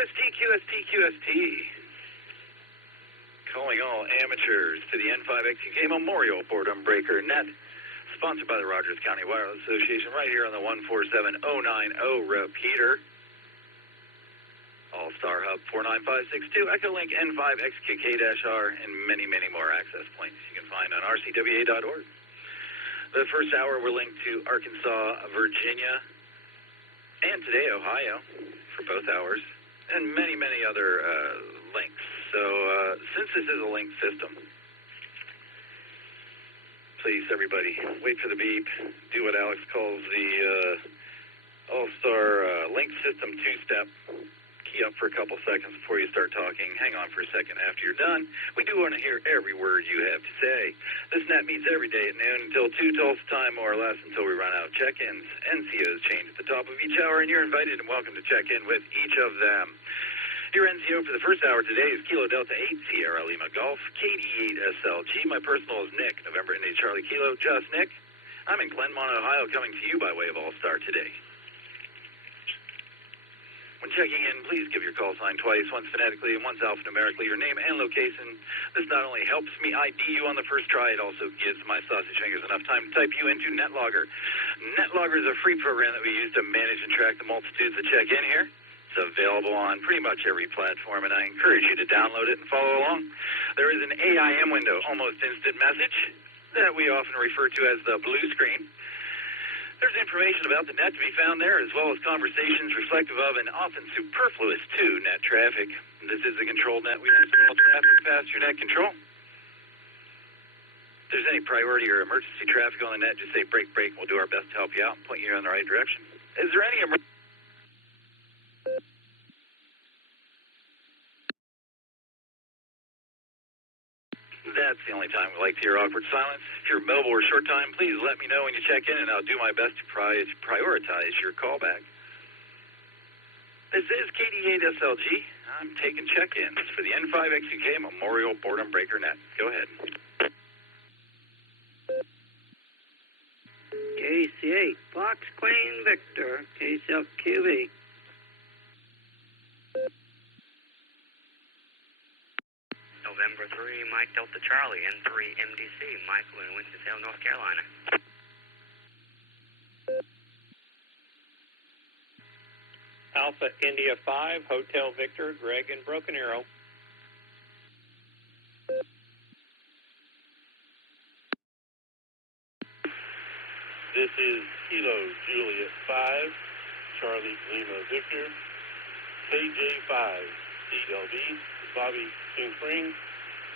QST. Calling all amateurs to the N5XUK Memorial Boredom Breaker Net, sponsored by the Rogers County Wireless Association, right here on the 147090 repeater. Allstar Hub 49562, Echolink N5XQK-R, and many, many more access points you can find on RCWA.org. The first hour we're linked to Arkansas, Virginia, and today Ohio for both hours, and many, many other links. So since this is a linked system, please, everybody, wait for the beep. Do what Alex calls the Allstar link system two-step. Key up for a couple seconds before you start talking. Hang on for a second after you're done. We do want to hear every word you have to say. This net meets every day at noon until 2 Tulsa time, more or less, until we run out of check-ins. NCOs change at the top of each hour, and you're invited and welcome to check in with each of them. Your NCO for the first hour today is Kilo Delta 8 Sierra Lima Golf, KD8 SLG. My personal is Nick, November India Charlie Kilo, just Nick. I'm in Glenmont, Ohio, coming to you by way of Allstar today. When checking in, please give your call sign twice, once phonetically and once alphanumerically, your name and location. This not only helps me ID you on the first try, it also gives my sausage fingers enough time to type you into Netlogger. Netlogger is a free program that we use to manage and track the multitudes that check in here. It's available on pretty much every platform, and I encourage you to download it and follow along. There is an AIM window, almost instant message, that we often refer to as the blue screen. There's information about the net to be found there, as well as conversations reflective of and often superfluous to net traffic. This is a controlled net. We use all traffic past your net control. If there's any priority or emergency traffic on the net, just say break, break. We'll do our best to help you out and point you in the right direction. Is there any emergency? That's the only time we like to hear awkward silence. If you're mobile or short time, please let me know when you check in, and I'll do my best to prioritize your callback. This is KD8 SLG. I'm taking check-ins for the N5XUK Memorial Boredom Breaker Net. Go ahead. KC8, Fox Queen Victor, KCL QV. November 3, Mike Delta Charlie, N3 MDC, Michael in Winston-Salem, North Carolina. Alpha India 5, Hotel Victor, Greg in Broken Arrow. This is Kilo Juliet 5, Charlie Lima Victor, KJ5, CLV, Bobby King Spring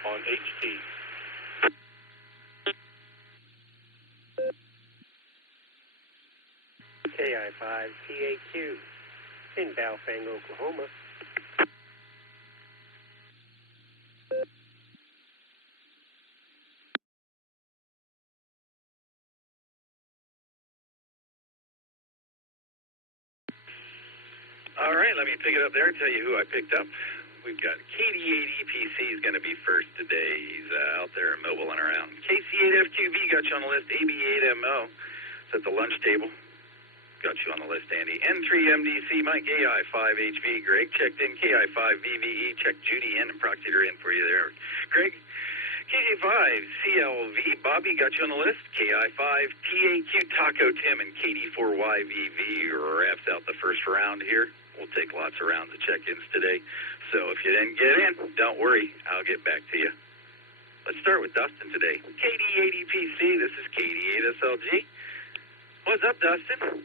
on HT. KI5 TAQ in Baofeng, Oklahoma. All right, let me pick it up there and tell you who I picked up. We've got KD8 EPC is going to be first today. He's out there mobile and around. KC8FQV got you on the list. AB8MO is at the lunch table. Got you on the list, Andy. N3MDC, Mike AI5HV. Greg checked in. KI5VVE. Check Judy in and proxied her in for you there. Greg. KJ5CLV. Bobby got you on the list. KI5TAQ Taco Tim and KD4YVV wraps out the first round here. We'll take lots of rounds of check-ins today. So if you didn't get in, don't worry. I'll get back to you. Let's start with Dustin today. KD8EPC, this is KD8SLG. What's up, Dustin?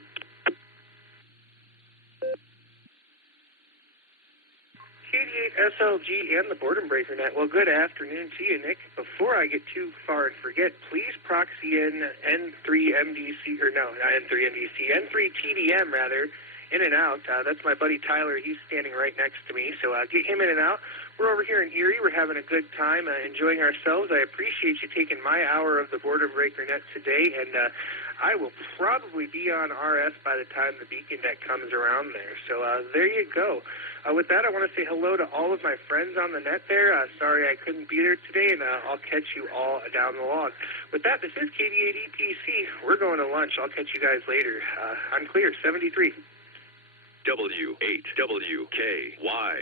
KD8 SLG and the Boredom Breaker Net. Well, good afternoon to you, Nick. Before I get too far and forget, please proxy in N3MDC, or no, not N3MDC, N3TDM, rather, in and out. That's my buddy Tyler. He's standing right next to me, so get him in and out. We're over here in Erie. We're having a good time, enjoying ourselves. I appreciate you taking my hour of the Boredom Breaker Net today, and I will probably be on RS by the time the beacon net comes around there. So there you go. With that, I want to say hello to all of my friends on the net there. Sorry I couldn't be there today, and I'll catch you all down the log. With that, this is KD8EPC. We're going to lunch. I'll catch you guys later. I'm clear, 73. RCW8WKY.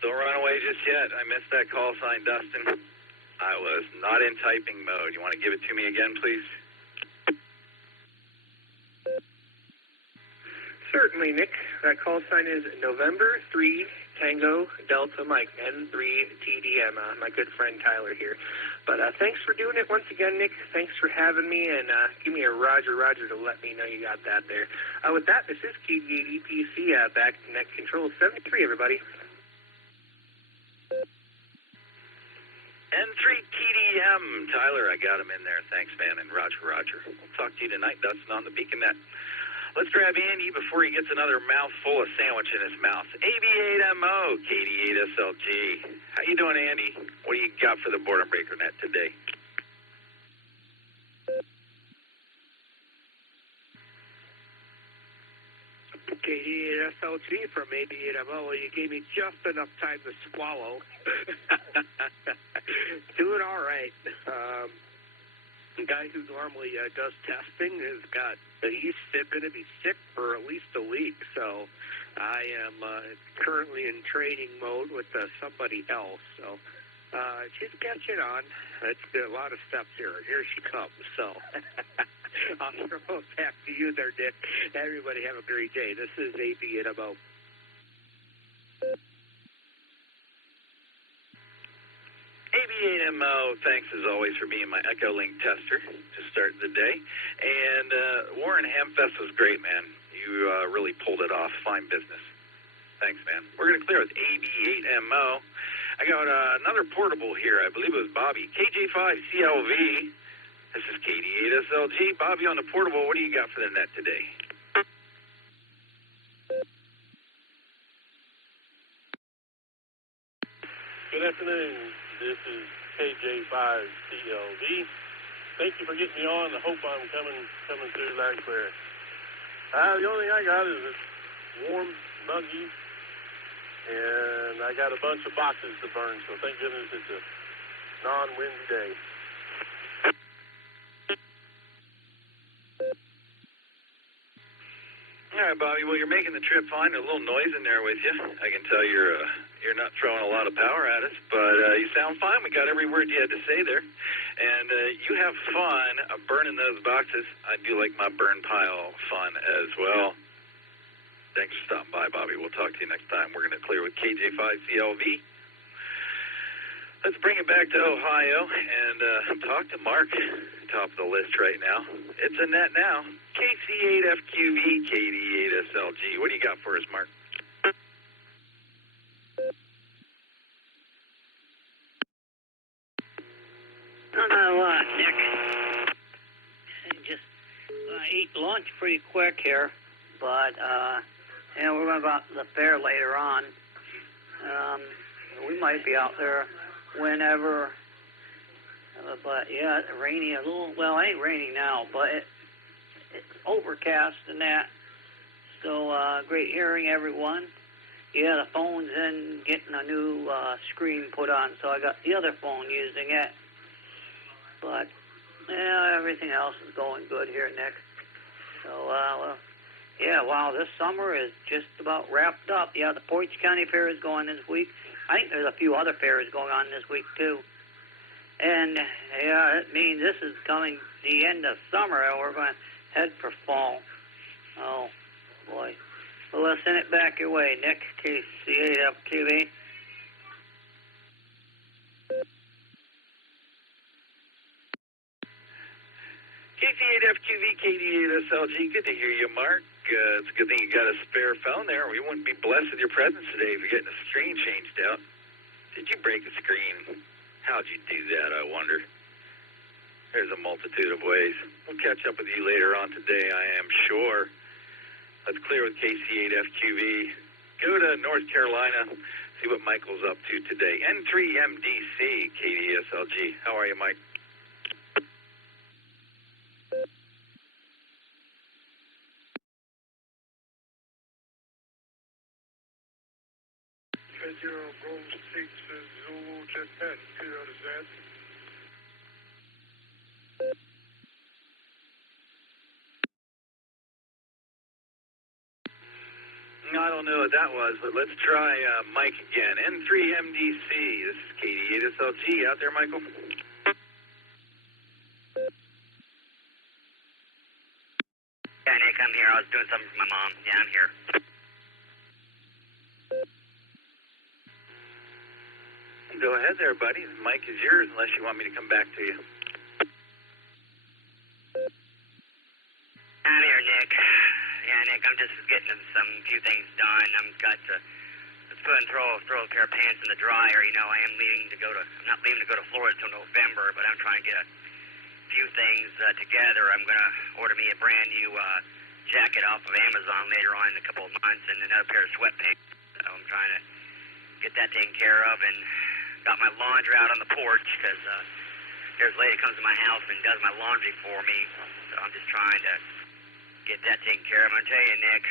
Don't run away just yet. I missed that call sign, Dustin. I was not in typing mode. You want to give it to me again, please? Certainly, Nick. That call sign is November 3 Tango Delta Mike, N3 TDM. My good friend Tyler here. But thanks for doing it once again, Nick. Thanks for having me, and give me a Roger to let me know you got that there. With that, this is KD8 EPC back to Net Control 73, everybody. N3 TDM. Tyler, I got him in there. Thanks, man. And Roger. We'll talk to you tonight, Dustin, on the Beacon Net. Let's grab Andy before he gets another mouthful of sandwich in his mouth. AB8MO, KD8SLG. How you doing, Andy? What do you got for the Boredom Breaker Net today? KD8SLG from AB8MO. Well, you gave me just enough time to swallow. Doing all right. The guy who normally does testing he's going to be sick for at least a week. So I am currently in training mode with somebody else. So she's catching on. It's a lot of steps here. Here she comes. So I'll throw it back to you there, Dick. Everybody have a great day. This is AB8MO. AB8MO, thanks as always for being my Echolink tester to start the day. And Warren Hamfest was great, man. You really pulled it off. Fine business. Thanks, man. We're going to clear with AB8MO. I got another portable here. I believe it was Bobby. KJ5CLV. This is KD8SLG. Bobby on the portable. What do you got for the net today? Good afternoon. This is KJ5CLV. Thank you for getting me on. I hope I'm coming through loud and clear. The only thing I got is it's warm, muggy, and I got a bunch of boxes to burn, so thank goodness it's a non-windy day. All right, Bobby. Well, you're making the trip fine. There's a little noise in there with you. I can tell you're not throwing a lot of power at us, but you sound fine. We got every word you had to say there. And you have fun burning those boxes. I do like my burn pile fun as well. Thanks for stopping by, Bobby. We'll talk to you next time. We're going to clear with KJ5CLV. Let's bring it back to Ohio and talk to Mark. Top of the list right now. It's a net now. KC8FQV, KD8SLG. What do you got for us, Mark? Not a lot, Nick. I just ate lunch pretty quick here, but we're going to go out to the fair later on. We might be out there whenever, but yeah, it's rainy a little. Well, it ain't raining now, but it's overcast and that. So great hearing everyone. Yeah, the phone's in getting a new screen put on, so I got the other phone using it. But yeah, everything else is going good here, Nick. So yeah, wow, this summer is just about wrapped up. Yeah, the Portage County Fair is going this week. I think there's a few other fairs going on this week, too. And, yeah, it means this is coming the end of summer, and we're going to head for fall. Oh, boy. Well, let's send it back your way, Nick. KC8FQV. KC8FQV, KD8SLG. Good to hear you, Mark. It's a good thing you got a spare phone there. We wouldn't be blessed with your presence today if you're getting a screen changed out. Did you break the screen? How'd you do that, I wonder? There's a multitude of ways. We'll catch up with you later on today, I am sure. Let's clear with KC8FQV. Go to North Carolina, see what Michael's up to today. N3MDC, KDSLG. How are you, Mike? don't know what that was, but let's try Mike again. N3MDC. This is KD8SLG. Out there, Michael? Yeah, Nick, I'm here. I was doing something for my mom. Yeah, I'm here. Go ahead there, buddy. The mic is yours unless you want me to come back to you. I'm here, Nick. Yeah, Nick, I'm just getting some few things done. I'm throw a pair of pants in the dryer. You know, I'm not leaving to go to Florida until November, but I'm trying to get a few things together. I'm going to order me a brand new jacket off of Amazon later on in a couple of months and another pair of sweatpants. So I'm trying to get that taken care of and got my laundry out on the porch because there's a lady that comes to my house and does my laundry for me. So I'm just trying to get that taken care of. I'm going to tell you, Nick,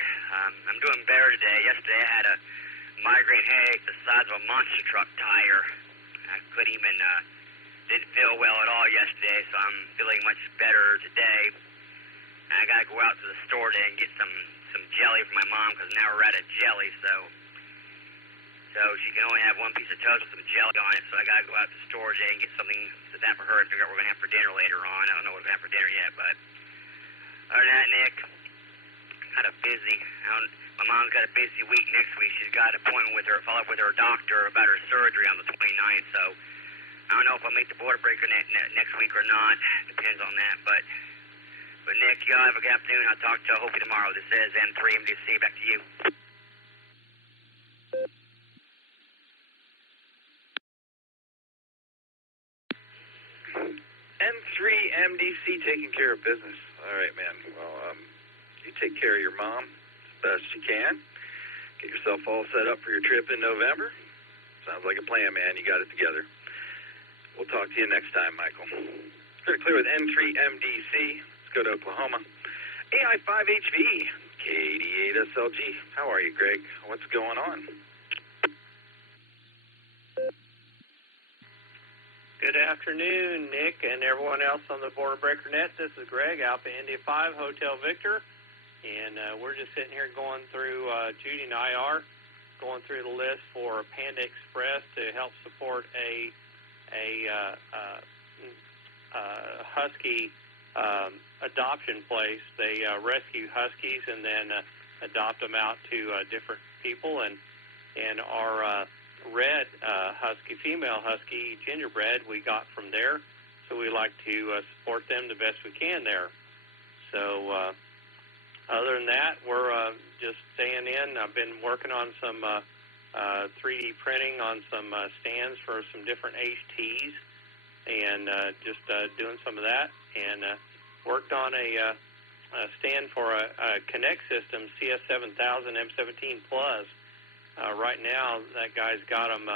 I'm doing better today. Yesterday I had a migraine headache the size of a monster truck tire. I couldn't even, didn't feel well at all yesterday, so I'm feeling much better today. And I got to go out to the store today and get some jelly for my mom because now we're out of jelly, so she can only have one piece of toast with some jelly on it, so I got to go out to the store today and get something to that for her and figure out what we're going to have for dinner later on. I don't know what we're going to have for dinner yet, but other than that, Nick, kind of busy. My mom's got a busy week next week. She's got an appointment with her, follow up with her doctor about her surgery on the 29th, so I don't know if I'll make the border breaker next week or not. Depends on that, but Nick, y'all have a good afternoon. I'll talk to you hopefully tomorrow. This is N3MDC. Back to you. N3MDC taking care of business. All right, man. Well, you take care of your mom as best you can. Get yourself all set up for your trip in November. Sounds like a plan, man. You got it together. We'll talk to you next time, Michael. Clear with N3MDC. Let's go to Oklahoma. AI5HV, KD8SLG. How are you, Greg? What's going on? Good afternoon, Nick, and everyone else on the Border Breaker Net. This is Greg, Alpha India 5, Hotel Victor, and we're just sitting here going through, Judy and I are going through the list for Panda Express to help support a husky adoption place. They rescue huskies and then adopt them out to different people, and our red husky, female husky gingerbread we got from there, so we like to support them the best we can there. So other than that, we're just staying in. I've been working on some 3D printing on some stands for some different HTs, and just doing some of that, and worked on a stand for a Connect system CS7000 M17 Plus. Right now, that guy's got him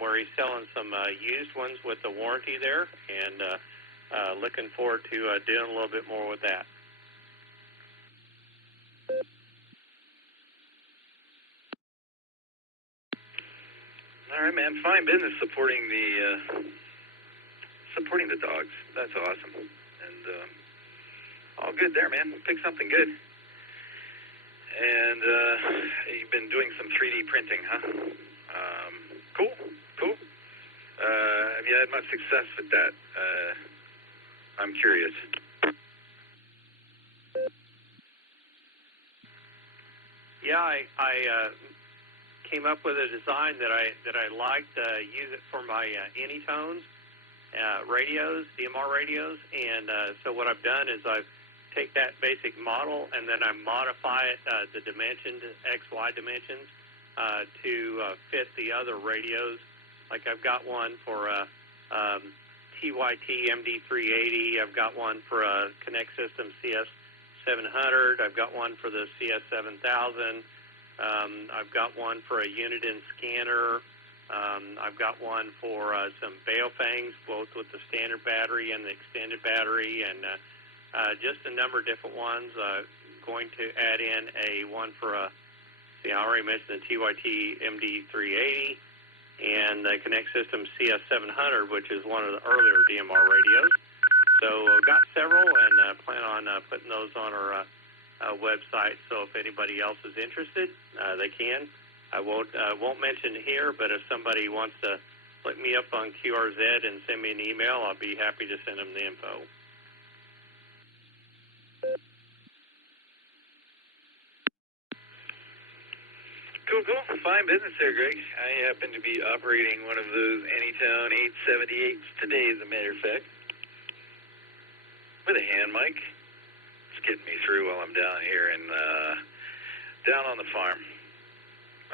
where he's selling some used ones with the warranty there, and looking forward to doing a little bit more with that. All right, man. Fine business supporting the dogs. That's awesome, and all good there, man. Pick something good. And you've been doing some 3D printing, huh? Cool. Have you had much success with that? I'm curious. Yeah, I came up with a design that I liked. Use it for my Anytones radios, DMR radios, and so what I've done is I've take that basic model and then I modify it, the dimensions, XY dimensions, to fit the other radios. Like I've got one for TYT MD380. I've got one for a Connect System CS700. I've got one for the CS7000. I've got one for a Uniden scanner. I've got one for some Baofangs, both with the standard battery and the extended battery, and just a number of different ones. Going to add in a one for I already mentioned the TYT MD380 and the Connect System CS700, which is one of the earlier DMR radios. So I've got several and plan on putting those on our website. So if anybody else is interested, they can. I won't mention it here, but if somebody wants to look me up on QRZ and send me an email, I'll be happy to send them the info. Cool. Fine business there, Greg. I happen to be operating one of those Anytone 878s today, as a matter of fact, with a hand mic. It's getting me through while I'm down here and down on the farm.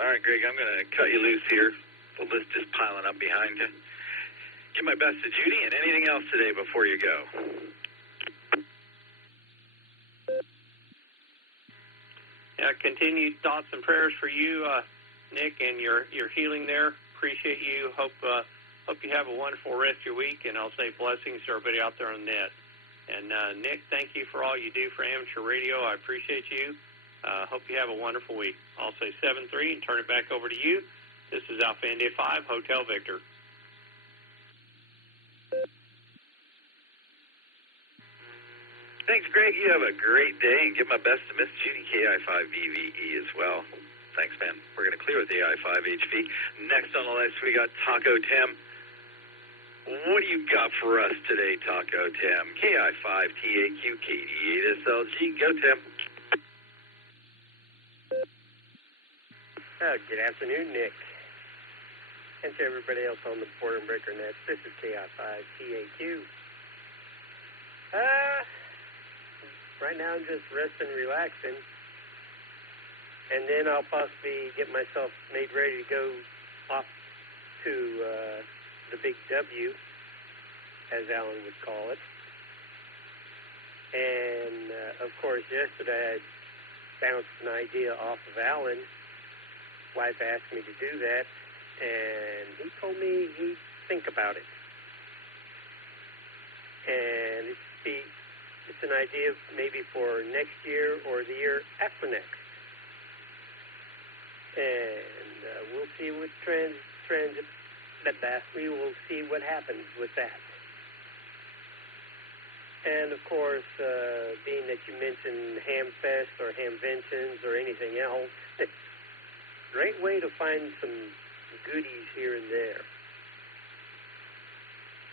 All right, Greg, I'm going to cut you loose here. The list is piling up behind you. Give my best to Judy, and anything else today before you go? Yeah, continued thoughts and prayers for you, Nick, and your healing there. Appreciate you. Hope you have a wonderful rest of your week, and I'll say blessings to everybody out there on the net. And Nick, thank you for all you do for amateur radio. I appreciate you. Hope you have a wonderful week. I'll say 7-3 and turn it back over to you. This is Alpha India 5, Hotel Victor. Thanks, Greg. You have a great day, and give my best to Miss Judy KI5VVE as well. Thanks, man. We're going to clear with the I5HV. Next on the list, we got Taco Tim. What do you got for us today, Taco Tim? KI5TAQ KD8SLG. Go, Tim. Good afternoon, Nick. And to everybody else on the Boredom Breaker Net, this is KI5TAQ. Right now I'm just resting, relaxing, and then I'll possibly get myself made ready to go off to the Big W, as Alan would call it. And, of course, yesterday I bounced an idea off of Alan. Wife asked me to do that, and he told me he'd think about it. And it's an idea maybe for next year or the year after next. And we'll see what we'll see what happens with that. And, of course, being that you mentioned Hamfest or Hamventions or anything else, great way to find some goodies here and there.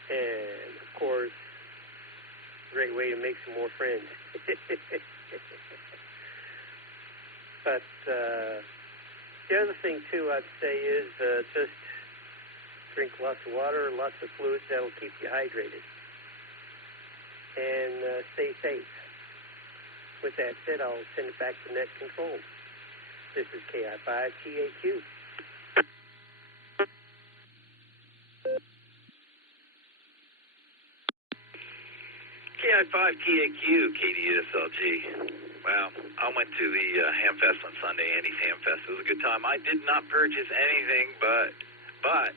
And, of course, great way to make some more friends. But the other thing, too, I'd say is just drink lots of water, lots of fluids. That'll keep you hydrated. And stay safe. With that said, I'll send it back to Net Control. This is KI5TAQ. KI5TAQ, KDSLG. Wow, I went to the Hamfest on Sunday, Andy's Hamfest. It was a good time. I did not purchase anything, but I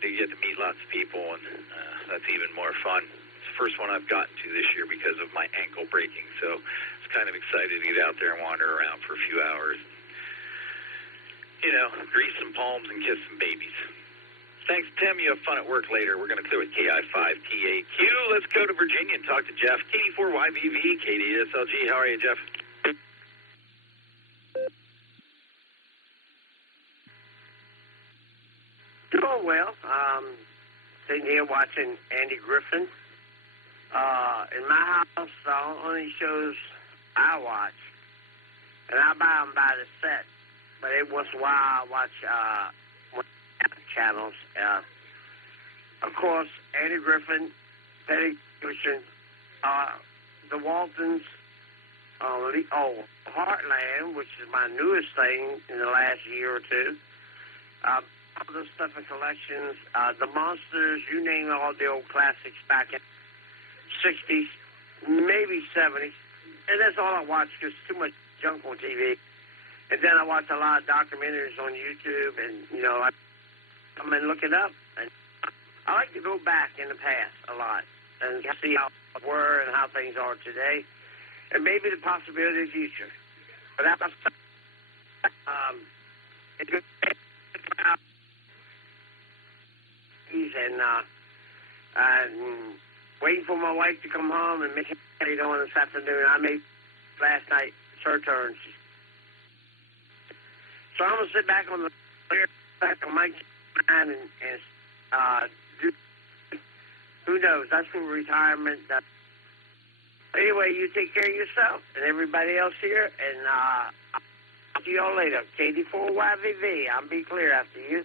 did get to meet lots of people, and that's even more fun. It's the first one I've gotten to this year because of my ankle breaking, so I was kind of excited to get out there and wander around for a few hours. You know, grease some palms and kiss some babies. Thanks, Tim. You have fun at work later. We're going to clear with KI5TAQ. Let's go to Virginia and talk to Jeff. KD4YVV, KDSLG. How are you, Jeff? Doing well. Sitting here watching Andy Griffin. In my house, the only shows I watch, and I buy them by the set, but every once in a while I watch channels. Of course, Andy Griffin, Petty Christian, the Waltons, Heartland, which is my newest thing in the last year or two. All the stuff in collections, the Monsters, you name all the old classics back in 60s, maybe 70s. And that's all I watch because too much junk on TV. And then I watch a lot of documentaries on YouTube, and, you know, I come and look it up. And I like to go back in the past a lot and see how they were and how things are today, and maybe the possibility of the future. But that's it's good. And waiting for my wife to come home and make it on this afternoon. I may last night, circa. So I'm gonna sit back on the my mind and do. Who knows? That's for retirement. Anyway, you take care of yourself and everybody else here, and I'll see y'all later. KD4YVV. I'll be clear after you.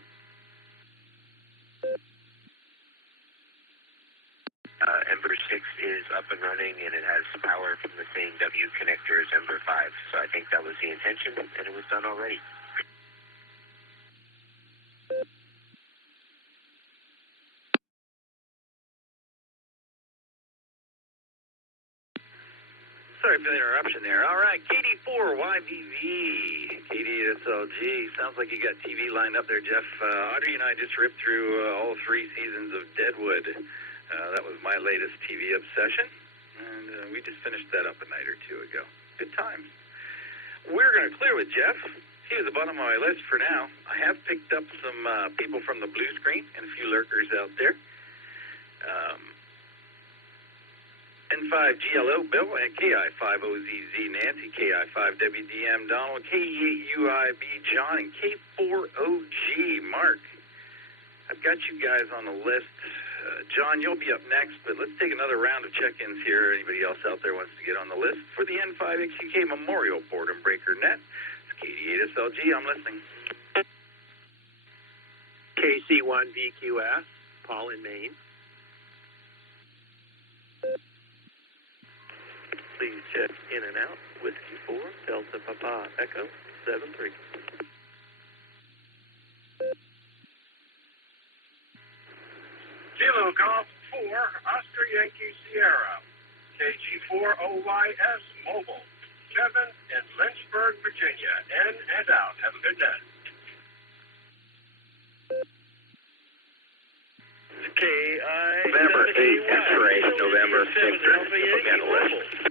Ember 6 is up and running, and it has power from the same W connector as Ember 5. So I think that was the intention, and it was done already. Sorry for the interruption there. All right, KD4YVV, KD8SLG. Sounds like you got TV lined up there, Jeff. Audrey and I just ripped through all 3 seasons of Deadwood. That was my latest TV obsession, and we just finished that up a night or 2 ago. Good times. We're going to clear with Jeff. He was the bottom of my list for now. I have picked up some people from the blue screen and a few lurkers out there. N5GLO Bill and KI5OZZ Nancy, KI5WDM Donald, K8UIB John, and K4OG Mark. I've got you guys on the list. John, you'll be up next, but let's take another round of check-ins here. Anybody else out there wants to get on the list for the N5XUK Memorial Boredom Breaker Net? It's KD8SLG. I'm listening. KC1VQS, Paul in Maine. Please check in and out. Whiskey 4, Delta Papa Echo 73. Kilo Golf 4, Oscar Yankee Sierra, KG4OYS Mobile, Kevin in Lynchburg, Virginia. In and out. Have a good day. November 8, X-ray, November 6th, again, list.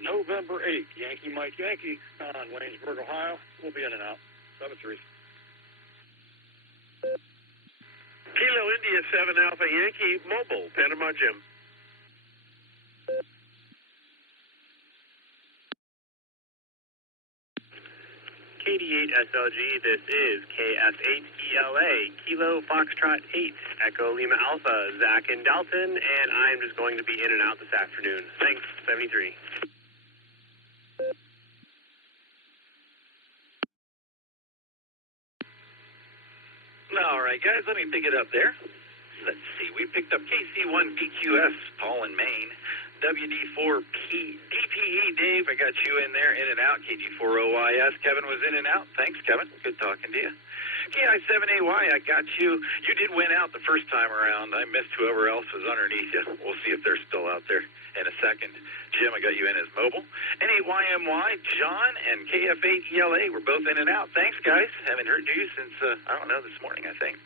November 8th, Yankee Mike Yankee on Waynesburg, Ohio. We'll be in and out. 7-3. Kilo India 7 Alpha Yankee Mobile, Panama Jim. KD8SLG, this is KF8ELA, Kilo Foxtrot 8, Echo Lima Alpha, Zach in Dalton, and I'm just going to be in and out this afternoon. Thanks, 73. All right, guys, let me pick it up there. Let's see. We picked up KC1BQS, Paul in Maine. WD4DPE, Dave, I got you in there, in and out. KG4OYS, Kevin was in and out. Thanks, Kevin. Good talking to you. KI7AY, I got you. You did win out the first time around. I missed whoever else was underneath you. We'll see if they're still out there in a second. Jim, I got you in as mobile. N8YMY, John, and KF8ELA, we're both in and out. Thanks, guys. Haven't heard you since, I don't know, this morning, I think.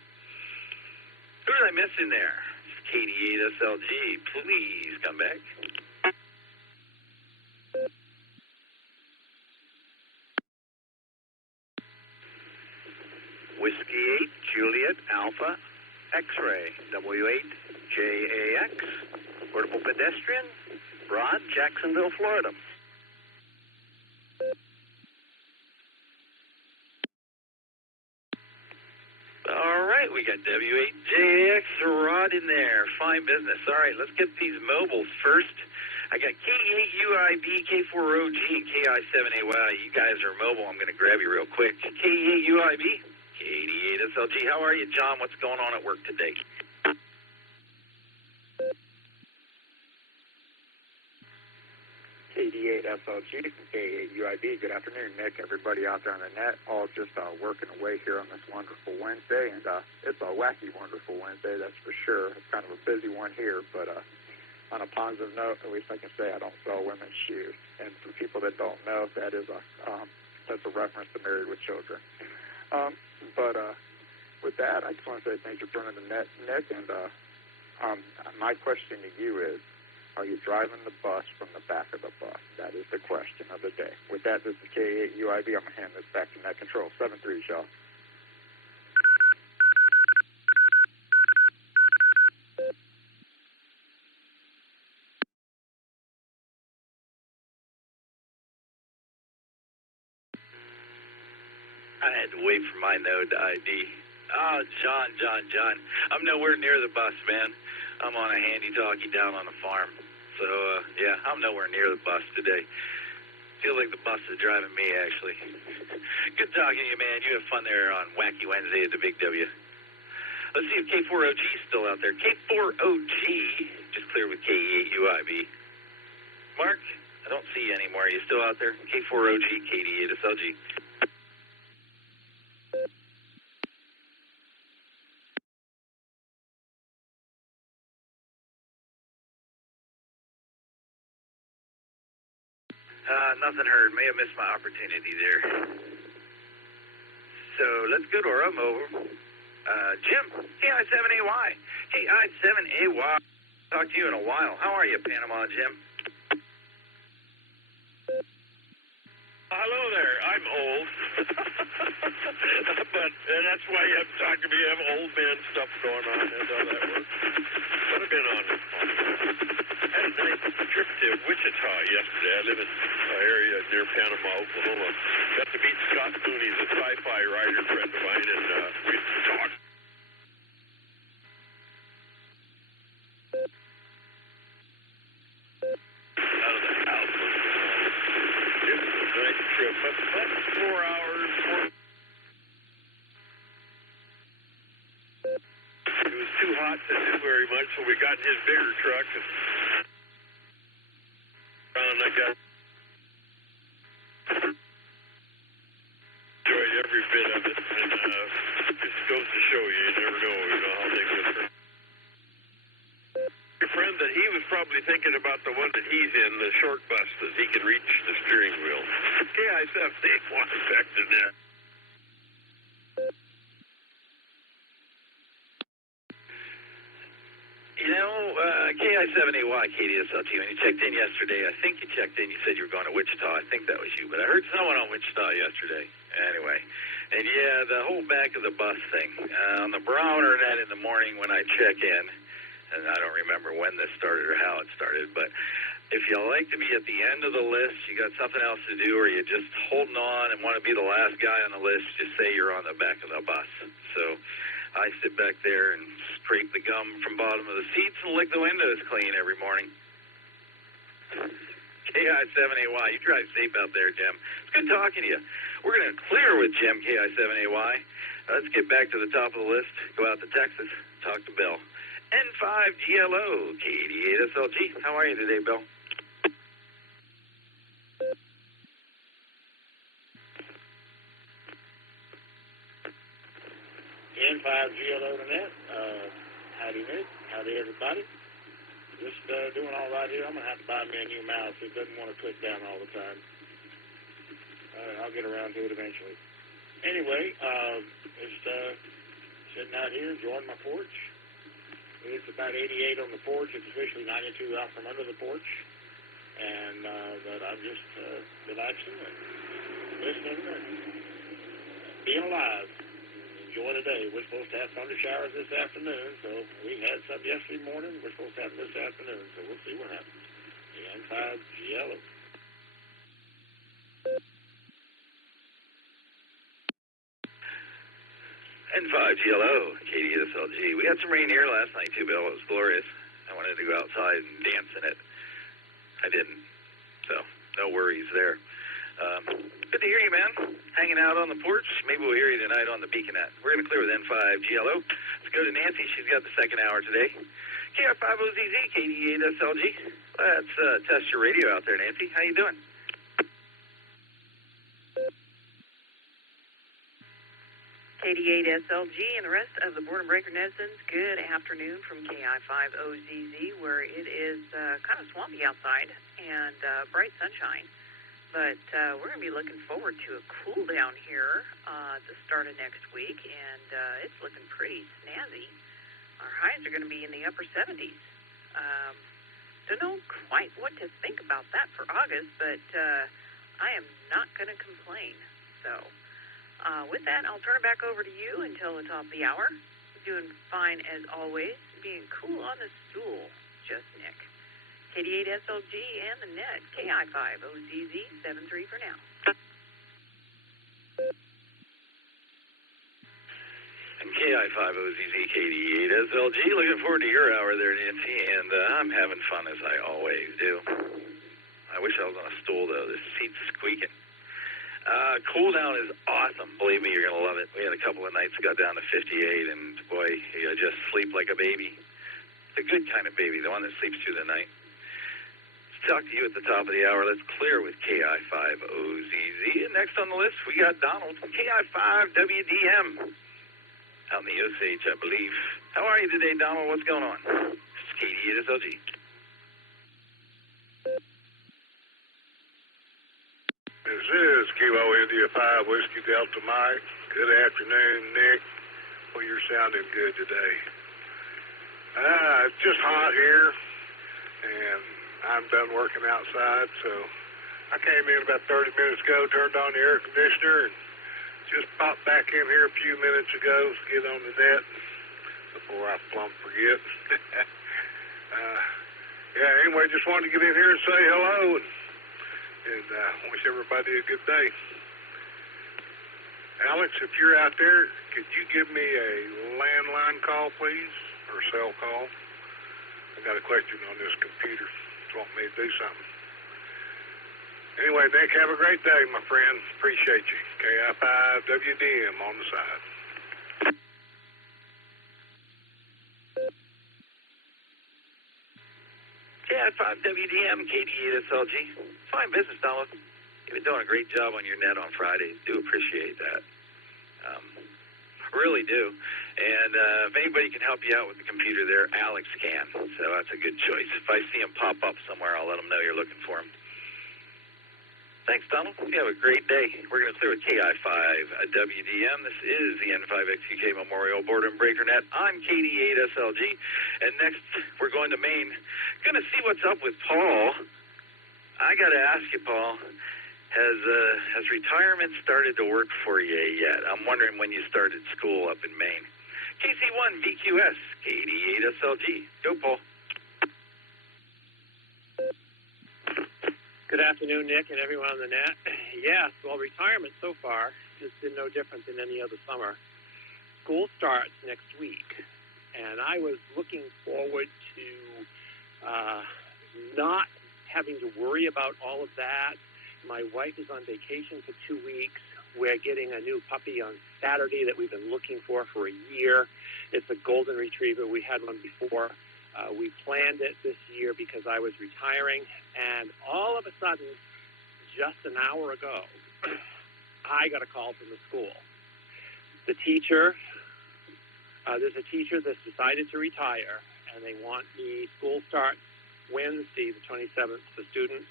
Who did I miss in there? KD8SLG, please come back. Whiskey 8, Juliet Alpha, X-ray, W8, JAX, Portable Pedestrian, Rod, Jacksonville, Florida. All right, we got W8JX Rod in there. Fine business. All right, let's get these mobiles first. I got K8UIB, K4OG, and KI7AY. You guys are mobile. I'm going to grab you real quick. K8UIB, K88SLG. How are you, John? What's going on at work today? KD8SLG from K8UIB. Good afternoon, Nick. Everybody out there on the net, all just working away here on this wonderful Wednesday, and it's a wacky, wonderful Wednesday, that's for sure. It's kind of a busy one here, but on a positive note, at least I can say I don't sell women's shoes. And for people that don't know, that is that's a reference to Married with Children. But with that, I just want to say thanks for joining the net, Nick. And my question to you is, are you driving the bus from the back of the bus? That is the question of the day. With that, this is K8UIB. I'm going to hand this back to Net Control. 7-3, y'all. I had to wait for my node to ID. Oh, John. I'm nowhere near the bus, man. I'm on a handy-talkie down on the farm. So, yeah, I'm nowhere near the bus today. Feel like the bus is driving me, actually. Good talking to you, man. You have fun there on Wacky Wednesday at the Big W. Let's see if K4OG is still out there. K4OG just cleared with KE8UIB. Mark, I don't see you anymore. Are you still out there? K4OG, KD8SLG. Nothing heard. May have missed my opportunity there. So let's go to our over. Jim, KI7AY. KI7AY. Talk to you in a while. How are you, Panama Jim? Hello there. I'm old. But that's why you have to talk to me. You have old man stuff going on. That's how that works. But I've been on it. I had a nice trip to Wichita yesterday. I live in an area near Panama, Oklahoma. Got to meet Scott Mooney, the sci-fi writer friend of mine, and we talked. Out of the house. It was a nice trip. But 4 hours. It was too hot to do very much, so we got in his bigger truck and I got enjoyed every bit of it, and just goes to show you never know, how things will turn. Your friend that he was probably thinking about the one that he's in, the short bus that he can reach the steering wheel. KI7AY back to that. KI7AY, KDSLG, when you checked in yesterday, I think you checked in, you said you were going to Wichita. I think that was you, but I heard someone on Wichita yesterday. Anyway, and yeah, the whole back of the bus thing. On the barometer net in the morning when I check in, and I don't remember when this started or how it started, but if you like to be at the end of the list, you got something else to do, or you're just holding on and want to be the last guy on the list, just say you're on the back of the bus. So I sit back there and scrape the gum from bottom of the seats and lick the windows clean every morning. KI7AY, you drive safe out there, Jim. It's good talking to you. We're going to clear with Jim, KI7AY. Let's get back to the top of the list, go out to Texas, talk to Bill. N5GLO, KD8SLG. How are you today, Bill? N5GLO to net. Howdy, Nick. Howdy, everybody. Just doing all right here. I'm going to have to buy me a new mouse. It doesn't want to click down all the time. I'll get around to it eventually. Anyway, just sitting out here enjoying my porch. It's about 88 on the porch. It's officially 92 out from under the porch. And but I'm just relaxing and listening and being alive. Enjoy the day. We're supposed to have thunder showers this afternoon, so we had some yesterday morning. We're supposed to have them this afternoon, so we'll see what happens. The N5GLO. N5GLO, KDSLG. We had some rain here last night, too, Bill. It was glorious. I wanted to go outside and dance in it. I didn't, so no worries there. Good to hear you, man. Hanging out on the porch. Maybe we'll hear you tonight on the Beaconette. We're going to clear with N5GLO. Let's go to Nancy. She's got the second hour today. KR5OZZ, KD8SLG. Let's test your radio out there, Nancy. How you doing? KD8SLG and the rest of the Boredom Breaker netizens, good afternoon from KI5OZZ, where it is kind of swampy outside and bright sunshine. But we're going to be looking forward to a cool down here at the start of next week, and it's looking pretty snazzy. Our highs are going to be in the upper 70s. Don't know quite what to think about that for August, but I am not going to complain. So with that, I'll turn it back over to you until the top of the hour. Doing fine as always, being cool on the stool, just Nick. KD8SLG and the net, KI5OZZ73 for now. KI5OZZKD8SLG. Looking forward to your hour there, Nancy, and I'm having fun as I always do. I wish I was on a stool, though. This seat's squeaking. Cool down is awesome. Believe me, you're going to love it. We had a couple of nights got down to 58, and boy, you just sleep like a baby. The good kind of baby, the one that sleeps through the night. Let's talk to you at the top of the hour. Let's clear with KI5OZZ. And next on the list, we got Donald from KI5WDM. Out in the Osage, I believe. How are you today, Donald? What's going on? This is KD8SLG. This is Kilo India 5 Whiskey Delta Mike. Good afternoon, Nick. Well, you're sounding good today. It's just hot here, and I'm done working outside, so I came in about 30 minutes ago, turned on the air conditioner, and just popped back in here a few minutes ago to get on the net before I plumb forget. Anyway, just wanted to get in here and say hello and wish everybody a good day. Alex, if you're out there, could you give me a landline call, please, or cell call? I got a question on this computer. It's wanting me to do something. Anyway, Nick, have a great day, my friend. Appreciate you. KI5WDM on the side. KI5WDM, KD8SLG. Fine business, Donald. You've been doing a great job on your net on Fridays. Do appreciate that. Really do. And if anybody can help you out with the computer there, Alex can. So that's a good choice. If I see him pop up somewhere, I'll let him know you're looking for him. Thanks, Donald. You have a great day. We're going to clear with KI5WDM. This is the N5XUK Memorial Boredom Breaker Net. I'm KD8SLG. And next, we're going to Maine. Going to see what's up with Paul. I got to ask you, Paul, has retirement started to work for you yet? I'm wondering when you started school up in Maine. KC1 VQS, KD8SLG. Go, Paul. Good afternoon, Nick, and everyone on the net. Yes, well, retirement so far has been no different than any other summer. School starts next week, and I was looking forward to not having to worry about all of that. My wife is on vacation for 2 weeks. We're getting a new puppy on Saturday that we've been looking for a year. It's a golden retriever. We had one before. We planned it this year because I was retiring, and all of a sudden, just an hour ago, I got a call from the school. The teacher, there's a teacher that's decided to retire, and they want me, school starts Wednesday, the 27th, for students,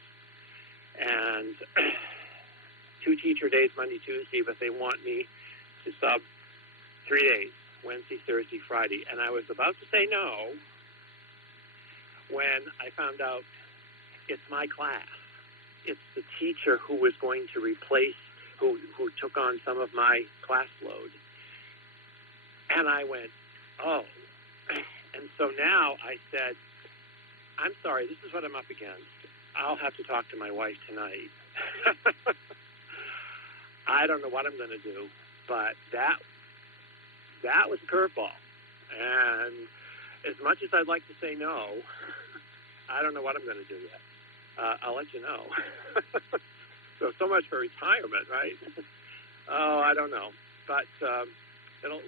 and 2 teacher days, Monday, Tuesday, but they want me to sub 3 days, Wednesday, Thursday, Friday, and I was about to say no when I found out it's my class. It's the teacher who was going to replace, who took on some of my class load. And I went, oh. And so now I said, I'm sorry, this is what I'm up against. I'll have to talk to my wife tonight. I don't know what I'm going to do, but that was a curveball. And as much as I'd like to say no, I don't know what I'm going to do yet. I'll let you know. So much for retirement, right? Oh, I don't know. But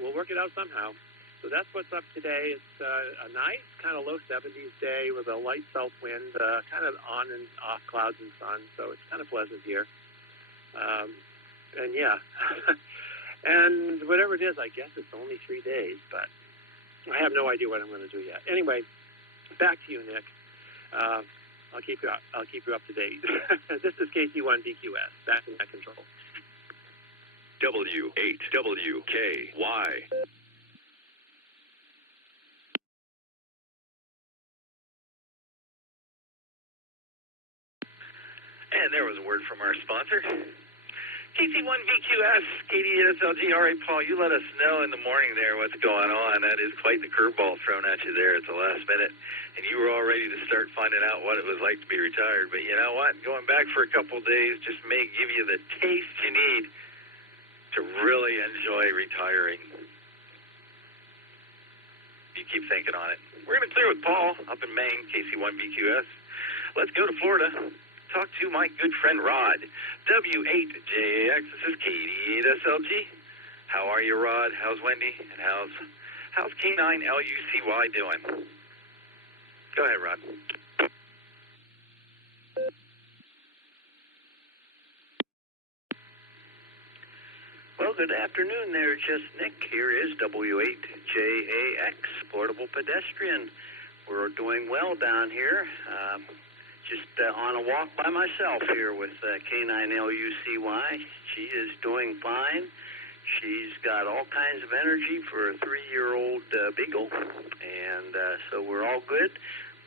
we'll work it out somehow. So that's what's up today. It's a nice kind of low 70s day with a light south wind, kind of on and off clouds and sun. So it's kind of pleasant here. And yeah. And whatever it is, I guess it's only 3 days, but I have no idea what I'm going to do yet. Anyway, back to you, Nick. I'll keep you up to date. This is KC1 DQS, back in that control. W8WKY. And there was a word from our sponsor. KC1VQS, KD8SLG. All right, Paul, you let us know in the morning there what's going on. That is quite the curveball thrown at you there at the last minute. And you were all ready to start finding out what it was like to be retired. But you know what? Going back for a couple of days just may give you the taste you need to really enjoy retiring. You keep thinking on it. We're going to clear with Paul up in Maine, KC1BQS. Let's go to Florida. Talk to my good friend Rod, W8JAX. This is K88SLG. How are you, Rod? How's Wendy? And how's K9LUCY doing? Go ahead, Rod. Well, good afternoon there, just Nick. Here is W8JAX, Portable Pedestrian. We're doing well down here. Just on a walk by myself here with K9LUCY. She is doing fine. She's got all kinds of energy for a 3-year-old beagle, and so we're all good.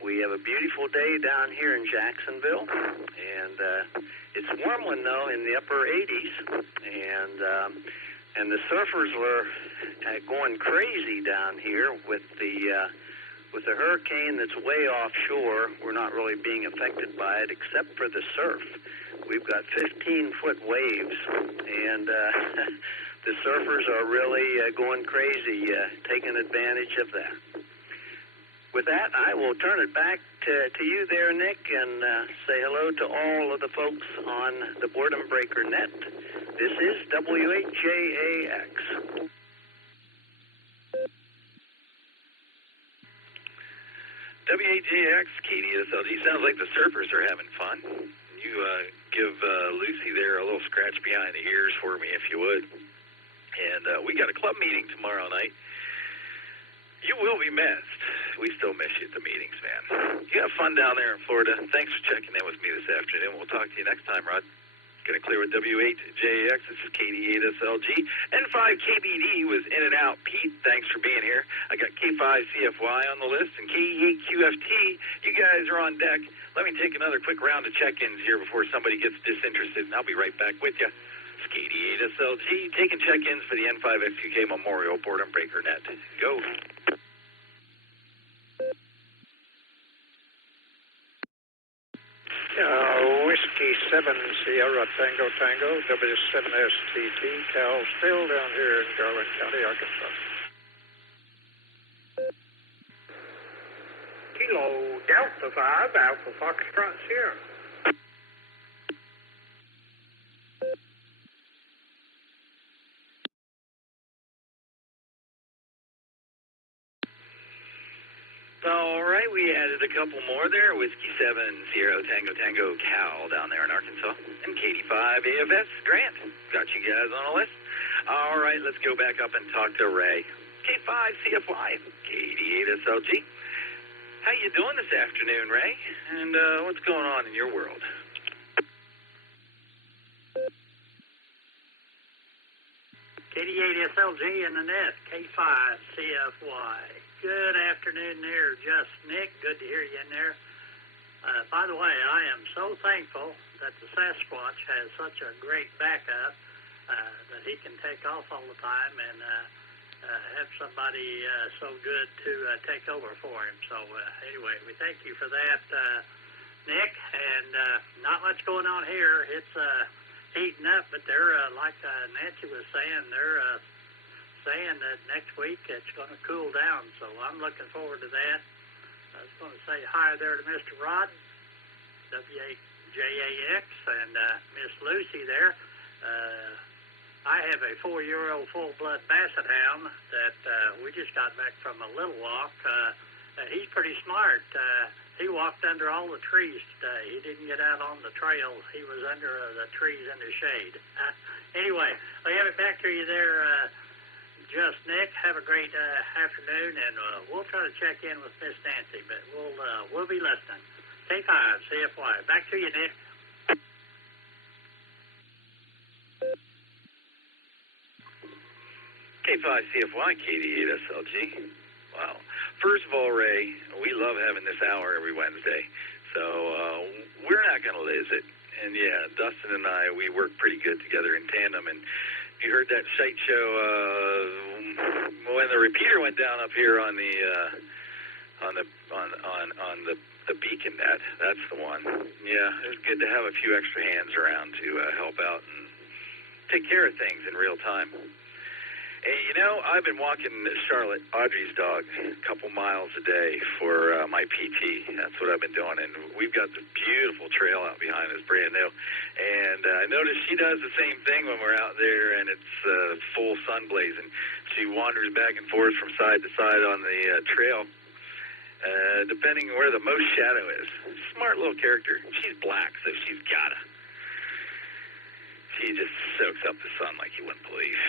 We have a beautiful day down here in Jacksonville, and it's warm one though in the upper 80s, and the surfers were going crazy down here with the hurricane that's way offshore. We're not really being affected by it except for the surf. We've got 15-foot waves, and the surfers are really going crazy, taking advantage of that. With that, I will turn it back to you there, Nick, and say hello to all of the folks on the Boredom Breaker Net. This is W8JAX. W8JAX, KDSLG. Sounds like the surfers are having fun. You give Lucy there a little scratch behind the ears for me, if you would. And we got a club meeting tomorrow night. You will be missed. We still miss you at the meetings, man. You have fun down there in Florida. Thanks for checking in with me this afternoon. We'll talk to you next time, Rod. Going to clear with W8JAX. This is KD8SLG. N5KBD was in and out. Pete, thanks for being here. I got K5CFY on the list and K8QFT. You guys are on deck. Let me take another quick round of check-ins here before somebody gets disinterested, and I'll be right back with you. It's KD8SLG taking check-ins for the N5X2K Memorial Boredom Breaker Net. Go. Whiskey 7 Sierra Tango Tango, W7STT, Cal, still down here in Garland County, Arkansas. Kilo Delta 5, Alpha Foxtrot Sierra. All right, we added a couple more there. Whiskey 7, Sierra Tango Tango, Cal down there in Arkansas. And KD5 AFS, Grant. Got you guys on the list. All right, let's go back up and talk to Ray. K5 CFY, KD8SLG. How you doing this afternoon, Ray? And what's going on in your world? KD8SLG in the net, K5 CFY. Good afternoon there, just Nick. Good to hear you in there. By the way, I am so thankful that the Sasquatch has such a great backup that he can take off all the time and have somebody so good to take over for him. So anyway, we thank you for that, Nick. And not much going on here. It's heating up, but they're, like Nancy was saying, they're saying that next week it's going to cool down, so I'm looking forward to that. I was going to say hi there to Mr. Rod, W8JAX, and Miss Lucy there. I have a 4-year-old full-blood basset hound that we just got back from a little walk. He's pretty smart. He walked under all the trees today. He didn't get out on the trail. He was under the trees in the shade. Anyway, I have it back to you there, just Nick. Have a great afternoon, and we'll try to check in with Miss Nancy, but we'll be listening. K5 CFY. Back to you, Nick. K5 CFY, KD8SLG. Wow. First of all, Ray, we love having this hour every Wednesday, so we're not going to lose it. And yeah, Dustin and I, we work pretty good together in tandem, and you heard that shite show when the repeater went down up here on the beacon net. That's the one. Yeah, it was good to have a few extra hands around to help out and take care of things in real time. Hey, you know, I've been walking Charlotte, Audrey's dog, a couple miles a day for my PT. That's what I've been doing, and we've got this beautiful trail out behind us, brand new. And I noticed she does the same thing when we're out there, and it's full sun blazing. She wanders back and forth from side to side on the trail, depending where the most shadow is. Smart little character. She's black, so she's gotta. She just soaks up the sun like you wouldn't believe.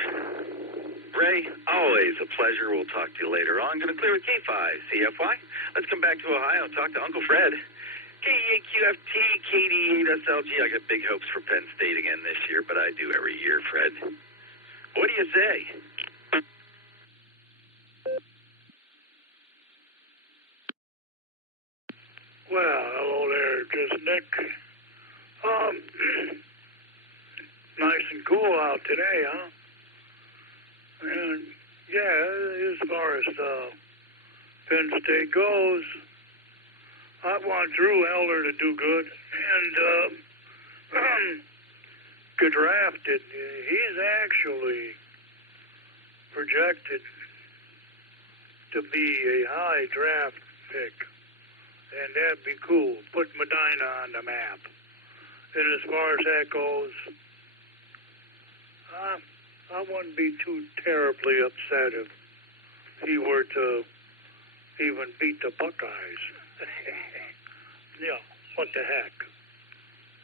Ray, always a pleasure. We'll talk to you later on. Going to clear with K5, CFY. Let's come back to Ohio and talk to Uncle Fred. K8QFT, KD8SLG. I got big hopes for Penn State again this year, but I do every year, Fred. What do you say? Well, hello there, just Nick. Nice and cool out today, huh? And, yeah, as far as Penn State goes, I want Drew Elder to do good and get drafted. He's actually projected to be a high draft pick, and that'd be cool. Put Medina on the map. And as far as that goes, I wouldn't be too terribly upset if he were to even beat the Buckeyes. Yeah, what the heck?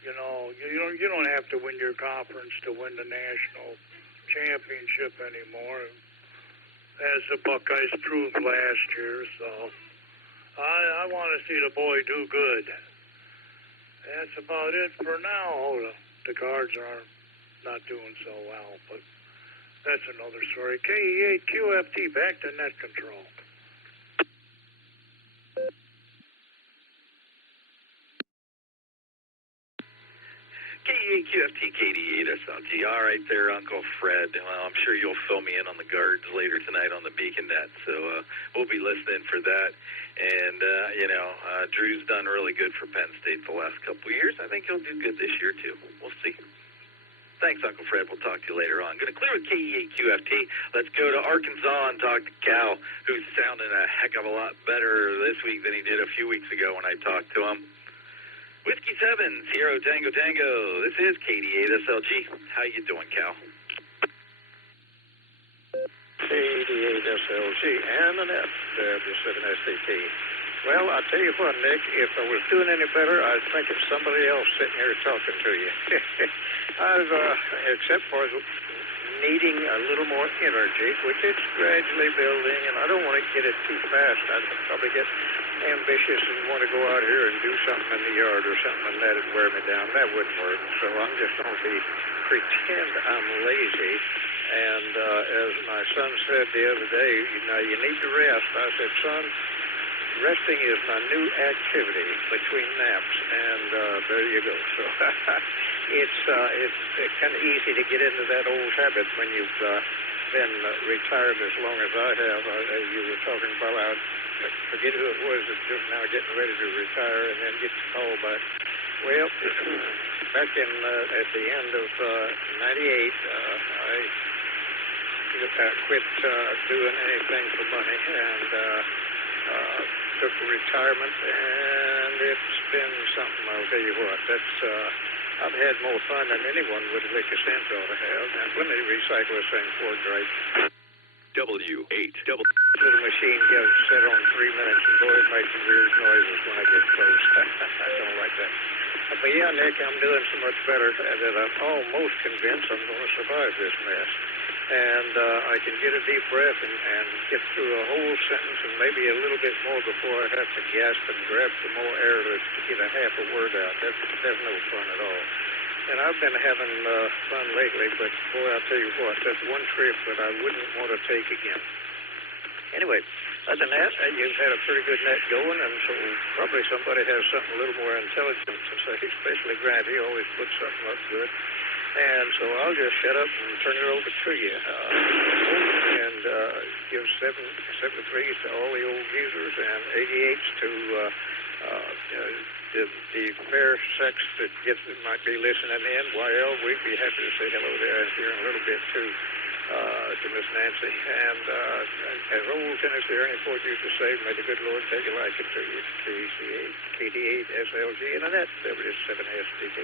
You know, you don't have to win your conference to win the national championship anymore, as the Buckeyes proved last year. So I want to see the boy do good. That's about it for now. The Cards are not doing so well, but that's another story. KE8QFT, back to net control. KE8QFT, KD8SLG. All right there, Uncle Fred. Well, I'm sure you'll fill me in on the Guards later tonight on the Beacon Net, so we'll be listening for that. And, Drew's done really good for Penn State the last couple of years. I think he'll do good this year, too. We'll see. Thanks, Uncle Fred. We'll talk to you later on. Going to clear with KE8QFT. Let's go to Arkansas and talk to Cal, who's sounding a heck of a lot better this week than he did a few weeks ago when I talked to him. Whiskey 7, Sierra Tango Tango. This is KD8SLG. How you doing, Cal? KD8SLG and the net, W7SDT. Well, I'll tell you what, Nick, if I was doing any better, I'd think it's somebody else sitting here talking to you. Except for needing a little more energy, which it's gradually building, and I don't want to get it too fast. I'd probably get ambitious and want to go out here and do something in the yard or something, and that'd wear me down. That wouldn't work. So I'm just going to pretend I'm lazy. And as my son said the other day, you need to rest. I said, son, resting is my new activity between naps, and there you go. So it's kind of easy to get into that old habit when you've been retired as long as I have. As you were talking about, I forget who it was that's just now getting ready to retire and then get the call back. Well, back in at the end of '98, I quit doing anything for money and took a retirement, and it's been something. I'll tell you what. I've had more fun than anyone with a lick of sense ought to have. And let me recycle this thing for it, right? W8. Little machine gets set on 3 minutes, and boy, it makes some weird noises when I get close. I don't like that. But yeah, Nick, I'm doing so much better that I'm almost convinced I'm going to survive this mess. And I can get a deep breath and get through a whole sentence and maybe a little bit more before I have to gasp and grab some more air to get a half a word out. That's no fun at all. And I've been having fun lately, but boy, I'll tell you what, that's one trip that I wouldn't want to take again. Anyway, other than that, you've had a pretty good net going, and so probably somebody has something a little more intelligent to say, especially Grant. He always puts something up good. And so I'll just shut up and turn it over to you. And give 73s to all the old users and 88s to the fair sex that might be listening in. YL, we'd be happy to say hello there here in a little bit, too. to Miss Nancy. And as old Tennessee Ernie Ford used to say, may the good Lord take a liking to you. KD8 SLG and Annette, W7SDT.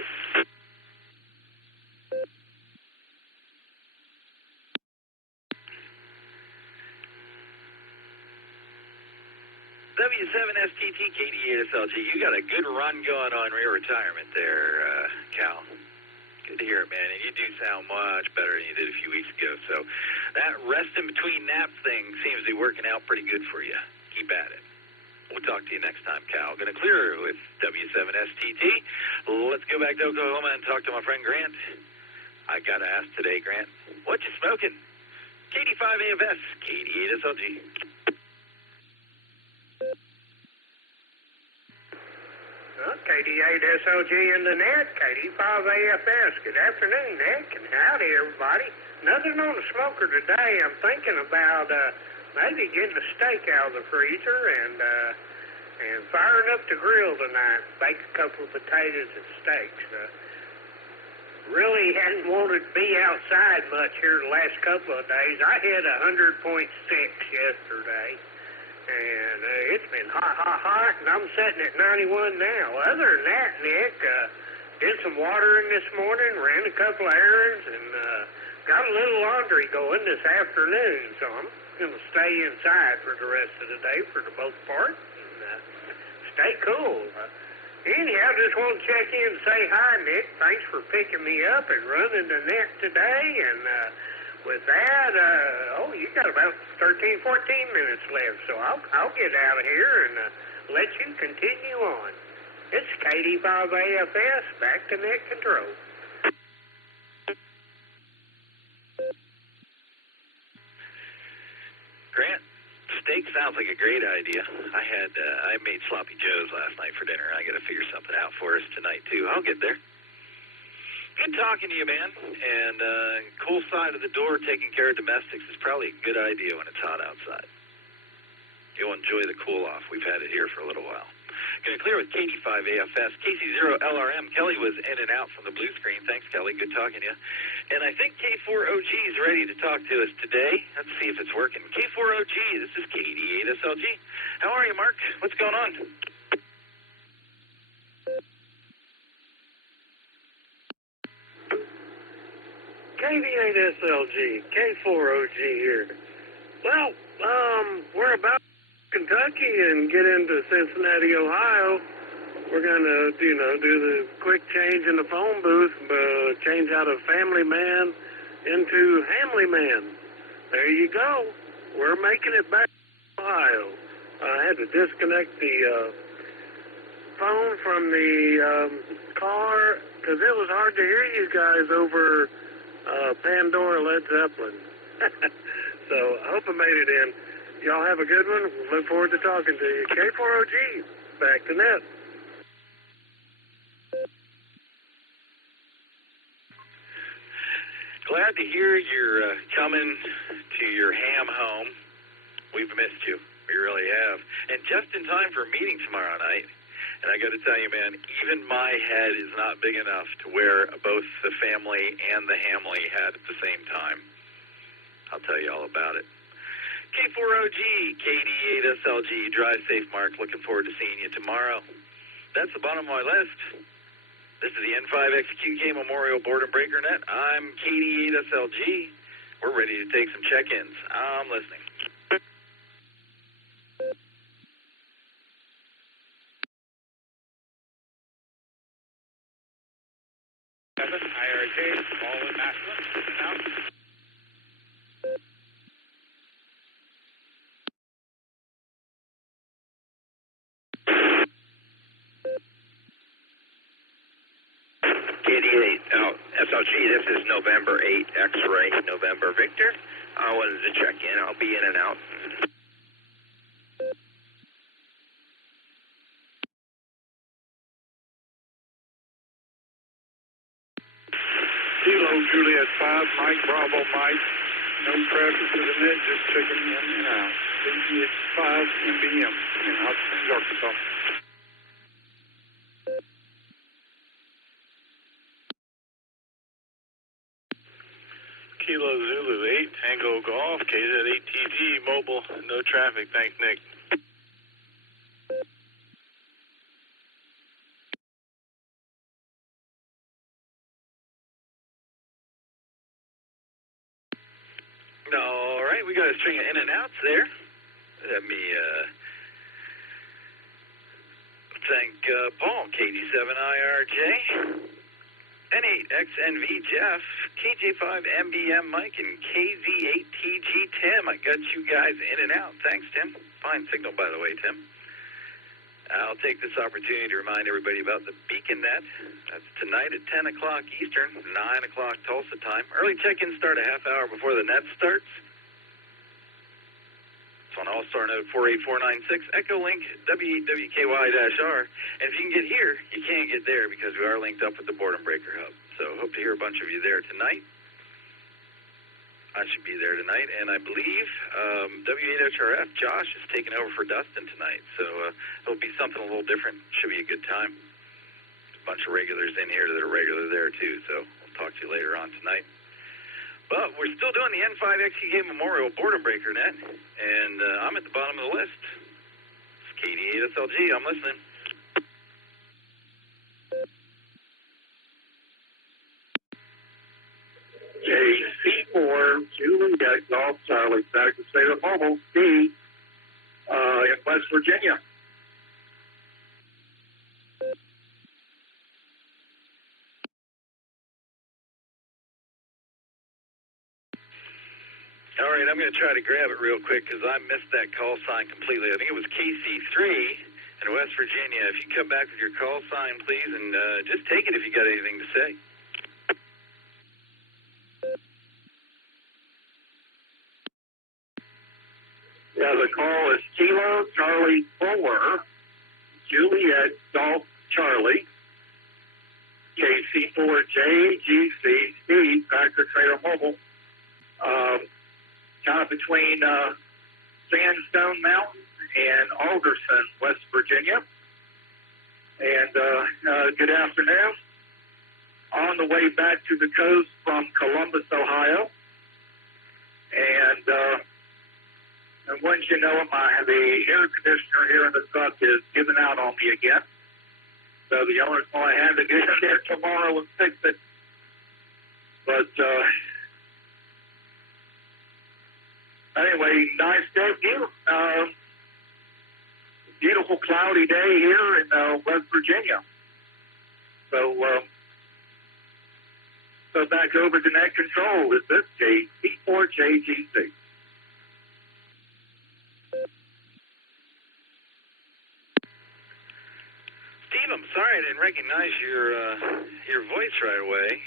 W7STT, KD8SLG. You got a good run going on your retirement there, Cal. Good to hear it, man. And you do sound much better than you did a few weeks ago. So that rest in between naps thing seems to be working out pretty good for you. Keep at it. We'll talk to you next time, Cal. Going to clear with W7STT. Let's go back to Oklahoma and talk to my friend Grant. I got to ask today, Grant, what you smoking? KD5AFS, KD8SLG. KD8SLG in the net, KD5AFS. Good afternoon, Nick, and howdy, everybody. Nothing on the smoker today. I'm thinking about maybe getting a steak out of the freezer and firing up the grill tonight. Bake a couple of potatoes and steaks. Really hadn't wanted to be outside much here the last couple of days. I hit 100.6 yesterday. And it's been hot, and I'm sitting at 91 now. Other than that, Nick, did some watering this morning, ran a couple of errands, and got a little laundry going this afternoon. So I'm going to stay inside for the rest of the day for the most part and stay cool. Anyhow, just want to check in and say hi, Nick. Thanks for picking me up and running the net today, and with that, you got about 13, 14 minutes left, so I'll get out of here and let you continue on. It's KD5AFS, back to net control. Grant, steak sounds like a great idea. I made sloppy joes last night for dinner. I got to figure something out for us tonight, too. I'll get there. Good talking to you, man. And cool side of the door, taking care of domestics is probably a good idea when it's hot outside. You'll enjoy the cool-off. We've had it here for a little while. Going to clear with KD5AFS, KC0LRM. Kelly was in and out from the blue screen. Thanks, Kelly. Good talking to you. And I think K4OG is ready to talk to us today. Let's see if it's working. K4OG, this is KD8SLG. How are you, Mark? What's going on? KD8SLG, K4OG here. Well, we're about Kentucky and get into Cincinnati, Ohio. We're going to, do the quick change in the phone booth, change out of Family Man into Hamley Man. There you go. We're making it back to Ohio. I had to disconnect the phone from the car because it was hard to hear you guys over Pandora Led Zeppelin. So I hope I made it in. Y'all have a good one. Look forward to talking to you. K4OG, back to net. Glad to hear you're coming to your ham home. We've missed you. We really have. And just in time for a meeting tomorrow night. And I got to tell you, man, even my head is not big enough to wear both the family and the Hamley hat at the same time. I'll tell you all about it. K4OG, KD8SLG, drive safe, Mark. Looking forward to seeing you tomorrow. That's the bottom of my list. This is the N5XQK Memorial Boredom Breaker Net. I'm KD8SLG. We're ready to take some check-ins. I'm listening. IRJ, all in Massillon, out. KD8, SLG, this is November 8, X-ray, November Victor. I wanted to check in. I'll be in and out. Kilo Juliet 5, Mike Bravo Mike. No traffic to the net, just checking in and out. Juliet 5 MBM in Hot Springs, Arkansas. Kilo Zulu 8, Tango Golf, KZ8TG, mobile, no traffic. Thanks, Nick. All right, we got a string of in and outs there. Let me thank Paul, KD7IRJ, N8XNV Jeff, KJ5MBM Mike, and KZ8TG Tim. I got you guys in and out. Thanks, Tim. Fine signal, by the way, Tim. I'll take this opportunity to remind everybody about the Beacon Net. That's tonight at 10 o'clock Eastern, 9 o'clock Tulsa time. Early check-ins start a half hour before the net starts. It's on Allstar node 48496, Echolink W8WKY-R. And if you can get here, you can't get there because we are linked up with the Boredom Breaker Hub. So hope to hear a bunch of you there tonight. I should be there tonight, and I believe W8HRF, Josh, is taking over for Dustin tonight, so it'll be something a little different. Should be a good time. There's a bunch of regulars in here that are regular there, too, so I'll talk to you later on tonight. But we're still doing the N5XTK Memorial Boredom Breaker Net, and I'm at the bottom of the list. It's KD8SLG. I'm listening. JC4, Juliet, Golf, Charlie, back to State of Mobile, D, in West Virginia. All right, I'm going to try to grab it real quick because I missed that call sign completely. I think it was KC3 in West Virginia. If you come back with your call sign, please, and just take it if you got anything to say. Yeah, the call is Kilo Charlie 4, Juliet Golf Charlie, KC4J, GC, Steve, Packer Trader Mobile, kind of between Sandstone Mountain and Alderson, West Virginia. And good afternoon. On the way back to the coast from Columbus, Ohio. And once you know it, the air conditioner here in the truck is giving out on me again. So the owner's going to have to get in there tomorrow and fix it. But anyway, nice day view. Beautiful cloudy day here in West Virginia. So back over to net control with this KC4JGC. Steve, I'm sorry I didn't recognize your voice right away.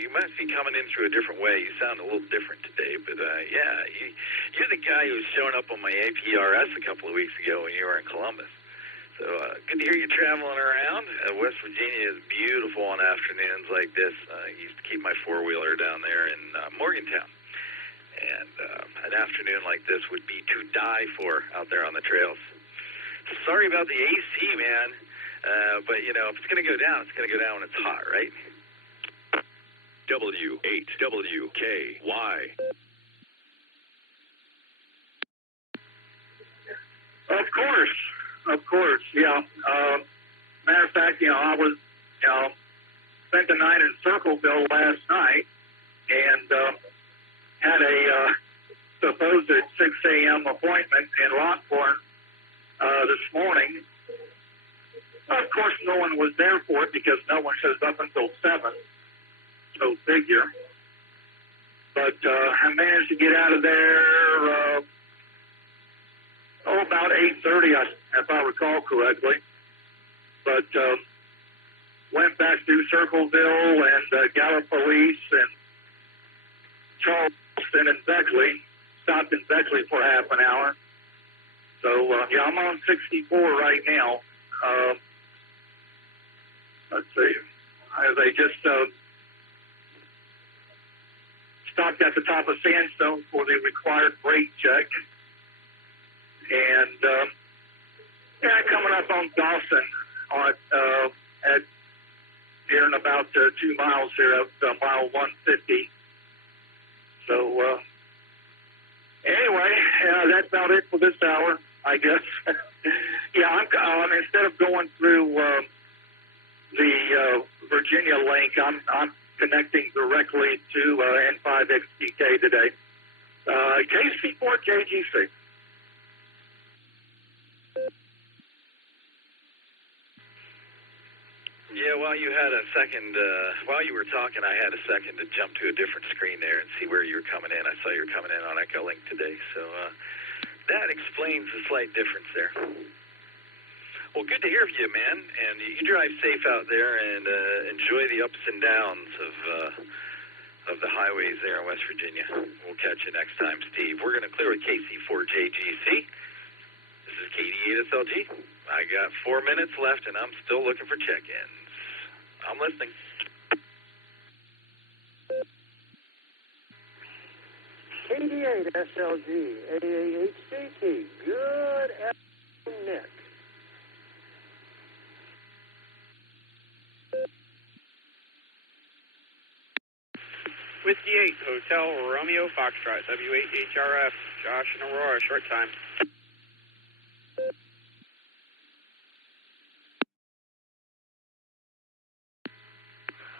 You must be coming in through a different way. You sound a little different today, but yeah, you're the guy who was showing up on my APRS a couple of weeks ago when you were in Columbus. So good to hear you traveling around. West Virginia is beautiful on afternoons like this. I used to keep my four-wheeler down there in Morgantown. And an afternoon like this would be to die for out there on the trails. Sorry about the AC, man. But, you know, if it's going to go down, it's going to go down when it's hot, right? W8WKY. Of course, yeah. Matter of fact, I was, spent the night in Circleville last night and had a supposed 6 a.m. appointment in Lockbourne this morning. Of course, no one was there for it because no one shows up until 7. So figure. But I managed to get out of there about 8:30, if I recall correctly. But went back through Circleville and Gallipolis and Charleston and Beckley. Stopped in Beckley for half an hour. So, yeah, I'm on 64 right now. Let's see. They just stopped at the top of Sandstone for the required brake check. And, coming up on Dawson at here in about 2 miles here at mile 150. So, anyway, that's about it for this hour, I guess. Yeah, I'm instead of going through the Virginia link, I'm connecting directly to N5XTK today. KC4KGC. Yeah, while you had a second, while you were talking, I had a second to jump to a different screen there and see where you were coming in. I saw you were coming in on Echolink today, so that explains the slight difference there. Well, good to hear from you, man, and you drive safe out there and enjoy the ups and downs of the highways there in West Virginia. We'll catch you next time, Steve. We're going to clear with KC4JGC. This is KD8SLG. I got 4 minutes left, and I'm still looking for check-ins. I'm listening. KD8SLG, AAHCT. Good afternoon, Nick. Whiskey 8, Hotel Romeo Foxtrot, W8HRF, Josh and Aurora, short time.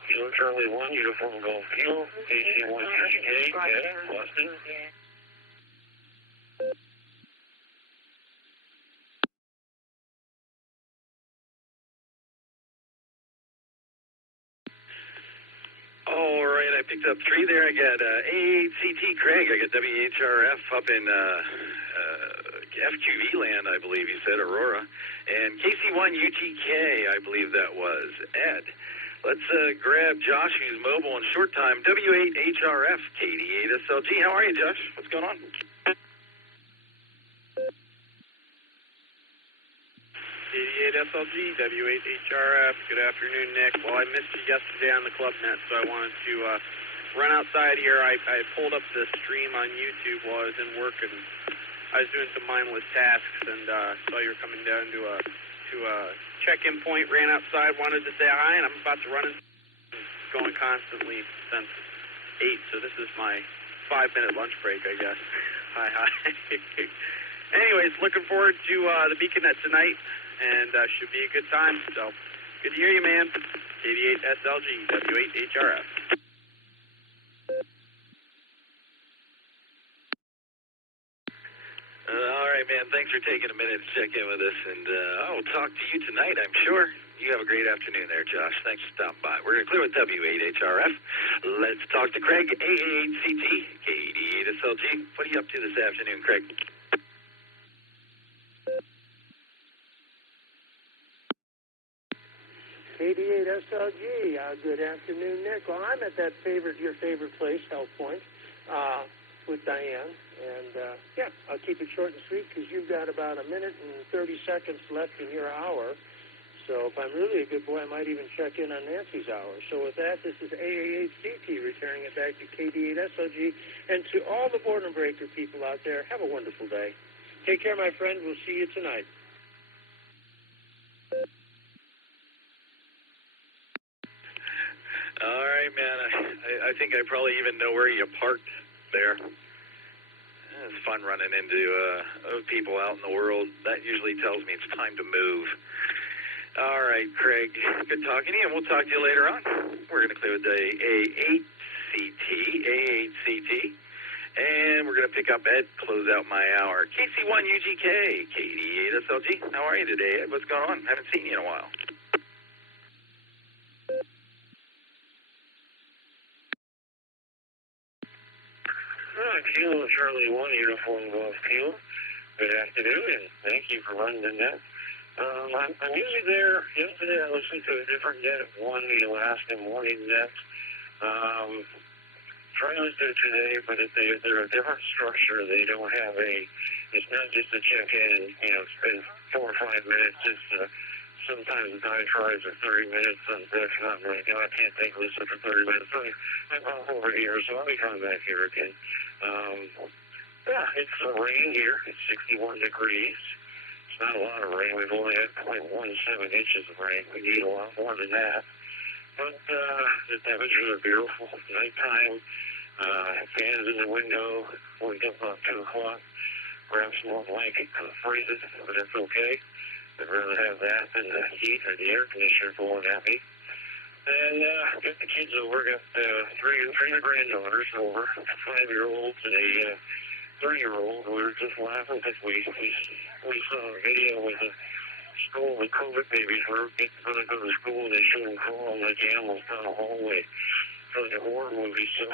Kilo Charlie 1, Uniform Golf Kilo, KC1GK, Boston. All right, I picked up 3 there. I got AACT Craig. I got WHRF up in FQV land, I believe you said, Aurora. And KC1UTK, I believe that was Ed. Let's grab Josh, who's mobile in short time. W8HRF, KD8SLG. How are you, Josh? What's going on? KD8SLG, W8HRF. Good afternoon, Nick. Well, I missed you yesterday on the club net, so I wanted to run outside here. I pulled up the stream on YouTube while I was in work, and I was doing some mindless tasks, and saw you were coming down to a check-in point, ran outside, wanted to say hi, and I'm about to run in. Going constantly since 8, so this is my 5-minute lunch break, I guess. Hi. Anyways, looking forward to the Beaconette tonight, and should be a good time, so good to hear you, man. KD8SLG, W8HRF. All right, man. Thanks for taking a minute to check in with us, and I will talk to you tonight, I'm sure. You have a great afternoon there, Josh. Thanks for stopping by. We're going to clear with W8HRF. Let's talk to Craig, AAHCT, KD8SLG. What are you up to this afternoon, Craig? KD8SLG, good afternoon, Nick. Well, I'm at that your favorite place, Health Point, with Diane. And, yeah, I'll keep it short and sweet because you've got about 1 minute and 30 seconds left in your hour. So if I'm really a good boy, I might even check in on Nancy's hour. So with that, this is AAHCT returning it back to KD8SLG. And to all the Boredom Breaker people out there, have a wonderful day. Take care, my friend. We'll see you tonight. All right, man. I think I probably even know where you parked there. It's fun running into people out in the world. That usually tells me it's time to move. All right, Craig. Good talking to you, and we'll talk to you later on. We're going to clear with the AAHCT, and we're going to pick up Ed, close out my hour. KC1UGK, KD8SLG. How are you today, Ed? What's going on? Haven't seen you in a while. Kilo Charlie 1, Uniform Golf Kilo. Good afternoon, and thank you for running the net. I'm usually there. Yesterday I listened to a different net, one the Alaska morning net. Trying to listen to today, but they're a different structure. They don't have it's not just a check-in and, spend 4 or 5 minutes. Sometimes the time tries are 30 minutes, and that's not right. I can't take listen for 30 minutes. I'm off over here, so I'll be coming back here again. Yeah, it's rain here. It's 61 degrees. It's not a lot of rain. We've only had 0.17 inches of rain. We need a lot more than that. But the temperatures are beautiful. Nighttime, Fans in the window. Wake up about 2 o'clock. Grab some more blanket, kind of freeze it, but that's okay. I'd rather have that than the heat or the air conditioner blowing at me. And got the kids over, got three of the granddaughters over, a 5-year-old and a 3-year-old. We were just laughing because we saw a video with a school with COVID babies were going to go to school and they showed them crawling like animals down the hallway. It was a horror movie, so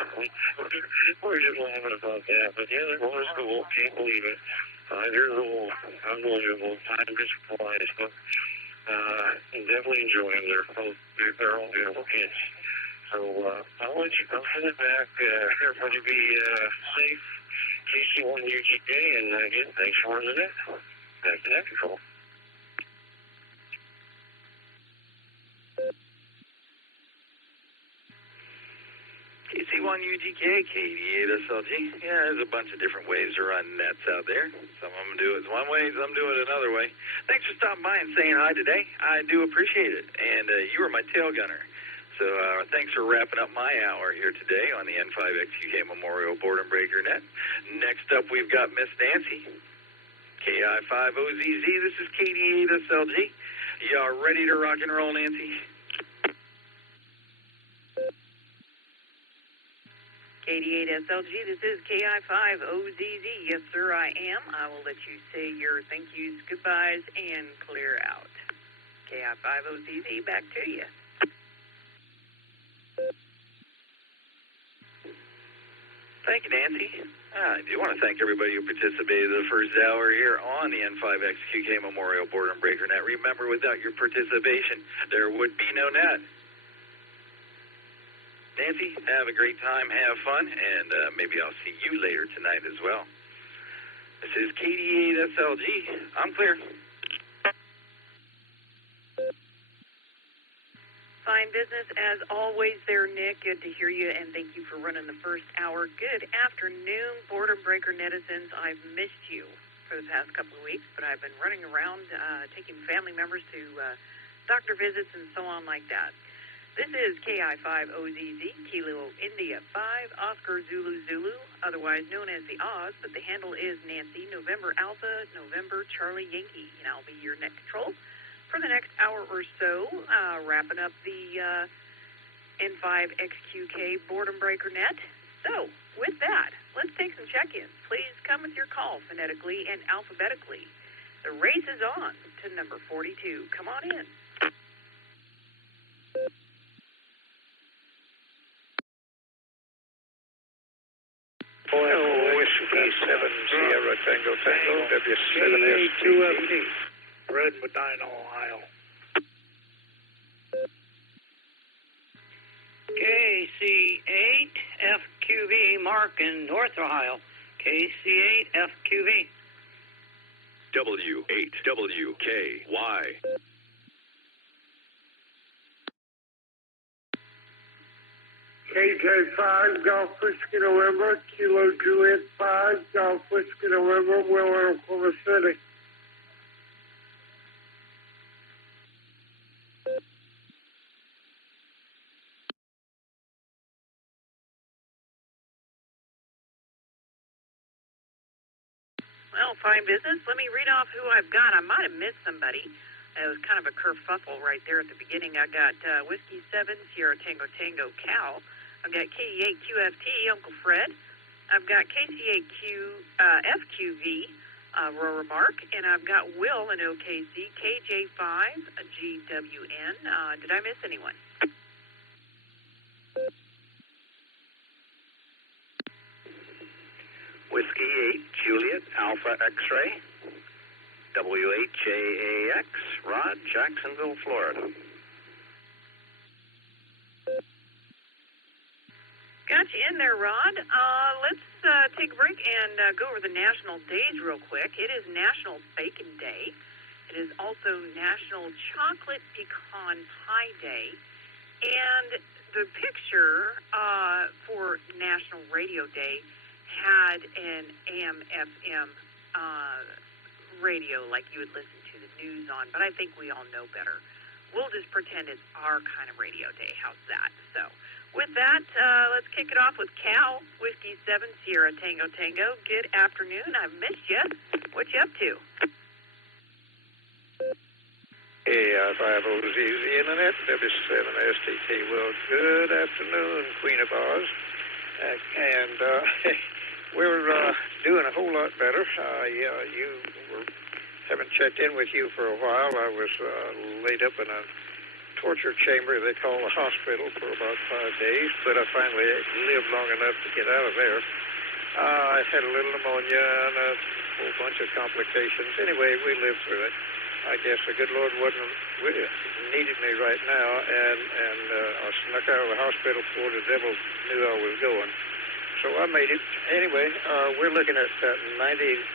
we're just laughing about that. But yeah, they're going to school, can't believe it. 5 years old, unbelievable, time just flies, but definitely enjoy them. They're all beautiful kids. So I'll send it back. Everybody be safe. KC1UGK, and again, thanks for running it. Back to Net Control. KC1UGK, KD8SLG. Yeah, there's a bunch of different ways to run nets out there. Some of them do it one way, some do it another way. Thanks for stopping by and saying hi today. I do appreciate it. And you were my tail gunner. So thanks for wrapping up my hour here today on the N5XQK Memorial Boredom Breaker Net. Next up, we've got Miss Nancy, KI5OZZ. This is KD8SLG. Y'all ready to rock and roll, Nancy? KD8SLG, this is KI5OZZ. Yes, sir, I am. I will let you say your thank yous, goodbyes, and clear out. KI5OZZ, back to you. Thank you, Nancy. I do want to thank everybody who participated in the first hour here on the N5XQK Memorial Boredom Breaker Net. Remember, without your participation, there would be no net. Nancy, have a great time, have fun, and maybe I'll see you later tonight as well. This is KD8SLG. I'm clear. Fine business as always there, Nick. Good to hear you, and thank you for running the first hour. Good afternoon, Boredom Breaker netizens. I've missed you for the past couple of weeks, but I've been running around taking family members to doctor visits and so on like that. This is KI5OZZ, Kilo India 5, Oscar Zulu Zulu, otherwise known as the Oz, but the handle is Nancy, November Alpha, November Charlie Yankee, and I'll be your net control for the next hour or so, wrapping up the N5XQK Boredom Breaker Net. So, with that, let's take some check-ins. Please come with your call phonetically and alphabetically. The race is on to number 42. Come on in. Whiskey 7 Sierra Tango Tango W7S2FT, Red Medina, Ohio. KC8FQV Mark in North Ohio. KC8FQV. W8WKY. KJ5, Golf Whiskey November, Kilo Juliet 5, Golf Whiskey November, Wheeler, Oklahoma City. Well, fine business. Let me read off who I've got. I might have missed somebody. It was kind of a kerfuffle right there at the beginning. I got Whiskey 7, Sierra Tango Tango Cal. I've got KE8QFT, Uncle Fred. I've got KC8FQV, Aurora Mark. And I've got Will in OKC, KJ5, GWN. Did I miss anyone? Whiskey 8, Juliet, Alpha X-Ray. W8JAX, Rod, Jacksonville, Florida. Got you in there, Rod. Let's take a break and go over the national days real quick. It is National Bacon Day. It is also National Chocolate Pecan Pie Day. And the picture for National Radio Day had an AM/FM radio like you would listen to the news on, but I think we all know better. We'll just pretend it's our kind of radio day. How's that? So With that, let's kick it off with Cal, Whiskey 7 Sierra Tango Tango. Good afternoon. I've missed you. What you up to? Hey, 50ZZ Internet, W7STT. Well, good afternoon, Queen of Oz. We're doing a whole lot better. Haven't checked in with you for a while. I was laid up in a torture chamber they call a hospital for about 5 days, but I finally lived long enough to get out of there. I had a little pneumonia and a whole bunch of complications. Anyway, we lived through it. I guess the good Lord needed me right now, and I snuck out of the hospital before the devil knew I was going. So I made it. Anyway, we're looking at 90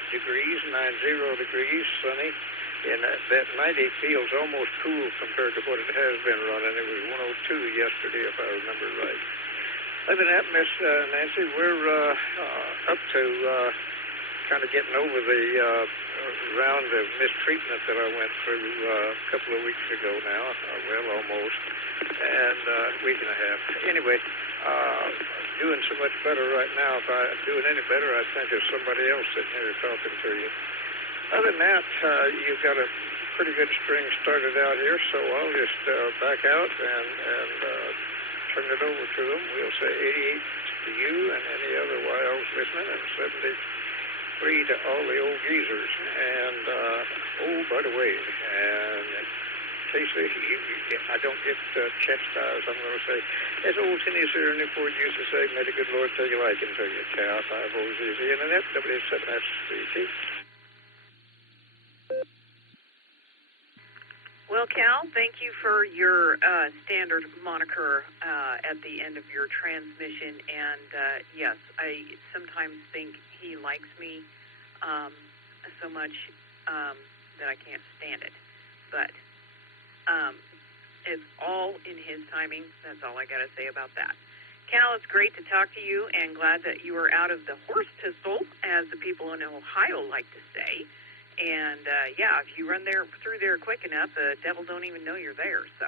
degrees, 90 degrees, sunny. And that 90 feels almost cool compared to what it has been running. It was 102 yesterday, if I remember right. Other than that, Miss Nancy, we're up to kind of getting over the round of mistreatment that I went through a couple of weeks ago now. Well, almost. And a week and a half. Anyway, doing so much better right now. If I do it any better, I'd think of somebody else sitting here talking to you. Other than that, you've got a pretty good string started out here, so I'll just back out and turn it over to them. We'll say 88 to you and any other wiles listening, and 73 to all the old geezers. And, by the way, and in case I don't get chastised, I'm going to say, as old Tinny Sir Newport used to say, may the good Lord take a liking to you. Cal 50ZZ Internet, W7SDT. Well, Cal, thank you for your standard moniker at the end of your transmission. And, yes, I sometimes think he likes me so much that I can't stand it. But it's all in his timing. That's all I got to say about that. Cal, it's great to talk to you, and glad that you are out of the horse pistol, as the people in Ohio like to say. And, if you run through there quick enough, the devil don't even know you're there. So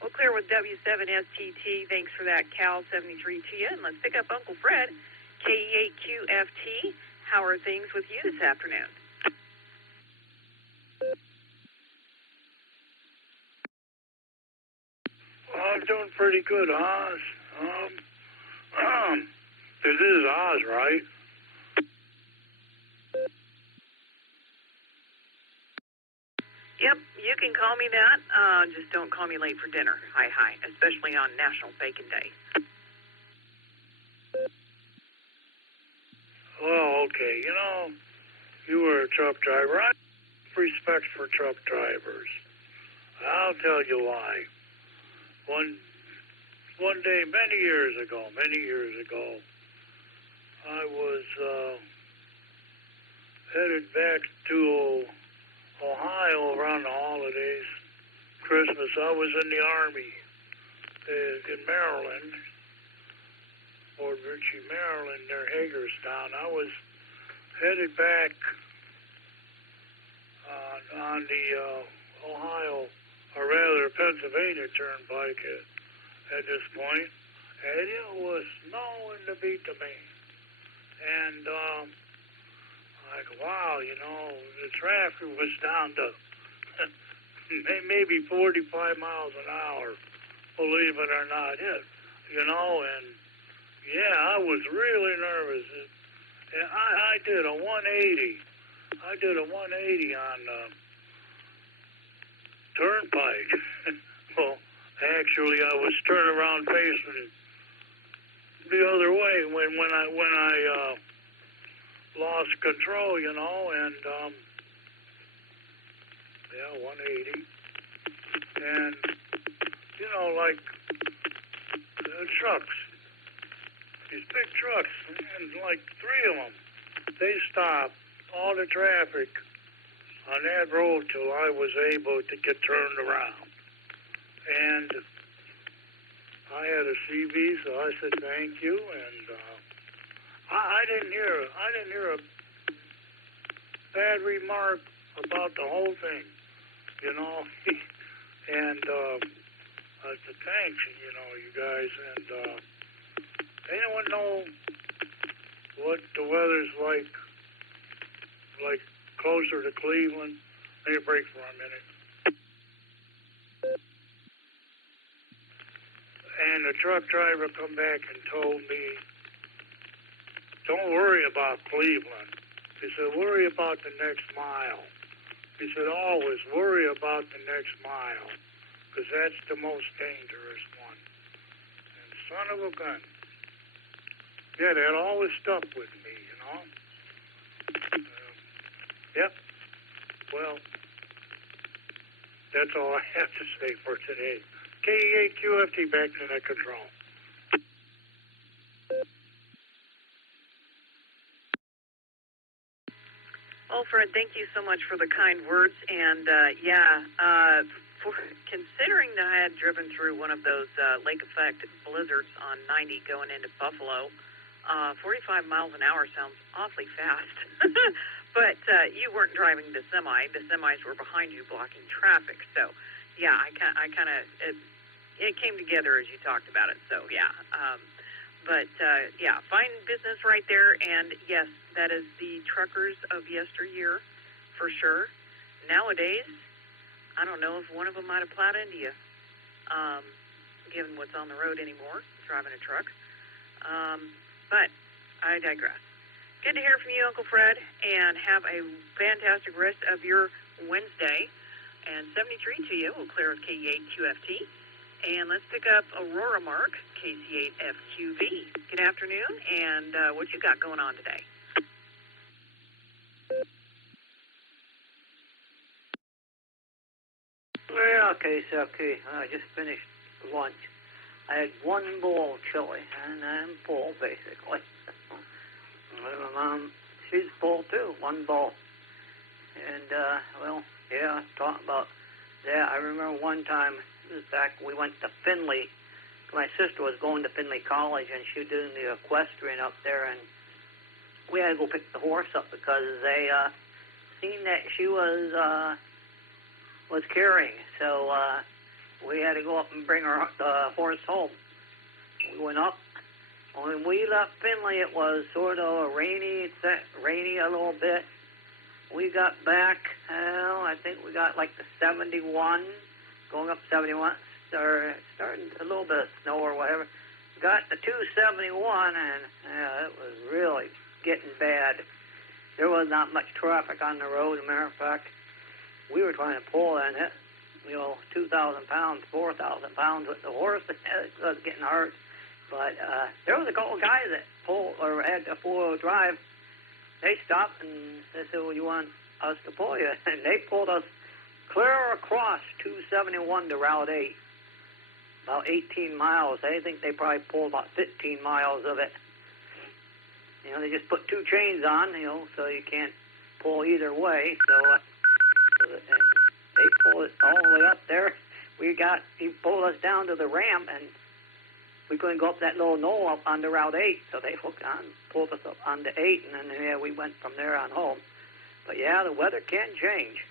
we'll clear with W7STT. Thanks for that, Cal 73 to you. And let's pick up Uncle Fred, KE8QFT. How are things with you this afternoon? Well, I'm doing pretty good, Oz. This is Oz, right? Yep, you can call me that. Just don't call me late for dinner. Hi, especially on National Bacon Day. Well, okay. You were a truck driver. I have respect for truck drivers. I'll tell you why. One day, many years ago, I was headed back to Ohio around the holidays, Christmas. I was in the Army in Maryland, Fort Ritchie, Maryland, near Hagerstown. I was headed back on the Ohio, or rather Pennsylvania Turnpike at this point, and it was snowing to beat the me. And wow, the traffic was down to maybe 45 miles an hour, believe it or not. And I was really nervous. And I did a 180. I did a 180 on Turnpike. Well, actually, I was turning around facing the other way when I lost control, and 180. And, like trucks, these big trucks, and like three of them, they stopped all the traffic on that road till I was able to get turned around. And I had a CB, so I said thank you, and I didn't hear a bad remark about the whole thing, And the tanks, you guys. And anyone know what the weather's like closer to Cleveland? Let me break for a minute. And the truck driver come back and told me, don't worry about Cleveland. He said, worry about the next mile. He said, always worry about the next mile, because that's the most dangerous one. And son of a gun. Yeah, that always stuck with me, Yep. Well, that's all I have to say for today. KE8QFT back to net control. Well, Fred, thank you so much for the kind words. And, for considering that I had driven through one of those lake effect blizzards on 90 going into Buffalo, 45 miles an hour sounds awfully fast. But you weren't driving the semi. The semis were behind you blocking traffic. So, yeah, I kind of, it came together as you talked about it. So, yeah. Fine business right there. And, yes, that is the truckers of yesteryear for sure. Nowadays, I don't know if one of them might have plowed into you, given what's on the road anymore, driving a truck. But I digress. Good to hear from you, Uncle Fred, and have a fantastic rest of your Wednesday. And 73 to you. We'll clear with KE8QFT. And let's pick up Aurora Mark, KC8FQV. Good afternoon, and what you got going on today? Well, KCFQ, I just finished lunch. I had one bowl of chili, and I'm full, basically. My mom, she's full, too, one bowl. And, talking about that, I remember one time, back we went to Findlay. My sister was going to Findlay College, and she was doing the equestrian up there, and we had to go pick the horse up because they seen that she was carrying. So we had to go up and bring the horse home. We went up. When we left Findlay, it was sort of rainy a little bit. We got back, I think we got like the 71, going up 71, starting a little bit of snow or whatever. Got to 271, and it was really getting bad. There was not much traffic on the road. As a matter of fact, we were trying to pull in it, 2,000 pounds, 4,000 pounds with the horse. It was getting hard. But there was a couple of guys that had a four-wheel drive. They stopped and they said, well, you want us to pull you? And they pulled us clear across 271 to Route 8, about 18 miles. I think they probably pulled about 15 miles of it. They just put two chains on, so you can't pull either way. And they pulled it all the way up there. He pulled us down to the ramp, and we couldn't go up that little knoll up onto Route 8, so they hooked on, pulled us up onto 8, and then we went from there on home. But yeah, the weather can change.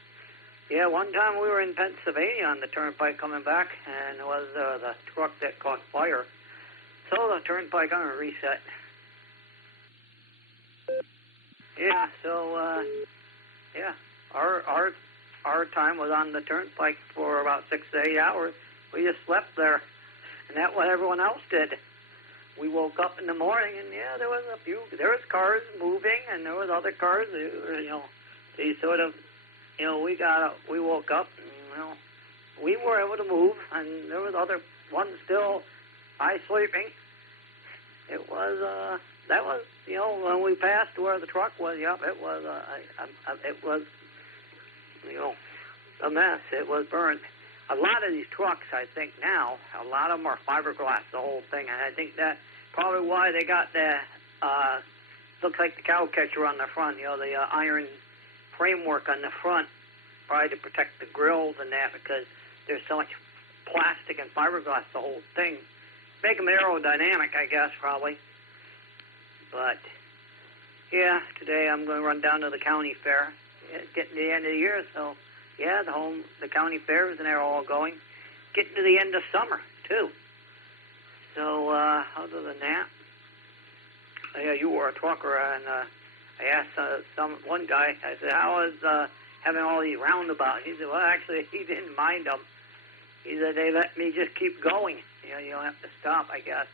Yeah, one time we were in Pennsylvania on the turnpike coming back, and it was the truck that caught fire. So the turnpike on a reset. Yeah, so our time was on the turnpike for about 6 to 8 hours. We just slept there. And that's what everyone else did. We woke up in the morning, and there was cars moving, and there was other cars. They sort of, we woke up, and we were able to move, and there was other ones still sleeping. It was that was when we passed where the truck was. Yep, it was a mess. It was burned. A lot of these trucks, I think now, a lot of them are fiberglass, the whole thing. And I think that's probably why they got the, looks like the cow catcher on the front, the iron framework on the front, probably to protect the grills and that, because there's so much plastic and fiberglass, the whole thing. Make them aerodynamic, I guess, probably. But, yeah, today I'm going to run down to the county fair. It's getting to the end of the year, so... Yeah, the county fairs, and they're all going. getting to the end of summer, too. So, other than that, yeah, you were a trucker, and I asked one guy, I said, how is having all these roundabouts? He said, well, actually, he didn't mind them. He said, they let me just keep going. You don't have to stop, I guess.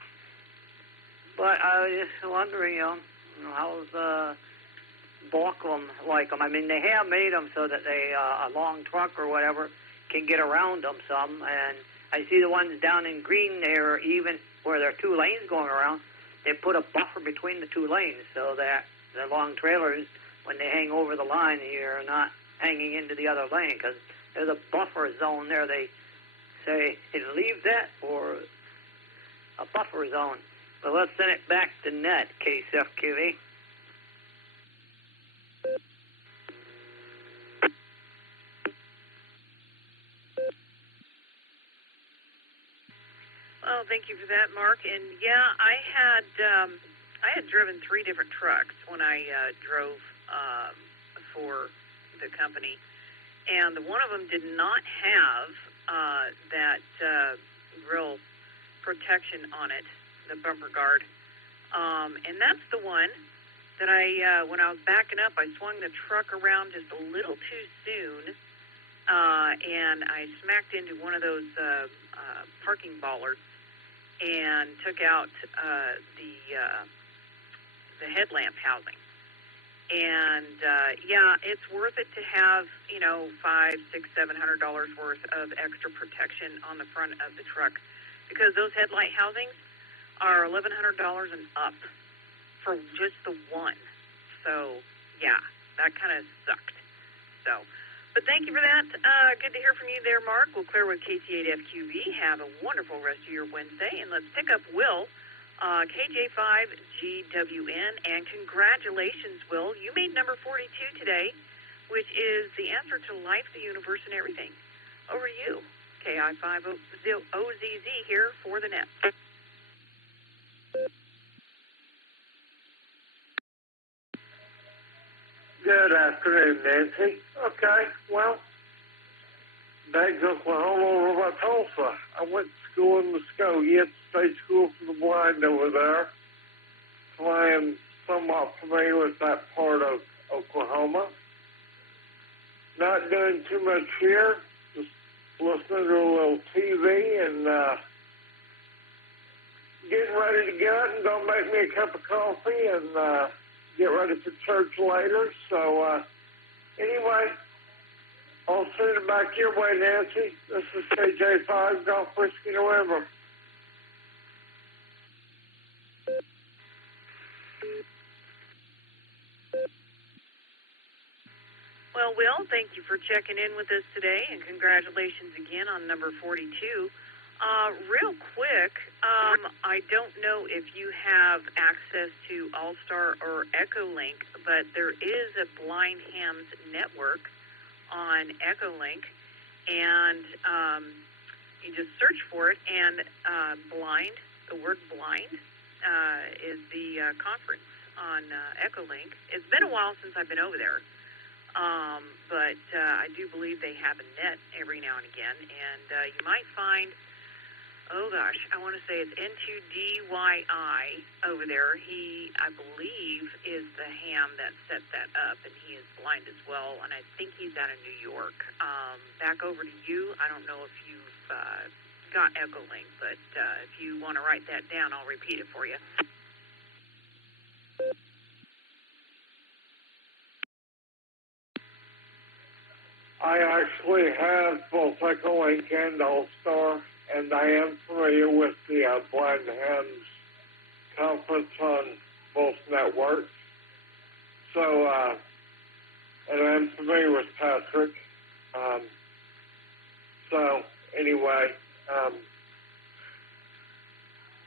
But I was just wondering, how's Borklum like them? I mean, they have made them so that a long truck or whatever can get around them some. And I see the ones down in Green there, even where there are 2 lanes going around, they put a buffer between the 2 lanes so that the long trailers, when they hang over the line, you're not hanging into the other lane, because there's a buffer zone there. They say, leave that for a buffer zone. But let's send it back to net, KSFQV. Well, thank you for that, Mark. And yeah, I had driven 3 different trucks when I drove for the company, and one of them did not have that grill protection on it, the bumper guard, and that's the one that when I was backing up, I swung the truck around just a little too soon, and I smacked into one of those parking bollards and took out the headlamp housing. And yeah, it's worth it to have, $500, $600, $700 worth of extra protection on the front of the truck, because those headlight housings are $1,100 and up for just the one. So yeah, that kind of sucked. So, but thank you for that. Good to hear from you there, Mark. We'll clear with KC8FQV. Have a wonderful rest of your Wednesday, and let's pick up Will. KJ5GWN, and congratulations, Will. You made number 42 today, which is the answer to life, the universe, and everything. Over to you. KI5OZZ here for the net. Good afternoon, Nancy. Okay, well, back to Oklahoma over by Tulsa. I went to school in Muskogee at the state school for the blind over there. So I am somewhat familiar with that part of Oklahoma. Not doing too much here, just listening to a little TV and getting ready to get up and go make me a cup of coffee and get ready for church later. So anyway, I'll send it back your way, Nancy. This is KJ5, Golf Whiskey November. Well, Will, thank you for checking in with us today, and congratulations again on number 42. Real quick, I don't know if you have access to Allstar or Echolink, but there is a blind hams network on Echolink, and you just search for it, and blind, the word blind, is the conference on Echolink. It's been a while since I've been over there, but I do believe they have a net every now and again, and you might find, oh gosh, I want to say it's N2DYI over there. He, I believe, is the ham that set that up, and he is blind as well, and I think he's out of New York. Back over to you. I don't know if you've got Echolink, but if you want to write that down, I'll repeat it for you. I actually have both Echolink and Allstar, and I am familiar with the Blind Hams conference on both networks. So, and I'm familiar with Patrick. So, anyway,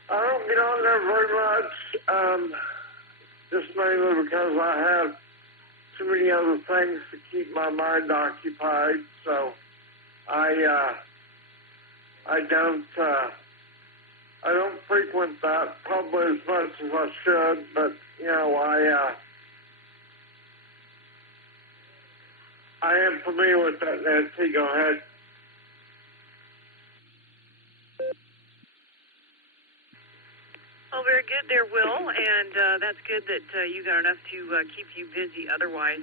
I don't get on there very much, just mainly because I have too many other things to keep my mind occupied. So, I don't frequent that probably as much as I should, but I am familiar with that, Nancy. Go ahead. Well, very good there, Will, and that's good that you got enough to keep you busy. Otherwise,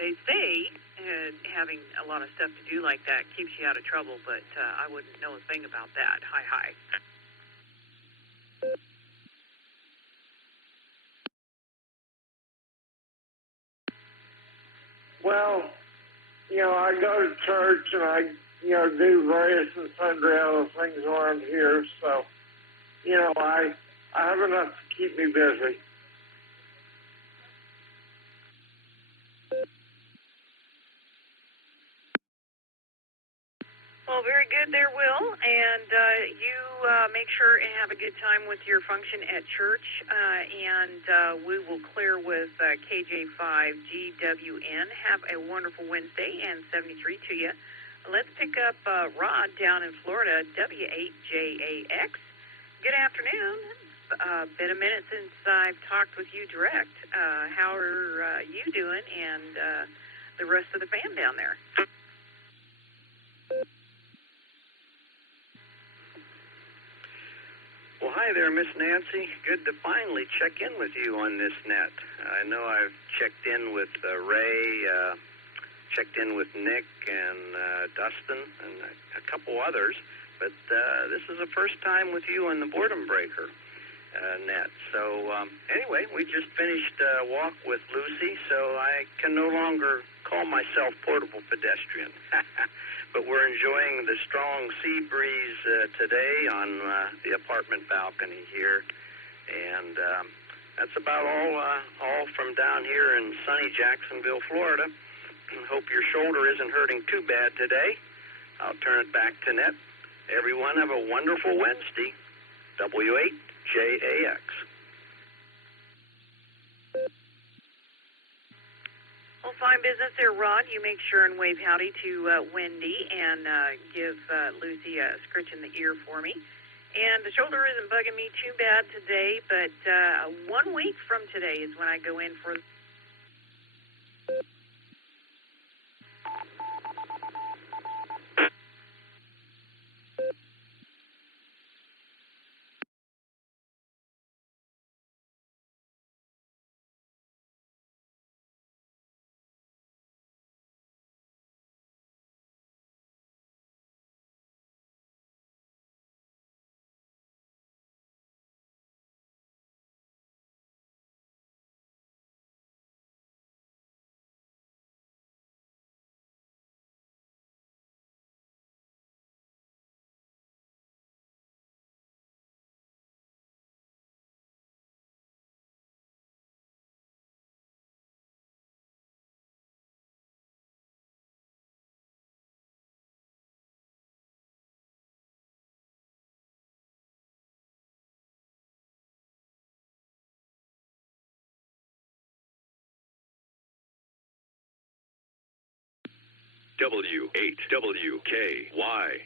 they say having a lot of stuff to do like that keeps you out of trouble, but I wouldn't know a thing about that. Hi. Well, I go to church and I, do various and sundry other things around here, so, I have enough to keep me busy. Well, very good there, Will, and you make sure and have a good time with your function at church, and we will clear with KJ5GWN. Have a wonderful Wednesday, and 73 to you. Let's pick up Rod down in Florida, W8JAX. Good afternoon. Been a minute since I've talked with you direct. How are you doing and the rest of the fam down there? Well, hi there, Miss Nancy. Good to finally check in with you on this net. I know I've checked in with Ray, checked in with Nick and Dustin and a couple others, but this is the first time with you on the Boredom Breaker net. So anyway, we just finished a walk with Lucy, so I can no longer call myself portable pedestrian. But we're enjoying the strong sea breeze today on the apartment balcony here, and that's about all from down here in sunny Jacksonville, Florida. Hope your shoulder isn't hurting too bad today. I'll turn it back to Net. Everyone have a wonderful Wednesday. W8JAX. Well, fine business there, Rod. You make sure and wave howdy to Wendy and give Lucy a scritch in the ear for me. And the shoulder isn't bugging me too bad today, but 1 week from today is when I go in for... W8WKY.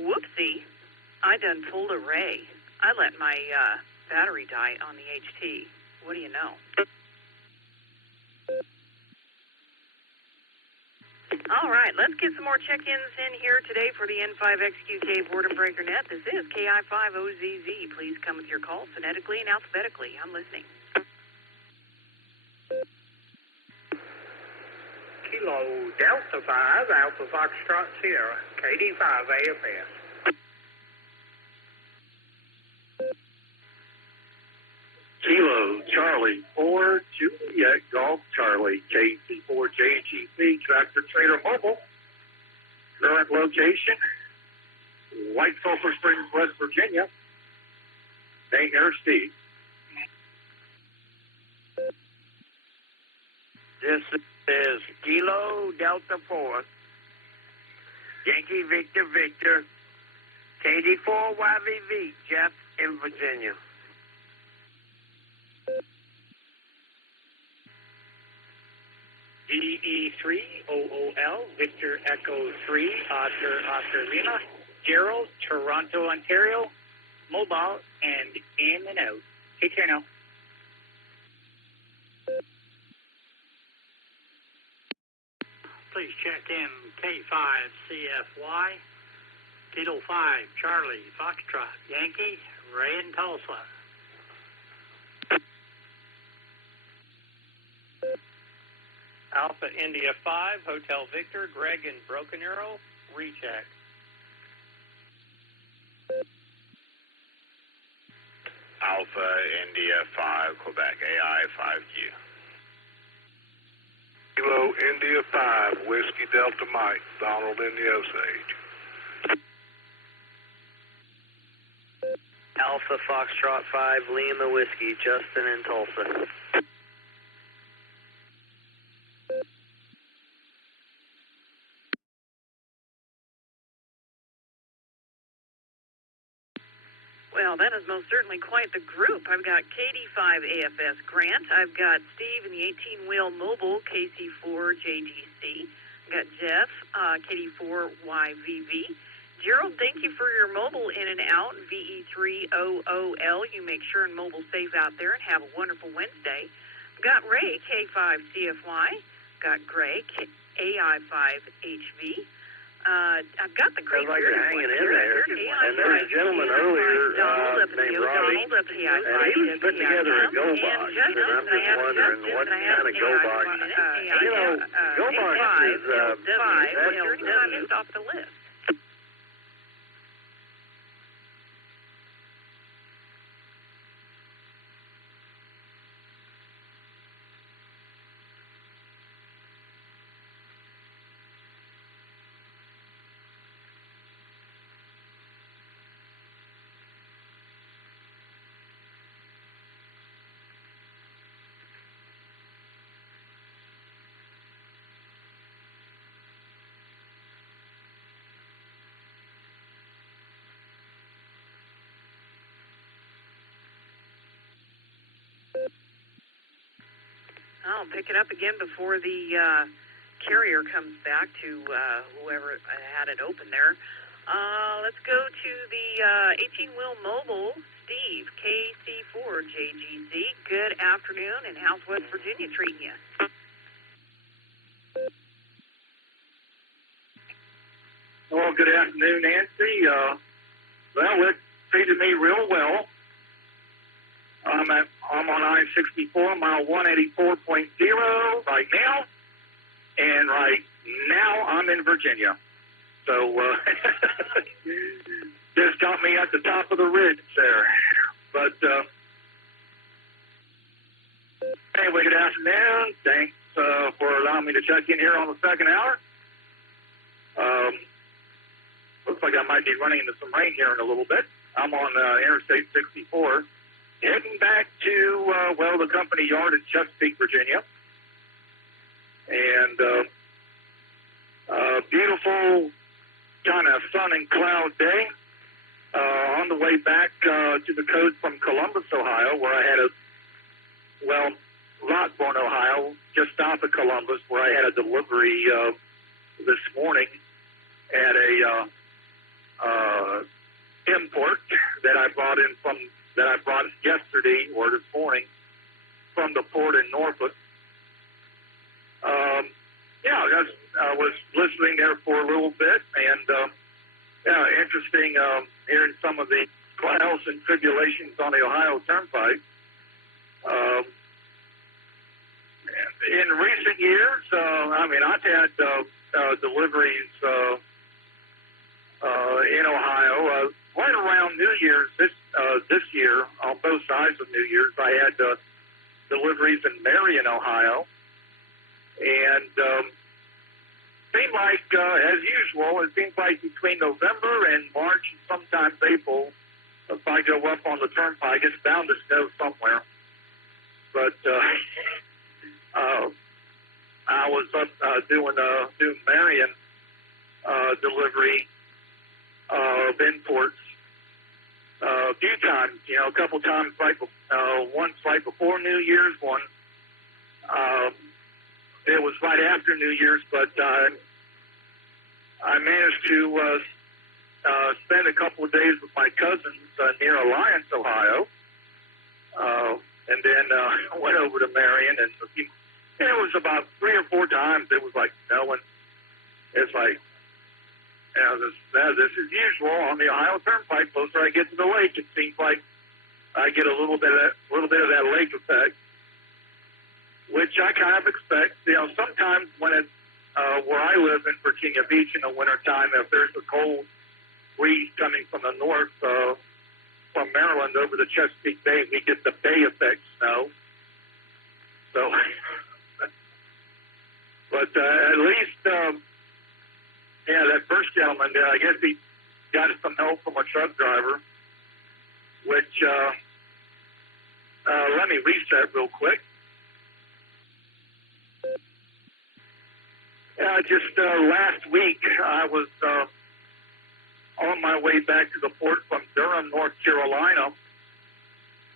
Whoopsie. I done pulled a Ray. I let my battery die on the HT. What do you know? All right, let's get some more check-ins in here today for the N5XQK Boredom Breaker Net. This is KI5OZZ. Please come with your call phonetically and alphabetically. I'm listening. Kilo Delta 5, Alpha Foxtrot Sierra, KD5 AFS. Kilo Charlie 4, Juliet Golf Charlie, KC4JGP, Tractor Trailer Mobile. Current location, White Sulphur Springs, West Virginia. Name Steve. This is Kilo Delta 4, Yankee Victor Victor, KD4YVV, Jeff in Virginia. DE3OOL, Victor Echo 3, Oscar Lima, Gerald, Toronto, Ontario, mobile, and in and out. Take care now. Please check in K5CFY, Kilo 5, Charlie, Foxtrot, Yankee, Ray in Tulsa. Alpha India 5, Hotel Victor, Greg in Broken Arrow, recheck. Alpha India 5, Quebec AI 5Q. Kilo India 5, Whiskey Delta Mike, Donald in the Osage. Alpha Foxtrot 5, Lima Whiskey, Justin in Tulsa. Well, that is most certainly quite the group. I've got KD5AFS Grant. I've got Steve in the 18-wheel mobile, KC4JGC. I've got Jeff, KD4YVV. Gerald, thank you for your mobile in and out, VE3OOL. You make sure and mobile safe out there and have a wonderful Wednesday. I've got Ray, K5CFY. Got Greg, AI5HV. I've got the great like you're hanging in there. And there's a gentleman earlier named Robbie, and he was putting together a go box. And I'm just wondering what kind of go box. You know, go box is just off the list. I'll pick it up again before the carrier comes back to whoever had it open there. Let's go to the 18-wheel mobile, Steve, KC4JGC. Good afternoon, and how's West Virginia treating you? Well, good afternoon, Nancy. Well, it treated me real well. I'm on I-64, mile 184.0 right now, and right now I'm in Virginia. So just got me at the top of the ridge there. But anyway, good afternoon. Thanks for allowing me to check in here on the second hour. Looks like I might be running into some rain here in a little bit. I'm on Interstate 64. Heading back to, the company yard in Chesapeake, Virginia. And beautiful kind of sun and cloud day. On the way back to the coast from Columbus, Ohio, where I had Rockbourne, Ohio, just south of Columbus, where I had a delivery this morning at a import that I brought yesterday or this morning from the port in Norfolk. I was listening there for a little bit, and interesting hearing some of the trials and tribulations on the Ohio Turnpike. In recent years, I've had deliveries in Ohio. Right around New Year's this year, on both sides of New Year's, I had deliveries in Marion, Ohio, and seemed like, as usual, it seems like between November and March and sometimes April, if I go up on the turnpike, it's bound to snow somewhere. But I was up doing Marion delivery of imports a few times. A couple times once right before New Year's, one it was right after New Year's, but I managed to spend a couple of days with my cousins near Alliance, Ohio, and then went over to Marion, and it was about 3 or 4 times. It was like it's like, this is usual on the Ohio Turnpike. Closer I get to the lake, it seems like I get a little bit of that lake effect, which I kind of expect. Sometimes when it's where I live in Virginia Beach in the wintertime, if there's a cold breeze coming from the north, from Maryland over the Chesapeake Bay, we get the bay effect snow. So, but at least, that first gentleman, I guess he got some help from a truck driver, which, let me reset real quick. Just last week, I was on my way back to the port from Durham, North Carolina,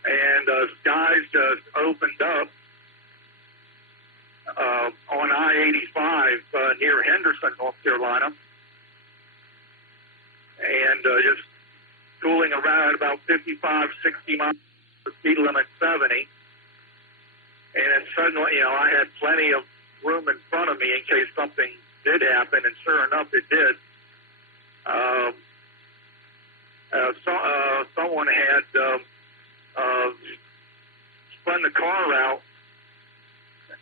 and skies just opened up on I-85 near Henderson, North Carolina, and just cooling around about 55, 60 miles, the speed limit 70, and then suddenly, I had plenty of room in front of me in case something did happen, and sure enough, it did. Someone had spun the car out,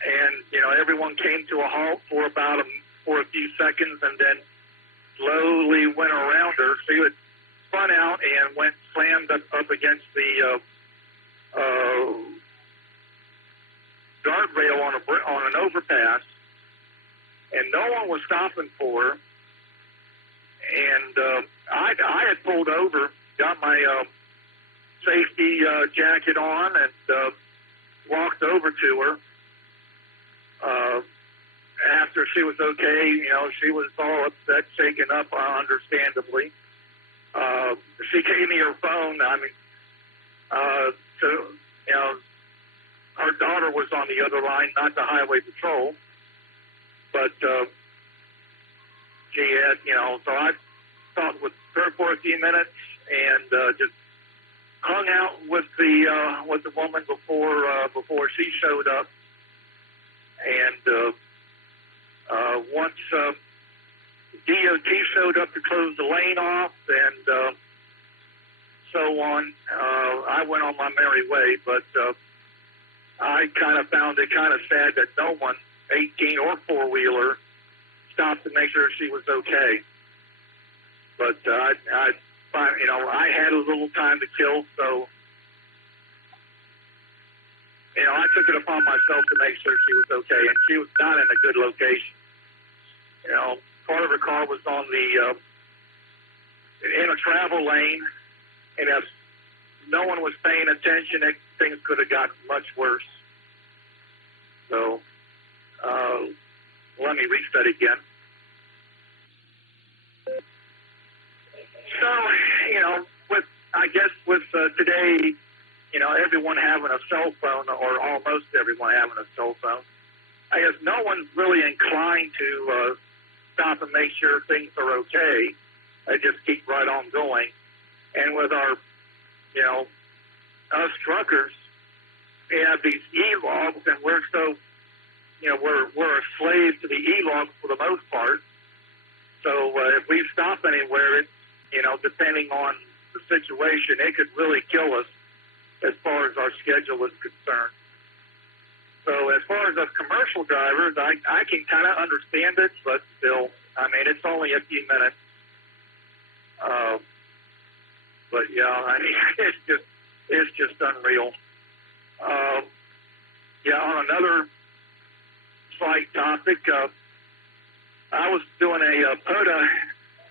and everyone came to a halt for a few seconds, and then slowly went around her. She had spun out and went slammed up against the guardrail on an overpass, and no one was stopping for her. And I had pulled over, got my safety jacket on, and walked over to her. After she was okay, she was all upset, shaken up, understandably. She gave me her phone. Her daughter was on the other line, not the highway patrol, but she had, so I talked with her for a few minutes and just hung out with the woman before she showed up. And once DOT showed up to close the lane off and so on, I went on my merry way. But I kind of found it kind of sad that no one, 18 or four-wheeler, stopped to make sure she was okay. But I had a little time to kill, so I took it upon myself to make sure she was okay, and she was not in a good location. Part of her car was on in a travel lane, and if no one was paying attention, things could have gotten much worse. So, let me reset again. So, with today, everyone having a cell phone, or almost everyone having a cell phone, I guess no one's really inclined to stop and make sure things are okay. They just keep right on going. And with our, us truckers, we have these e-logs, and we're so, we're a slave to the e-log for the most part. So if we stop anywhere, it, depending on the situation, it could really kill us as far as our schedule is concerned. So as far as us commercial drivers, I can kind of understand it, but still, it's only a few minutes. But yeah, it's just unreal. On another slight topic, I was doing a POTA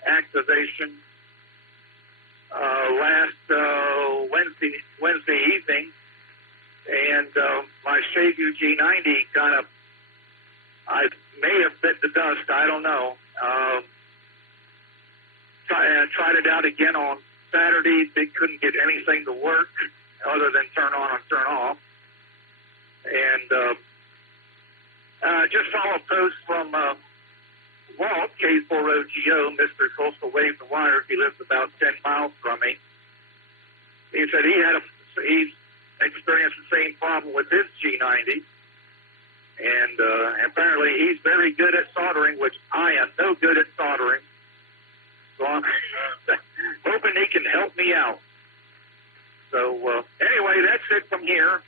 activation last Wednesday evening, and my Shagu G90 I may have bit the dust, I don't know. tried it out again on Saturday. They couldn't get anything to work other than turn on and turn off. And just saw a post from Walt, K4OGO, Mr. Coastal Wave and Wires. He lives about 10 miles from me. He said he's experienced the same problem with his G90. And apparently he's very good at soldering, which I am no good at soldering. So I'm hoping he can help me out. So anyway, that's it from here.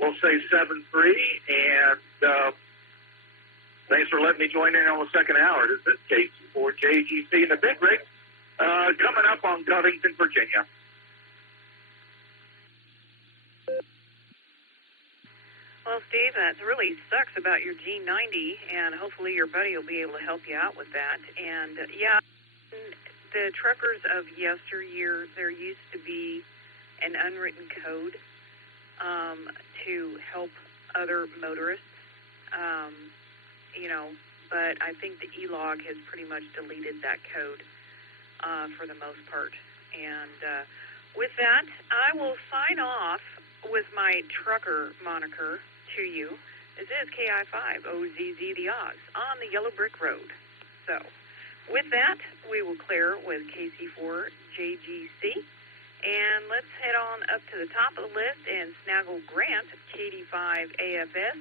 We'll say 7-3, and thanks for letting me join in on the second hour. This is KC4 JGC and the Big Rig coming up on Covington, Virginia. Well, Steve, that really sucks about your G90, and hopefully your buddy will be able to help you out with that. And, yeah, the truckers of yesteryear, there used to be an unwritten code to help other motorists, but I think the E-Log has pretty much deleted that code for the most part. And with that, I will sign off with my trucker moniker to you. This is KI5OZZ the Oz on the Yellow Brick Road. So, with that, we will clear with KC4 JGC. And let's head on up to the top of the list and snaggle Grant of KD5 AFS.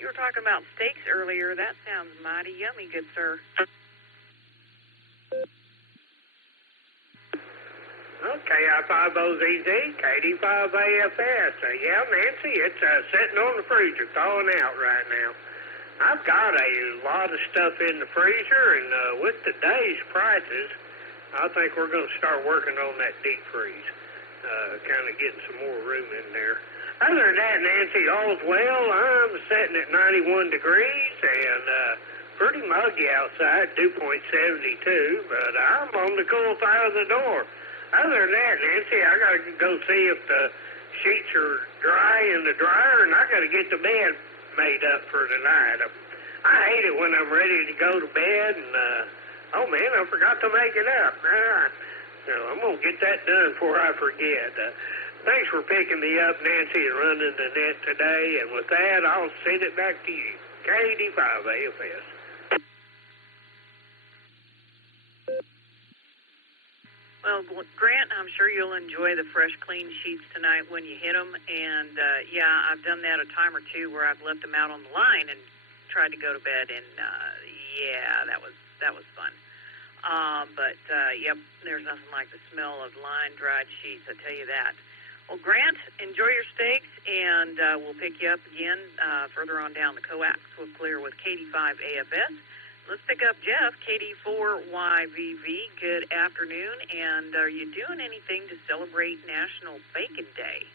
You were talking about steaks earlier. That sounds mighty yummy, good sir. Okay, I5OZZ, KD5 AFS. Yeah, Nancy, it's sitting on the freezer, thawing out right now. I've got a lot of stuff in the freezer, and with today's prices, I think we're going to start working on that deep freeze, kind of getting some more room in there. Other than that, Nancy, all's well. I'm sitting at 91 degrees and pretty muggy outside, dew point 72, but I'm on the cool side of the door. Other than that, Nancy, I got to go see if the sheets are dry in the dryer, and I got to get the bed made up for tonight. I hate it when I'm ready to go to bed and oh, man, I forgot to make it up. So I'm going to get that done before I forget. Thanks for picking me up, Nancy, and running the net today. And with that, I'll send it back to you. KD5 AFS. Well, Grant, I'm sure you'll enjoy the fresh, clean sheets tonight when you hit them. And, yeah, I've done that a time or two where I've left them out on the line and tried to go to bed. And, yeah, that was fun. Yep, there's nothing like the smell of line-dried sheets, I tell you that. Well, Grant, enjoy your steaks, and we'll pick you up again further on down the coax. We'll clear with KD5 AFS. Let's pick up Jeff, KD4YVV. Good afternoon, and are you doing anything to celebrate National Bacon Day?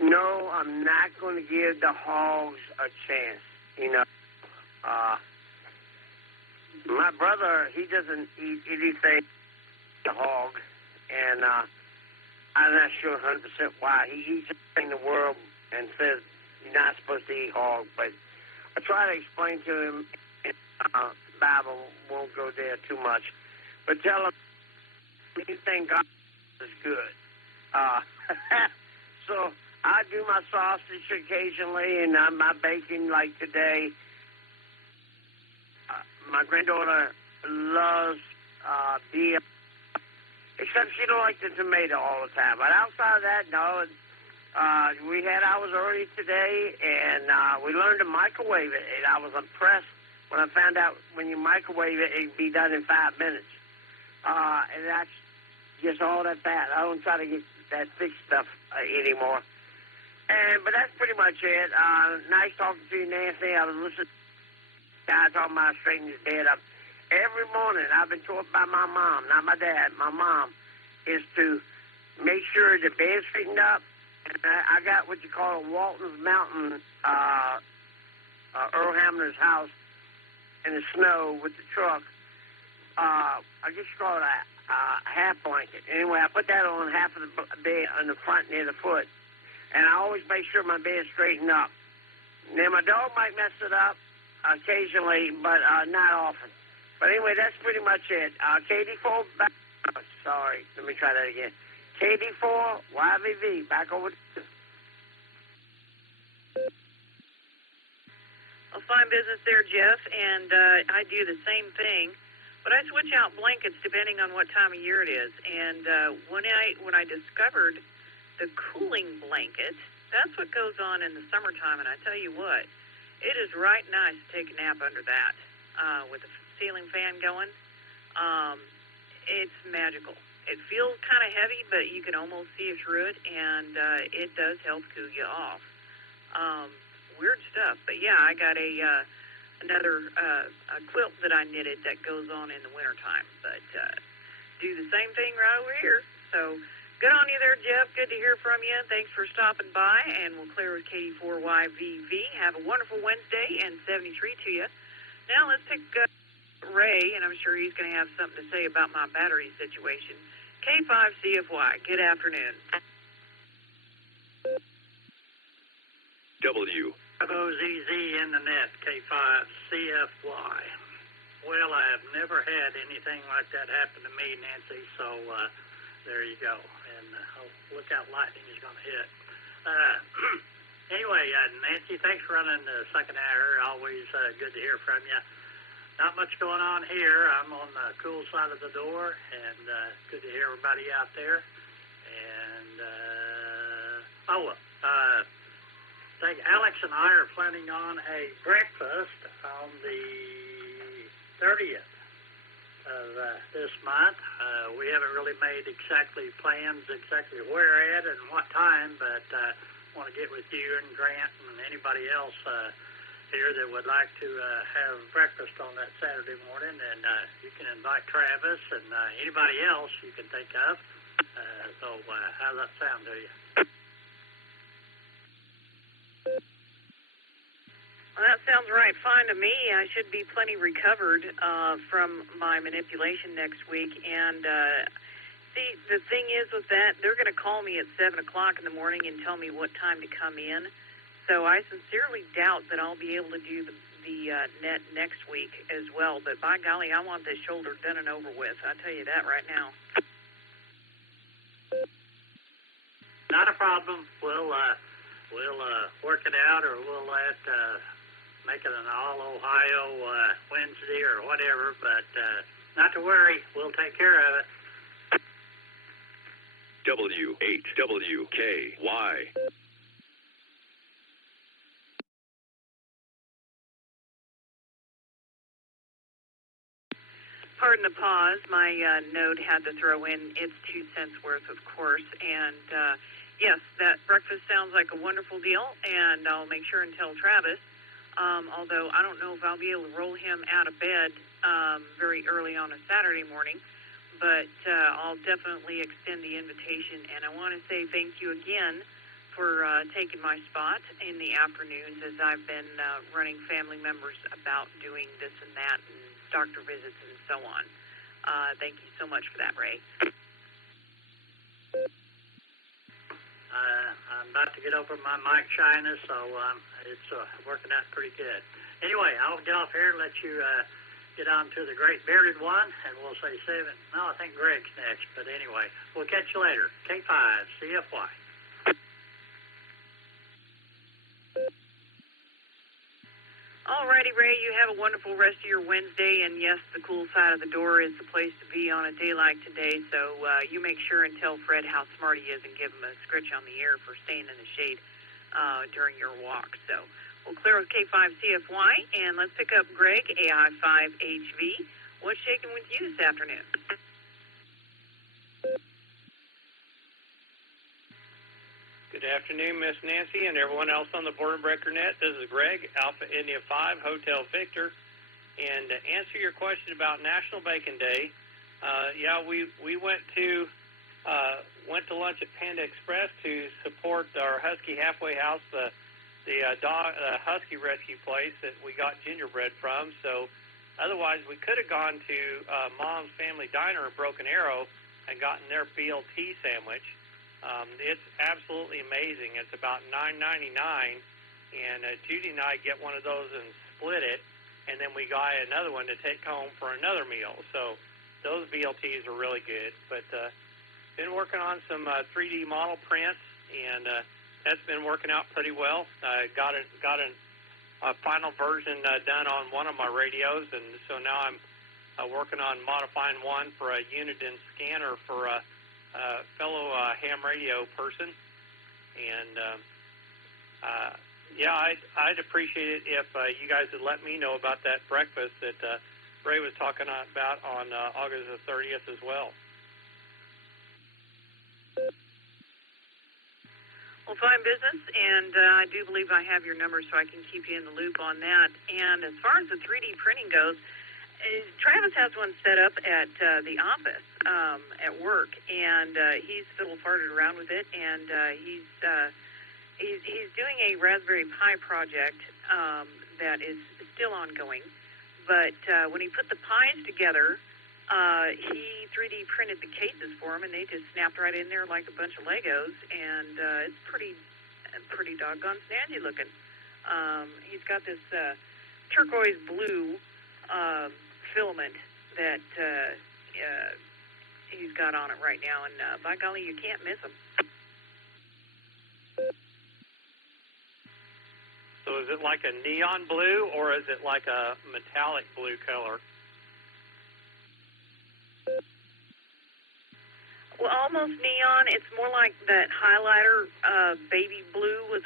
No, I'm not going to give the hogs a chance. My brother, he doesn't eat anything the hog, and I'm not sure 100% why. He eats everything in the world and says you're not supposed to eat hog, but I try to explain to him, Bible won't go there too much, but tell him anything God is good. So I do my sausage occasionally, and my bacon like today. My granddaughter loves beer, except she don't like the tomato all the time. But outside of that, no. We had ours early today, and we learned to microwave it. And I was impressed when I found out when you microwave it, it can be done in 5 minutes. And that's just all that bad. I don't try to get that thick stuff anymore. But that's pretty much it. Nice talking to you, Nancy. I was listening to the guy talking about straightening his bed up. Every morning I've been taught by my mom, not my dad, my mom, is to make sure the bed's straightened up. And I got what you call a Walton's Mountain, Earl Hamner's house in the snow with the truck. I guess you call it a half blanket. Anyway, I put that on half of the bed on the front near the foot. And I always make sure my bed's straightened up. Now, my dog might mess it up occasionally, but not often. But anyway, that's pretty much it. KD4 back. Sorry, let me try that again. KD4 YVV, back over to you. Well, fine business there, Jeff, and I do the same thing, but I switch out blankets depending on what time of year it is. And when I discovered the cooling blanket, that's what goes on in the summertime, and I tell you what, it is right nice to take a nap under that with the ceiling fan going. It's magical. It feels kind of heavy, but you can almost see it through it, and it does help cool you off. Weird stuff, but yeah, I got another a quilt that I knitted that goes on in the wintertime, but do the same thing right over here. So good on you there, Jeff. Good to hear from you. Thanks for stopping by, and we'll clear with KD4YVV. Have a wonderful Wednesday and 73 to you. Now let's pick Ray, and I'm sure he's going to have something to say about my battery situation. K5CFY, good afternoon. W. OZZ in the net, K5CFY. Well, I have never had anything like that happen to me, Nancy, so there you go. And look out, lightning is going to hit. Anyway, Nancy, thanks for running the second hour. Always good to hear from you. Not much going on here. I'm on the cool side of the door, and good to hear everybody out there. And, I think Alex and I are planning on a breakfast on the 30th of this month. We haven't really made plans exactly where at and what time, but want to get with you and Grant and anybody else here that would like to have breakfast on that Saturday morning, and you can invite Travis and anybody else you can think of. So how does that sound to you? Well, that sounds right. Fine to me. I should be plenty recovered from my manipulation next week. And see, the thing is with that, they're going to call me at 7 o'clock in the morning and tell me what time to come in. So I sincerely doubt that I'll be able to do the net next week as well. But by golly, I want this shoulder done and over with. I'll tell you that right now. Not a problem. We'll work it out, or we'll make it an all-Ohio Wednesday or whatever, but not to worry. We'll take care of it. W8WKY. Pardon the pause. My node had to throw in its 2 cents worth, of course, and yes, that breakfast sounds like a wonderful deal, and I'll make sure and tell Travis. Although I don't know if I'll be able to roll him out of bed very early on a Saturday morning, but I'll definitely extend the invitation. And I want to say thank you again for taking my spot in the afternoons, as I've been running family members about doing this and that and doctor visits and so on. Thank you so much for that, Ray. I'm about to get over my mic shyness, so it's working out pretty good. Anyway, I'll get off here and let you get on to the great bearded one, and we'll say 7. No, I think Greg's next, but anyway, we'll catch you later. K5CFY. Alrighty, Ray, you have a wonderful rest of your Wednesday, and yes, the cool side of the door is the place to be on a day like today, so you make sure and tell Fred how smart he is and give him a scritch on the ear for staying in the shade during your walk. So we'll clear with K5CFY, and let's pick up Greg, AI5HV. What's shaking with you this afternoon? Good afternoon, Miss Nancy, and everyone else on the Boredom Breaker Net. This is Greg, Alpha India 5, Hotel Victor. And to answer your question about National Bacon Day, we went to lunch at Panda Express to support our Husky Halfway House, the Husky rescue place that we got gingerbread from. So otherwise, we could have gone to Mom's Family Diner in Broken Arrow and gotten their BLT sandwich. It's absolutely amazing. It's about $9.99, and Judy and I get one of those and split it, and then we buy another one to take home for another meal. So those BLTs are really good. But been working on some 3D model prints, and that's been working out pretty well. Got a final version done on one of my radios, and so now I'm working on modifying one for a Uniden scanner for a fellow ham radio person. And yeah, I'd appreciate it if you guys would let me know about that breakfast that Ray was talking about on August the 30th as well. Well, fine business, and I do believe I have your number so I can keep you in the loop on that. And as far as the 3D printing goes, Travis has one set up at the office at work, and he's fiddle-farted around with it, and he's doing a Raspberry Pi project that is still ongoing. But when he put the Pis together, he 3D printed the cases for him, and they just snapped right in there like a bunch of Legos, and it's pretty doggone snazzy looking. He's got this turquoise blue filament that he's got on it right now, and by golly, you can't miss him. So is it like a neon blue, or is it like a metallic blue color? Well, almost neon. It's more like that highlighter baby blue with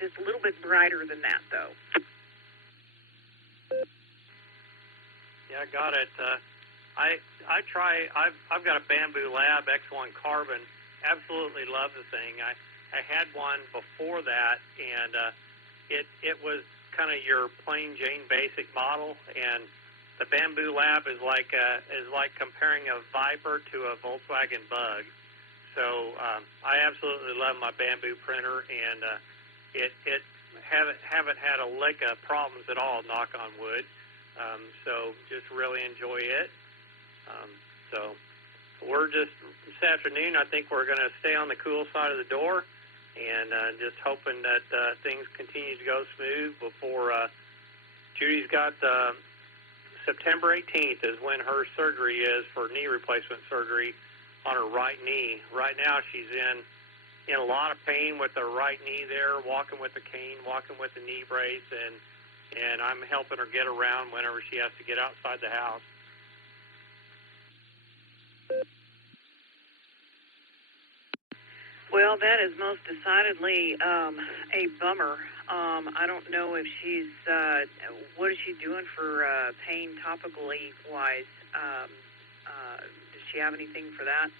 just a little bit brighter than that, though. Yeah, I got it. I've got a Bamboo Lab X1 Carbon. Absolutely love the thing. I had one before that, and it was kind of your plain Jane basic model, and the Bamboo Lab is like comparing a Viper to a Volkswagen Bug. So I absolutely love my Bamboo printer, and it haven't had a lick of problems at all, knock on wood. So just really enjoy it. So we're just this afternoon, I think we're going to stay on the cool side of the door, and just hoping that things continue to go smooth before Judy's got September 18th is when her surgery is for knee replacement surgery on her right knee. Right now she's in a lot of pain with her right knee there, walking with the cane, walking with the knee brace, and I'm helping her get around whenever she has to get outside the house. Well, that is most decidedly a bummer. I don't know if she's, what is she doing for pain topically wise? Does she have anything for that?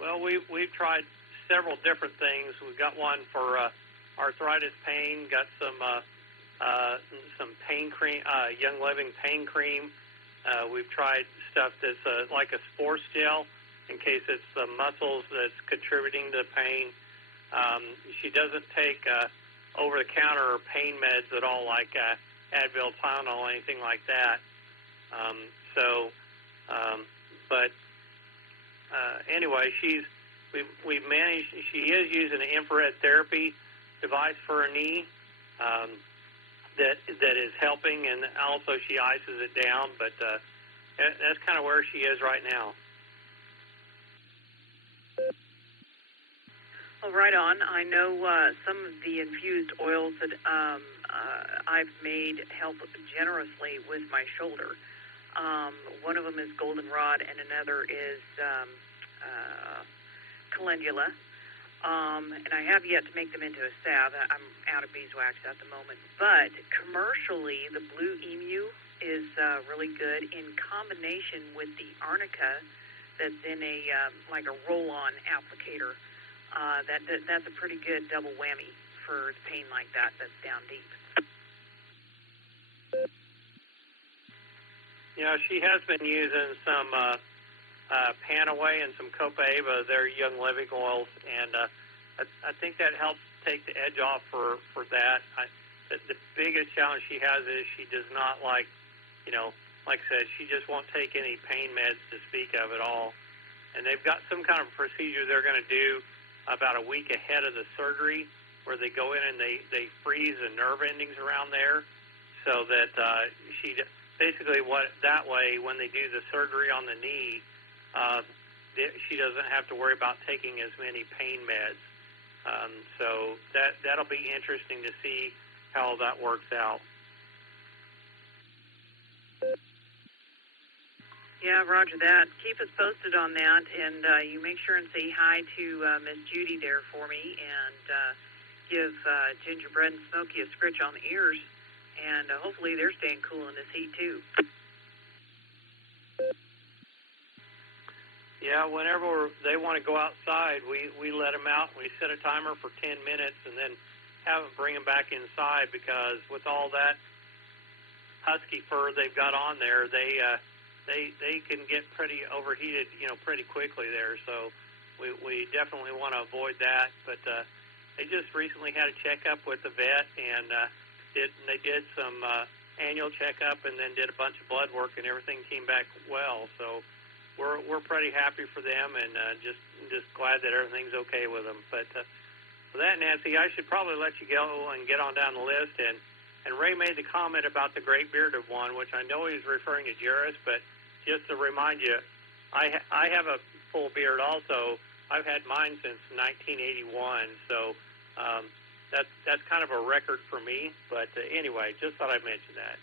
Well, we've tried several different things. We've got one for arthritis pain, got some pain cream, Young Living pain cream. We've tried stuff that's like a sports gel in case it's the muscles that's contributing to the pain. She doesn't take over-the-counter pain meds at all, like Advil, Tylenol, anything like that. Anyway, we've managed. She is using an infrared therapy device for her knee that is helping, and also she ices it down. But that's kind of where she is right now. Well, right on. I know some of the infused oils that I've made help generously with my shoulder. One of them is goldenrod, and another is calendula. And I have yet to make them into a salve. I'm out of beeswax at the moment. But commercially, the Blue Emu is really good in combination with the arnica that's in a like a roll-on applicator. That's a pretty good double whammy for pain like that's down deep. You know, she has been using some Panaway and some Copaiba, their Young Living oils, and I think that helps take the edge off for that. The biggest challenge she has is she does not like I said, she just won't take any pain meds to speak of at all. And they've got some kind of procedure they're going to do about a week ahead of the surgery, where they go in and they freeze the nerve endings around there, so that basically that way when they do the surgery on the knee, she doesn't have to worry about taking as many pain meds. So that'll be interesting to see how that works out. Yeah, roger that. Keep us posted on that, and you make sure and say hi to Miss Judy there for me, and give Gingerbread and Smokey a scritch on the ears, and hopefully they're staying cool in this heat too. Yeah, whenever they want to go outside, we let them out. We set a timer for 10 minutes, and then have them bring them back inside, because with all that husky fur they've got on there, they can get pretty overheated, pretty quickly there. So we definitely want to avoid that. But they just recently had a checkup with the vet, and they did some annual checkup, and then did a bunch of blood work, and everything came back well. So we're pretty happy for them, and just glad that everything's okay with them. But for that, Nancy, I should probably let you go and get on down the list. And Ray made the comment about the great bearded one, which I know he's referring to Jairus, but just to remind you, I have a full beard also. I've had mine since 1981, so that's kind of a record for me. But anyway, just thought I'd mention that.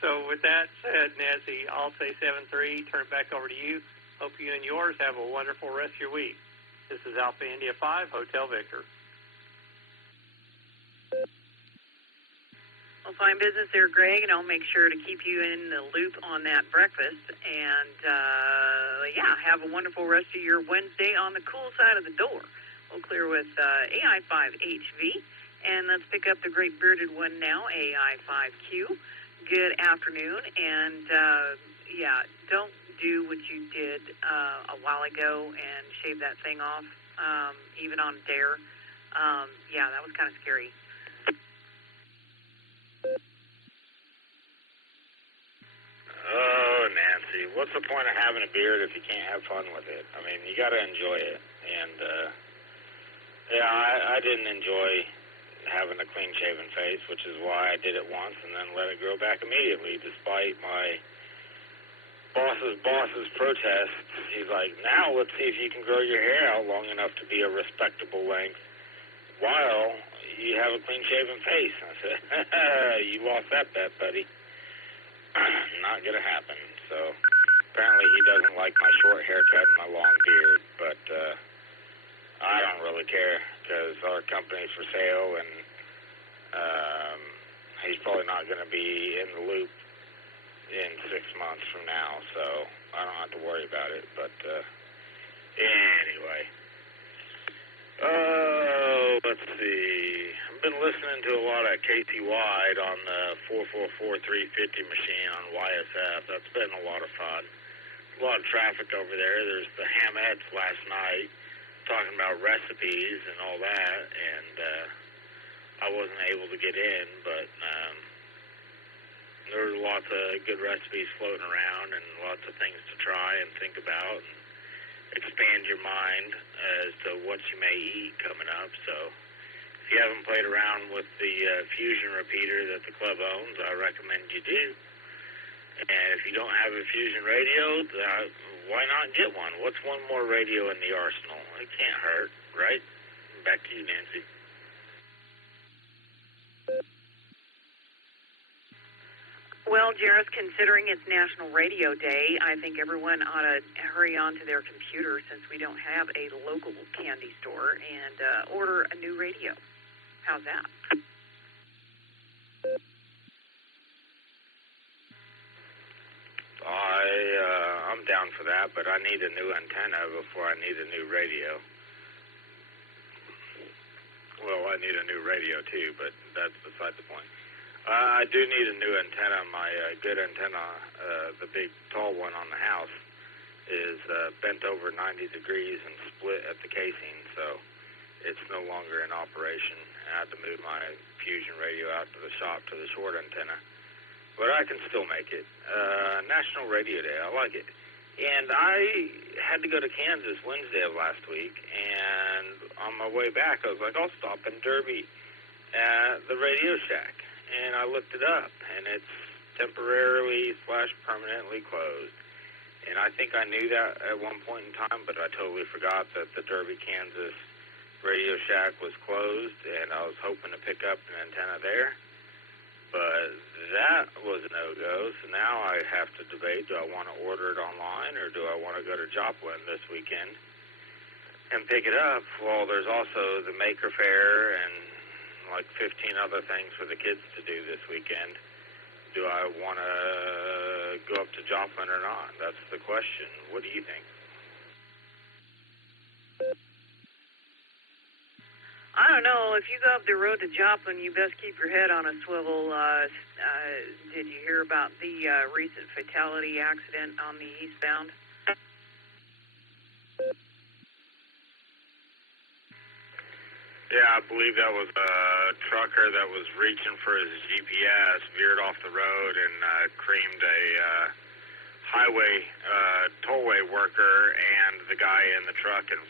So with that said, Nancy, I'll say 7-3, turn it back over to you. Hope you and yours have a wonderful rest of your week. This is Alpha India 5, Hotel Victor. Well, fine business there, Greg, and I'll make sure to keep you in the loop on that breakfast. And, have a wonderful rest of your Wednesday on the cool side of the door. We'll clear with AI5HV, and let's pick up the great bearded one now, AI5Q. Good afternoon, and, don't do what you did a while ago and shave that thing off, even on a dare. That was kind of scary. Oh, Nancy, what's the point of having a beard if you can't have fun with it? I mean, you got to enjoy it. And, I didn't enjoy having a clean-shaven face, which is why I did it once and then let it grow back immediately, despite my boss's protest. He's like, now let's see if you can grow your hair out long enough to be a respectable length while you have a clean-shaven face. I said, you lost that bet, buddy. Not going to happen. So apparently he doesn't like my short haircut and my long beard, but I don't really care, because our company's for sale, and he's probably not going to be in the loop in 6 months from now, so I don't have to worry about it. But anyway, let's see. I've been listening to a lot of Casey Wide on the 444-350 machine on YSF. That's been a lot of fun. A lot of traffic over there. There's the Hamettes last night talking about recipes and all that, and I wasn't able to get in, but there were lots of good recipes floating around and lots of things to try and think about and expand your mind as to what you may eat coming up. So if you haven't played around with the Fusion repeater that the club owns, I recommend you do. And if you don't have a Fusion radio, why not get one? What's one more radio in the arsenal? It can't hurt, right? Back to you, Nancy. Well, Jairus, considering it's National Radio Day, I think everyone ought to hurry on to their computer, since we don't have a local candy store, and order a new radio. How's that? I'm down for that, but I need a new antenna before I need a new radio. Well, I need a new radio too, but that's beside the point. I do need a new antenna. My good antenna, the big tall one on the house, is bent over 90 degrees and split at the casing, so it's no longer in operation. I had to move my Fusion radio out to the shop to the short antenna. But I can still make it. National Radio Day, I like it. And I had to go to Kansas Wednesday of last week, and on my way back, I was like, I'll stop in Derby at the Radio Shack. And I looked it up, and it's temporarily / permanently closed. And I think I knew that at one point in time, but I totally forgot that the Derby, Kansas Radio Shack was closed, and I was hoping to pick up an antenna there. But that was a no-go, so now I have to debate, do I want to order it online or do I want to go to Joplin this weekend and pick it up? Well, there's also the Maker Fair and like 15 other things for the kids to do this weekend. Do I want to go up to Joplin or not? That's the question. What do you think? I don't know. If you go up the road to Joplin, you best keep your head on a swivel. Did you hear about the recent fatality accident on the eastbound? Yeah, I believe that was a trucker that was reaching for his GPS, veered off the road, and creamed a highway tollway worker and the guy in the truck in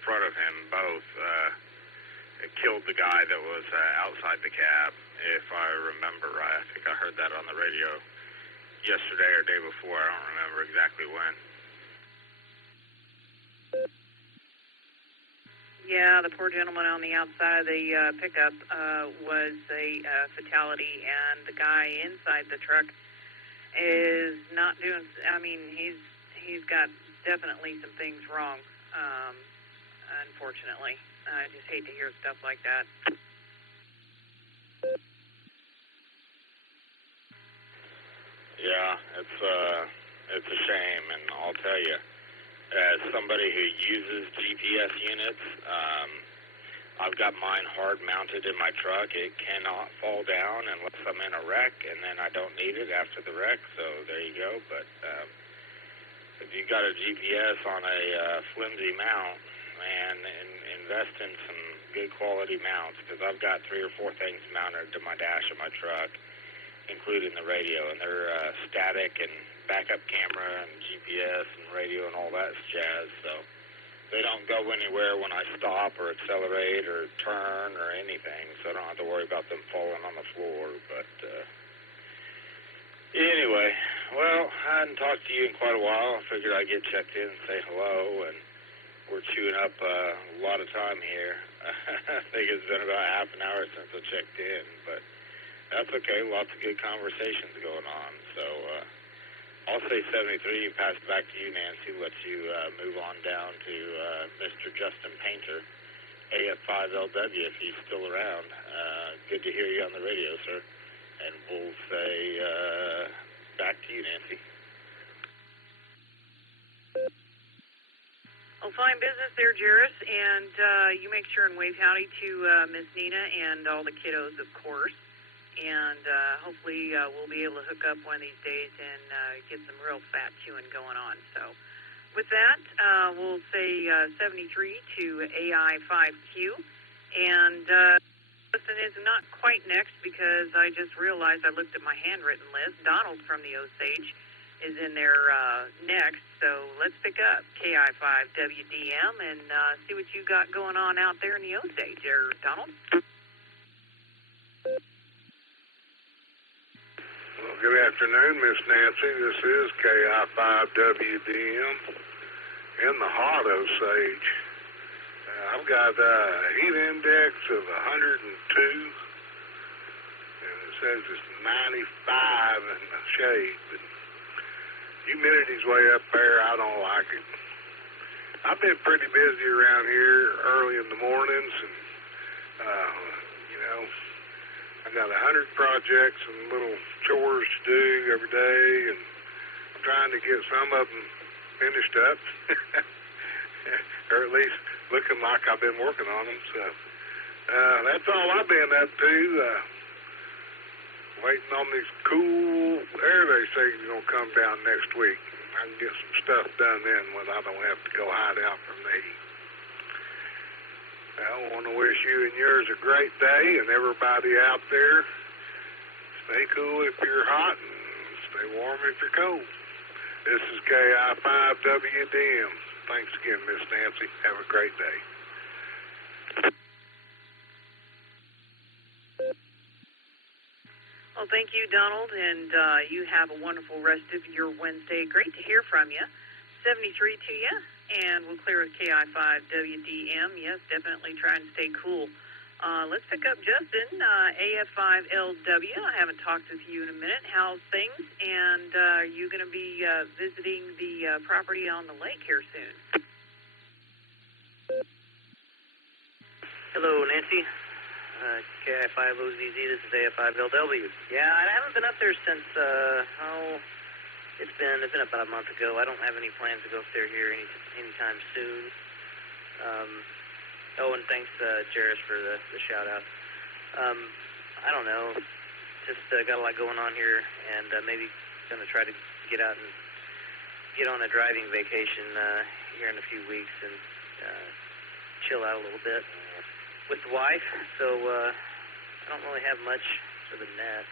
front of him both. It killed the guy that was outside the cab, if I remember right. I think I heard that on the radio yesterday or day before. I don't remember exactly when. Yeah, the poor gentleman on the outside of the pickup was a fatality, and the guy inside the truck is not doing. I mean, he's got definitely some things wrong. Unfortunately, I just hate to hear stuff like that. Yeah, it's a shame, and I'll tell you, as somebody who uses GPS units, I've got mine hard mounted in my truck. It cannot fall down unless I'm in a wreck, and then I don't need it after the wreck, so there you go. But if you got a GPS on a flimsy mount, man, invest in some good quality mounts, because I've got 3 or 4 things mounted to my dash of my truck, including the radio, and they're static and backup camera and GPS and radio and all that jazz, so they don't go anywhere when I stop or accelerate or turn or anything, so I don't have to worry about them falling on the floor. But anyway, well, I hadn't talked to you in quite a while. I figured I'd get checked in and say hello, and we're chewing up a lot of time here. I think it's been about half an hour since I checked in, but that's okay. Lots of good conversations going on. So I'll say 73 and pass it back to you, Nancy. Let you move on down to Mr. Justin Painter, AF5LW, if he's still around. Good to hear you on the radio, sir. And we'll say back to you, Nancy. Well, fine business there, Jairus, and you make sure and wave howdy to Miss Nina and all the kiddos, of course. And hopefully we'll be able to hook up one of these days and get some real fat chewing going on. So with that, we'll say 73 to AI5Q. And Justin is not quite next because I just realized I looked at my handwritten list. Donald from the Osage is in there next. So let's pick up KI5WDM and see what you got going on out there in the Osage there, Donald. Well, good afternoon, Miss Nancy. This is KI5WDM in the heart of Osage. I've got a heat index of 102, and it says it's 95 in the shade, but humidity's way up there. I don't like it. I've been pretty busy around here early in the mornings, and, I got 100 projects and little chores to do every day, and I'm trying to get some of them finished up, or at least looking like I've been working on them. So that's all I've been up to, waiting on this cool air they say is going to come down next week. I can get some stuff done then when I don't have to go hide out from the heat. I want to wish you and yours a great day, and everybody out there, stay cool if you're hot and stay warm if you're cold. This is KI5WDM. Thanks again, Miss Nancy. Have a great day. Well, thank you, Donald, and you have a wonderful rest of your Wednesday. Great to hear from you. 73 to you, and we'll clear with KI5WDM. Yes, definitely try and stay cool. Let's pick up Justin, AF5LW. I haven't talked with you in a minute. How's things? And are you going to be visiting the property on the lake here soon? Hello, Nancy. KI5OZZ, this is AF5LW. Yeah, I haven't been up there since, it's been about a month ago. I don't have any plans to go up there here anytime soon. And thanks, Jairus, for the shout-out. I don't know, just got a lot going on here, and maybe going to try to get out and get on a driving vacation here in a few weeks and chill out a little bit with the wife. So I don't really have much other than that.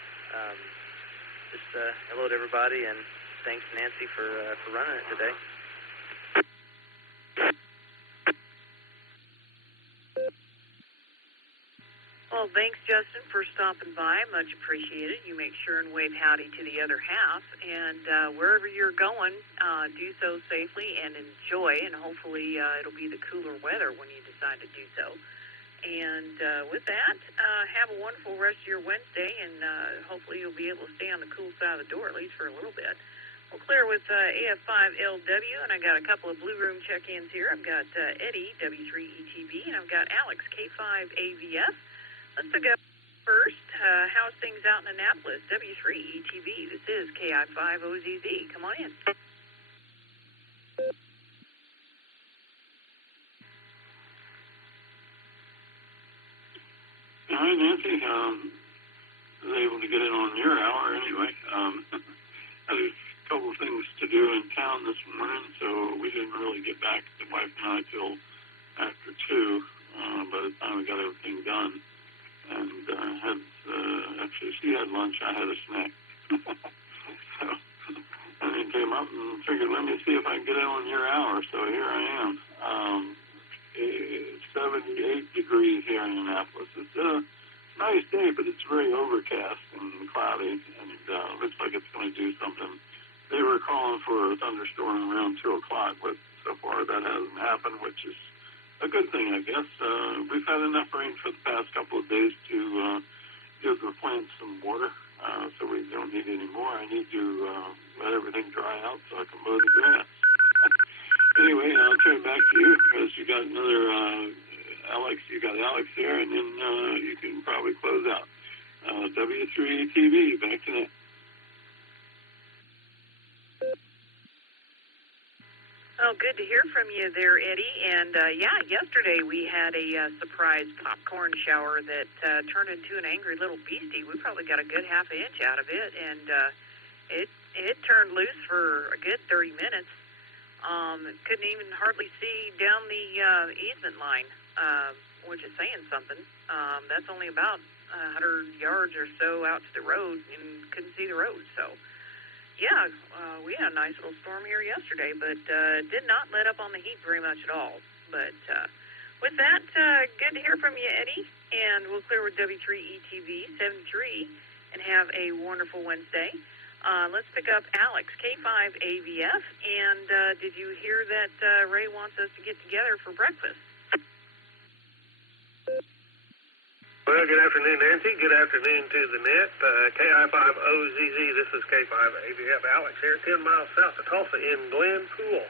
Just hello to everybody, and thanks, Nancy, for running it today. Well, thanks, Justin, for stopping by. Much appreciated. You make sure and wave howdy to the other half. And wherever you're going, do so safely and enjoy. And hopefully it'll be the cooler weather when you decide to do so. And with that, have a wonderful rest of your Wednesday. And hopefully you'll be able to stay on the cool side of the door, at least for a little bit. We'll clear with AF5LW, and I got a couple of Blue Room check-ins here. I've got Eddie, W3ETB, and I've got Alex, K5AVF. Let's pick up first. How's things out in Annapolis? W3ETB. This is KI5OZZ. Come on in. Hi, Nancy. I was able to get in on your hour anyway. Had a couple of things to do in town this morning, so we didn't really get back, the wife and I, till after 2. By the time we got everything done. And actually, she had lunch, I had a snack. So, and then came up and figured, let me see if I can get in on your hour. So here I am. It's 78 degrees here in Annapolis. It's a nice day, but it's very overcast and cloudy, and looks like it's going to do something. They were calling for a thunderstorm around 2 o'clock, but so far that hasn't happened, which is a good thing, I guess. We've had enough rain for the past couple of days to give the plants some water, so we don't need any more. I need to let everything dry out so I can mow the grass. Anyway, I'll turn it back to you because you got another Alex. You got Alex there, and then you can probably close out. W3TV, back to that. Oh, good to hear from you there, Eddie. And, yesterday we had a surprise popcorn shower that turned into an angry little beastie. We probably got a good half an inch out of it, and it turned loose for a good 30 minutes. Couldn't even hardly see down the easement line, which is saying something. That's only about 100 yards or so out to the road, and couldn't see the road, so... Yeah, we had a nice little storm here yesterday, but did not let up on the heat very much at all. But with that, good to hear from you, Eddie. And we'll clear with W3ETV 73 and have a wonderful Wednesday. Let's pick up Alex, K5AVF. And did you hear that Ray wants us to get together for breakfast? Well, good afternoon, Nancy. Good afternoon to the net. KI5OZZ, this is K5AVF. Alex here, 10 miles south of Tulsa in Glenpool.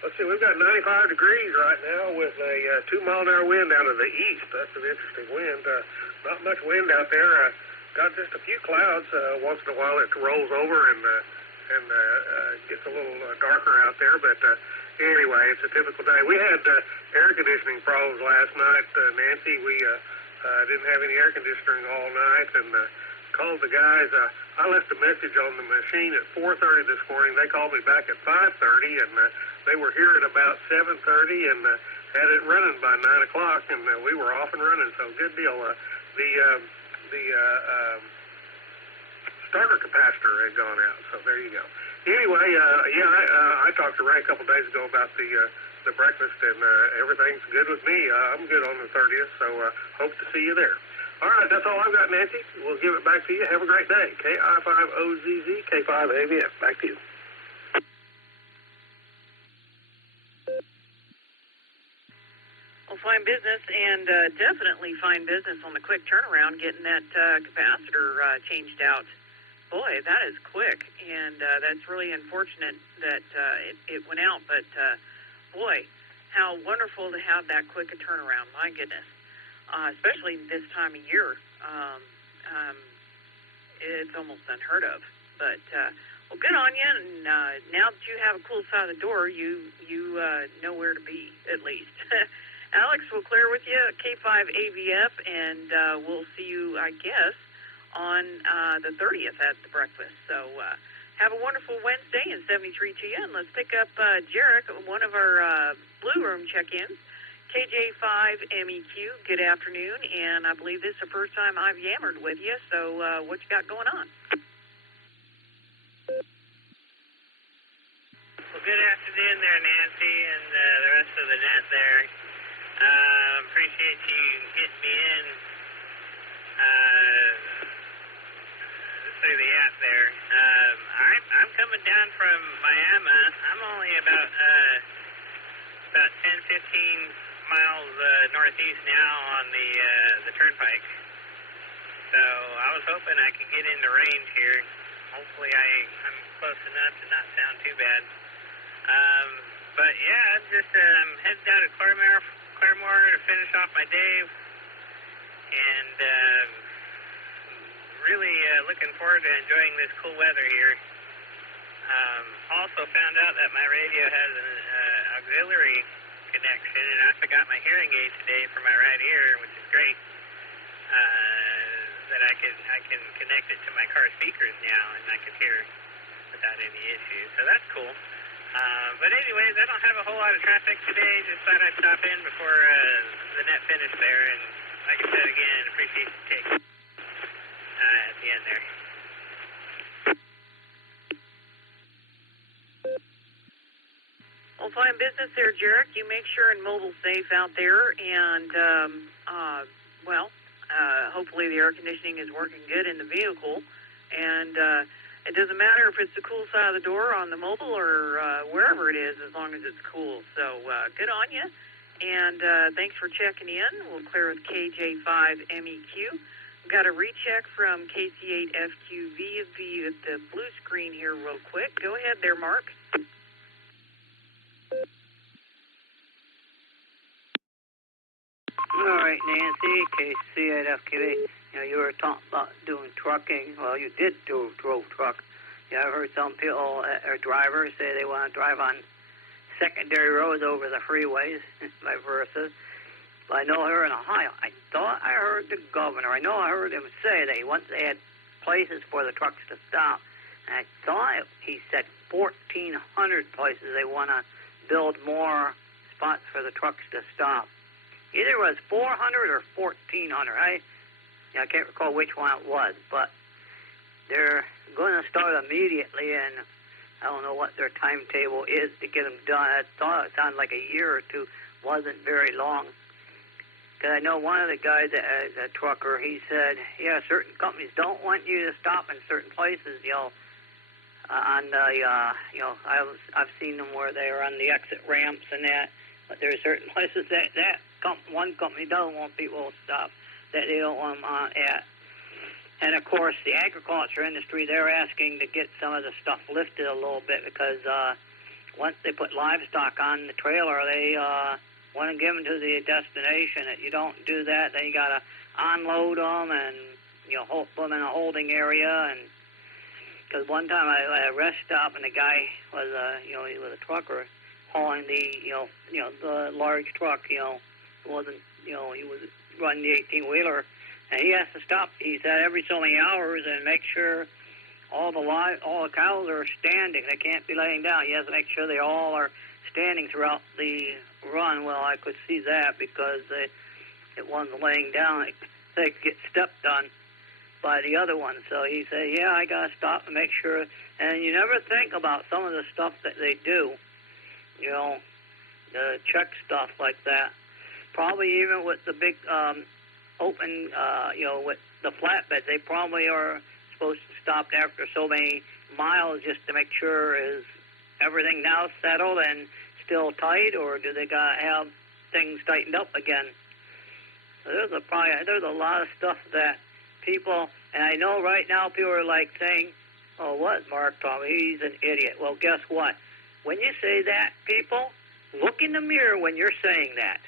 Let's see, we've got 95 degrees right now with a 2-mile-an-hour wind out of the east. That's an interesting wind. Not much wind out there. Got just a few clouds. Once in a while it rolls over and gets a little darker out there. But anyway, it's a typical day. We had air conditioning problems last night, Nancy. We... didn't have any air conditioning all night, and called the guys. I left a message on the machine at 4:30 this morning. They called me back at 5:30, and they were here at about 7:30 and had it running by 9 o'clock, and we were off and running. So good deal. The starter capacitor had gone out. So there you go. Anyway, I talked to Ray a couple days ago about the breakfast, and everything's good with me. I'm good on the 30th, so hope to see you there. All right, that's all I've got, Nancy. We'll give it back to you. Have a great day. KI5OZZ, K5AVF. Back to you. Well, fine business, and definitely fine business on the quick turnaround, getting that capacitor changed out. Boy, that is quick, and that's really unfortunate that it went out, but boy, how wonderful to have that quick a turnaround. My goodness. Especially this time of year. It's almost unheard of. But, well, good on you. And now that you have a cool side of the door, you know where to be, at least. Alex, we'll clear with you at K5AVF, and we'll see you, I guess, on the 30th at the breakfast. So have a wonderful Wednesday and 73 to you. And let's pick up Jarek, one of our Blue Room check-ins. KJ5MEQ, good afternoon, and I believe this is the first time I've yammered with you, so what you got going on? Well, good afternoon there, Nancy, and the rest of the net there. Appreciate you getting me in through the app there. I'm coming down from Miami. I'm only about 10, 15 miles northeast now on the turnpike. So I was hoping I could get into range here. Hopefully I'm close enough to not sound too bad. But yeah, I'm just heading down to Claremore to finish off my day, and really looking forward to enjoying this cool weather here. Also found out that my radio has an auxiliary connection, and I forgot my hearing aid today for my right ear, which is great. That I can connect it to my car speakers now, and I can hear without any issues. So that's cool. But anyways, I don't have a whole lot of traffic today. Just thought I'd stop in before the net finished there. And like I said again, appreciate the take at the end there. Well, fine business there, Jarek. You make sure and mobile safe out there, and hopefully the air conditioning is working good in the vehicle, and it doesn't matter if it's the cool side of the door on the mobile or wherever it is, as long as it's cool. So good on you, and thanks for checking in. We'll clear with KJ5MEQ. We've got a recheck from KC8FQV via the blue screen here real quick. Go ahead there, Mark. All right, Nancy, KC8FQV. You were talking about doing trucking. Well, you drove truck. I've heard some people, or drivers, say they want to drive on secondary roads over the freeways, vice versa. But I know here in Ohio, I thought I heard the governor. I heard him say that once they had places for the trucks to stop, and I thought he said 1,400 places they want to build more spots for the trucks to stop. Either it was 400 or 1,400. I can't recall which one it was, but they're going to start immediately, and I don't know what their timetable is to get them done. I thought it sounded like a year or two. Wasn't very long. Because I know one of the guys, a trucker, he said, certain companies don't want you to stop in certain places, on the, I've seen them where they are on the exit ramps and that, but there are certain places that one company doesn't want people to stop, that they don't want them at. And, of course, the agriculture industry, they're asking to get some of the stuff lifted a little bit because once they put livestock on the trailer, they want to give them to the destination. If you don't do that, then you got to unload them and, put them in a holding area. And because one time I had a rest stop, and the guy was, he was a trucker hauling the, the large truck, wasn't, he was running the 18-wheeler. And he has to stop, he said, every so many hours and make sure all the cows are standing. They can't be laying down. He has to make sure they all are standing throughout the run. Well, I could see that because it wasn't laying down. They could get stepped on. by the other one. So he said, yeah, I got to stop and make sure. And you never think about some of the stuff that they do, you know, check stuff like that. Probably even with the big open, you know, with the flatbed, they probably are supposed to stop after so many miles just to make sure is everything now settled and still tight, or do they got to have things tightened up again? So there's a lot of stuff that people, and I know right now people are like saying, oh, what Mark told me, he's an idiot. Well, guess what? When you say that, people, look in the mirror when you're saying that.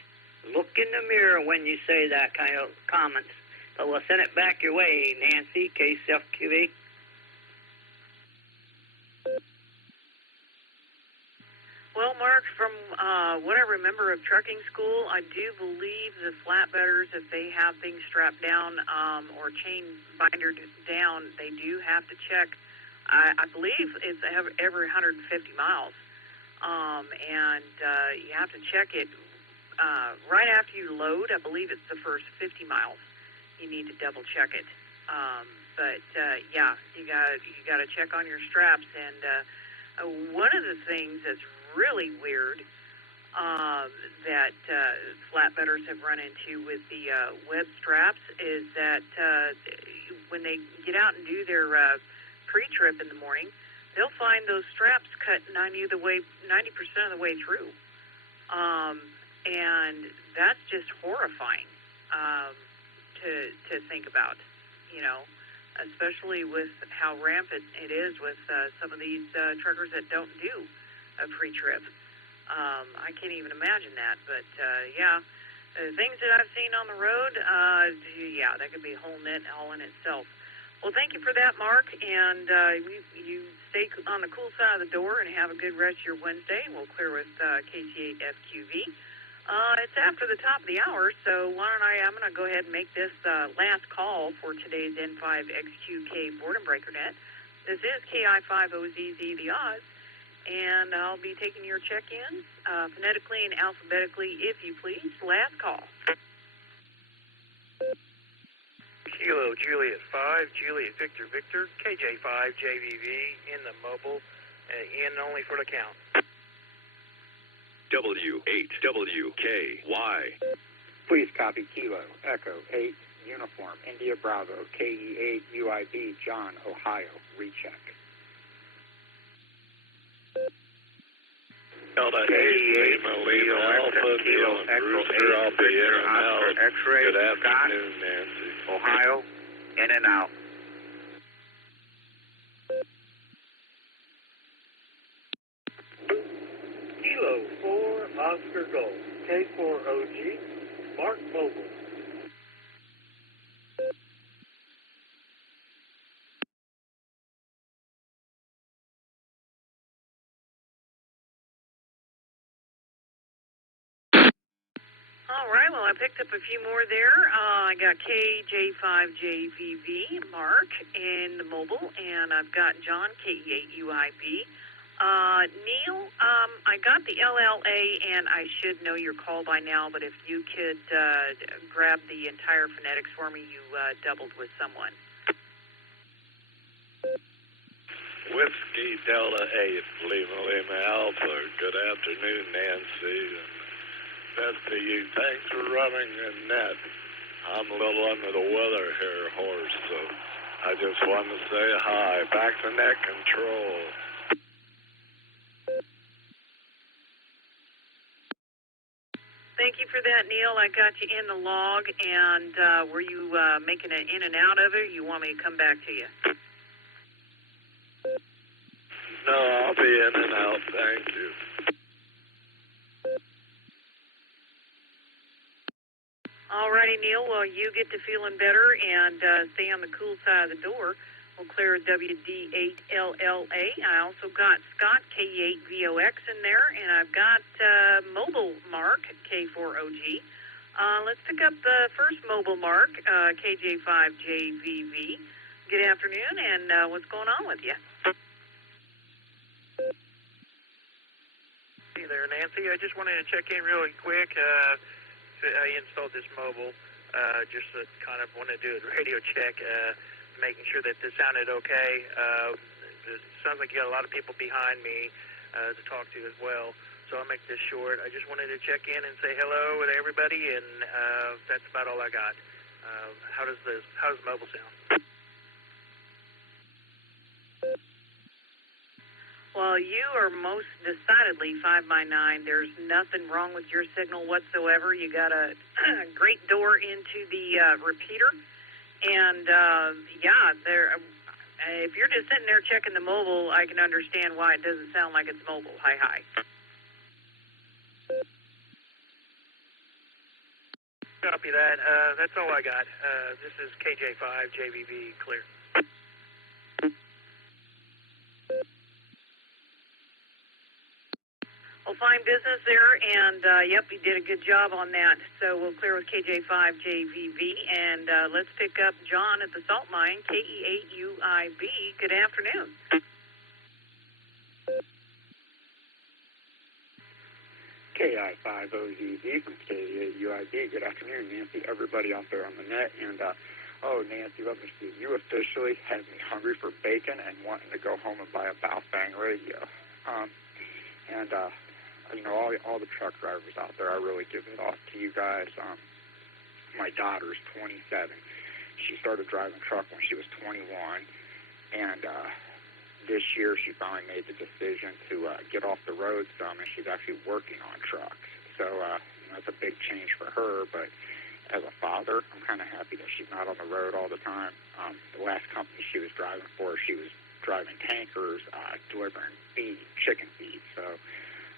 Look in the mirror when you say that kind of comments. So we'll send it back your way, Nancy, KCFQV. Well, Mark, from what I remember of trucking school, I do believe the flatbedders, if they have things strapped down or chain bindered down, they do have to check. I believe it's every 150 miles. And you have to check it right after you load. I believe it's the first 50 miles. You need to double check it. But yeah, you got to check on your straps. And one of the things that's really weird that flatbedders have run into with the web straps is that when they get out and do their pre-trip in the morning, they'll find those straps cut 90% of the way through. And that's just horrifying to think about, you know, especially with how rampant it is with some of these truckers that don't do a pre-trip. I can't even imagine that, but yeah, the things that I've seen on the road, yeah, that could be a whole net all in itself. Well, thank you for that, Mark, and you stay on the cool side of the door and have a good rest of your Wednesday. We'll clear with KC8FQV. It's after the top of the hour, so I'm going to go ahead and make this last call for today's N5XQK Boredom Breaker Net. This is KI5OZZ, the Oz, and I'll be taking your check-ins phonetically and alphabetically, if you please. Last call. Kilo Juliet 5, Juliet Victor Victor, KJ5 JVV in the mobile, in only for the count. W8WKY. Please copy Kilo Echo 8 Uniform India Bravo KE8 UIB John Ohio. Recheck. Delta 8 Lima Alpha Kilo Echo 8 I'll be in and out. X-ray Good afternoon, Nancy. Ohio, in and out. Kilo 4 Oscar Gold, K4OG, Mark Mobile. All right, well, I picked up a few more there. I got KJ5JVV, Mark, in the mobile, and I've got John, KE8UIB. Neil, I got the LLA, and I should know your call by now, but if you could grab the entire phonetics for me, you doubled with someone. Whiskey Delta 8 Lima Alpha. Good afternoon, Nancy. Best to you. Thanks for running the net. I'm a little under the weather here, horse, so I just wanted to say hi. Back to net control. Thank you for that, Neil. I got you in the log, and were you making an in and out of it, or you want me to come back to you? No, I'll be in and out. Thank you. All righty, Neil. Well, you get to feeling better and stay on the cool side of the door. We'll clear a WD8LLA. I also got Scott, K8VOX in there, and I've got Mobile Mark, K4OG. Let's pick up the first Mobile Mark, KJ5JVV. Good afternoon, and what's going on with you? Hey there, Nancy. I just wanted to check in really quick. I installed this mobile, just to kind of want to do a radio check. making sure that this sounded okay. It sounds like you got a lot of people behind me to talk to as well. So I'll make this short. I just wanted to check in and say hello with everybody, and that's about all I got. How does mobile sound? Well, you are most decidedly 5x9. There's nothing wrong with your signal whatsoever. You got a great door into the repeater, and if you're just sitting there checking the mobile, I can understand why it doesn't sound like it's mobile. Hi. Copy that. That's all I got. This is KJ5 JVV clear. Well, fine business there, and yep, you did a good job on that. So we'll clear with KJ5 JVV, and let's pick up John at the salt mine, KE8UIB. Good afternoon. KI5OZZ from KE8UIB. Good afternoon, Nancy, everybody out there on the net. And, Nancy, let me see. You officially had me hungry for bacon and wanting to go home and buy a Baofeng radio. All the truck drivers out there, I really give it off to you guys. My daughter's 27. She started driving truck when she was 21, and this year she finally made the decision to get off the road some, and she's actually working on trucks. So it's a big change for her, but as a father, I'm kind of happy that she's not on the road all the time. The last company she was driving for, she was driving tankers, delivering chicken feed. So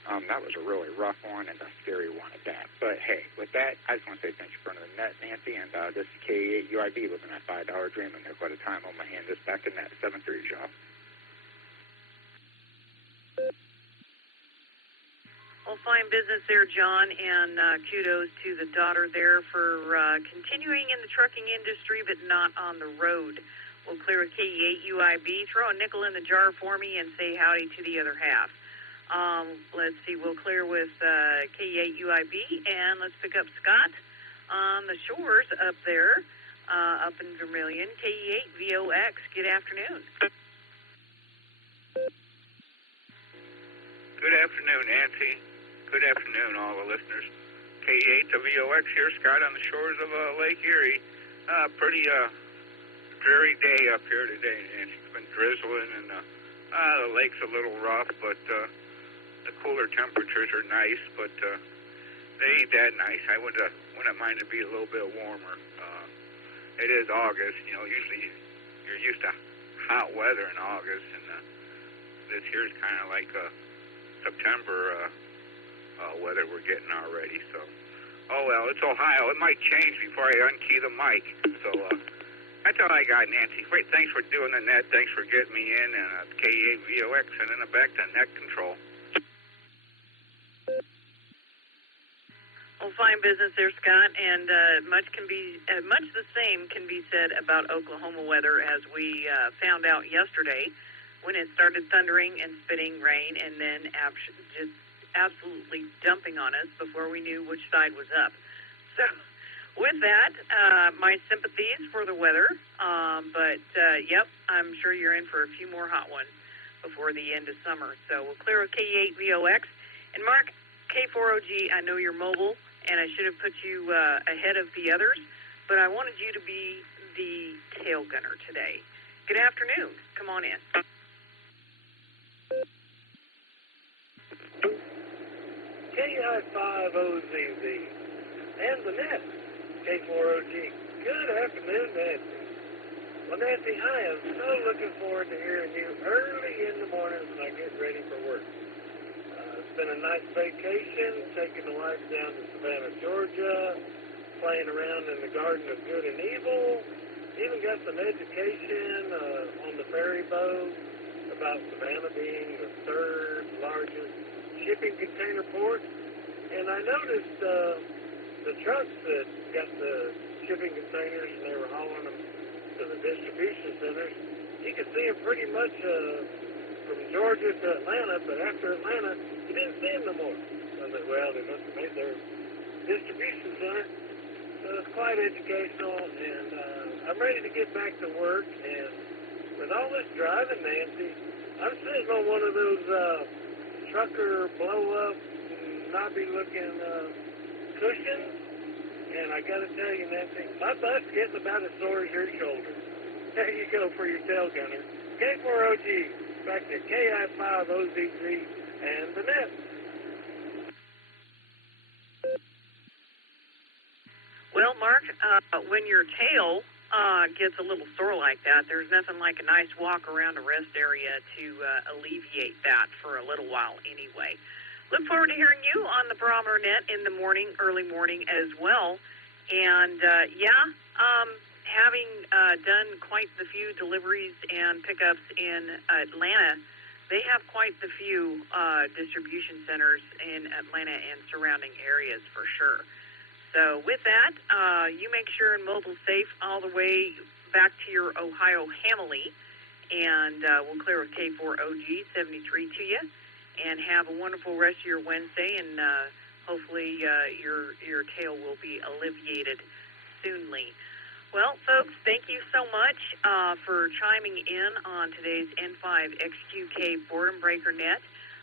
that was a really rough one and a scary one at that. But hey, with that, I just want to say thanks for running the net, Nancy, and this is KE8UIB living that $5 dream, and there's quite a time on my hand. This back in that 7-3 job. Well, fine business there, John, and kudos to the daughter there for continuing in the trucking industry, but not on the road. We'll clear with KE8UIB. Throw a nickel in the jar for me and say howdy to the other half. Let's see, we'll clear with KE8UIB, and let's pick up Scott on the shores up there, up in Vermilion. KE8VOX, good afternoon. Good afternoon, Nancy. Good afternoon, all the listeners. KE8VOX here, Scott, on the shores of Lake Erie. Pretty dreary day up here today, Nancy. It's been drizzling, and the lake's a little rough, but the cooler temperatures are nice, but they ain't that nice. I wouldn't mind it be a little bit warmer. It is August, usually you're used to hot weather in August, and this here's kind of like September weather we're getting already. So, oh well, it's Ohio. It might change before I unkey the mic. So that's all I got, Nancy. Great, thanks for doing the net. Thanks for getting me in, and KE8VOX, and then back to net control. Well, fine business there, Scott, and much the same can be said about Oklahoma weather, as we found out yesterday when it started thundering and spitting rain, and then just absolutely dumping on us before we knew which side was up. So, with that, my sympathies for the weather, but yep, I'm sure you're in for a few more hot ones before the end of summer. So we'll clear with KE8VOX, and Mark, K4OG, I know you're mobile, and I should have put you ahead of the others, but I wanted you to be the tail gunner today. Good afternoon. Come on in. KI5OZZ and the net, K4OG. Good afternoon, Nancy. Well, Nancy, I am so looking forward to hearing you early in the morning when I get ready for work. It's been a nice vacation, taking the wife down to Savannah, Georgia, playing around in the Garden of Good and Evil, even got some education on the ferry boat about Savannah being the third largest shipping container port. And I noticed the trucks that got the shipping containers, and they were hauling them to the distribution centers. You could see them pretty much from Georgia to Atlanta, but after Atlanta, you didn't see them no more. So I thought, well, they must have made their distribution center. So was quite educational, and I'm ready to get back to work. And with all this driving, Nancy, I'm sitting on one of those trucker blow-up, knobby-looking cushions, and I got to tell you, Nancy, my butt's getting about as sore as your shoulder. There you go for your tail gunner. K4OG, back to KI5OZZ and the net. Well, Mark, when your tail gets a little sore like that, there's nothing like a nice walk around a rest area to alleviate that for a little while anyway. Look forward to hearing you on the Barometer Net in the morning, early morning as well. And, having done quite the few deliveries and pickups in Atlanta, they have quite the few distribution centers in Atlanta and surrounding areas for sure. So with that, you make sure and mobile safe all the way back to your Ohio Hamley, and we'll clear with K4OG 73 to you, and have a wonderful rest of your Wednesday, and hopefully your tail will be alleviated soonly. Well, folks, thank you so much for chiming in on today's N5 XQK Boredom Breaker Net.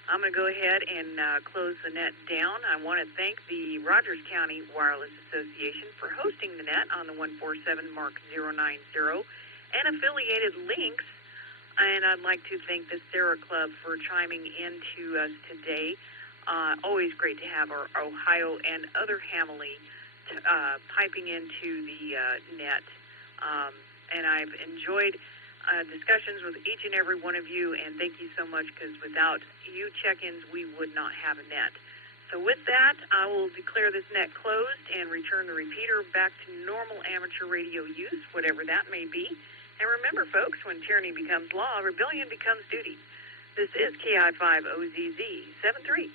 I'm going to go ahead and close the net down. I want to thank the Rogers County Wireless Association for hosting the net on the 147 Mark 090 and affiliated links. And I'd like to thank the SARA Club for chiming in to us today. Always great to have our Ohio and other Hamley piping into the net. And I've enjoyed discussions with each and every one of you, and thank you so much, because without you check-ins, we would not have a net. So with that, I will declare this net closed and return the repeater back to normal amateur radio use, whatever that may be. And remember, folks, when tyranny becomes law, rebellion becomes duty. This is KI5OZZ 73.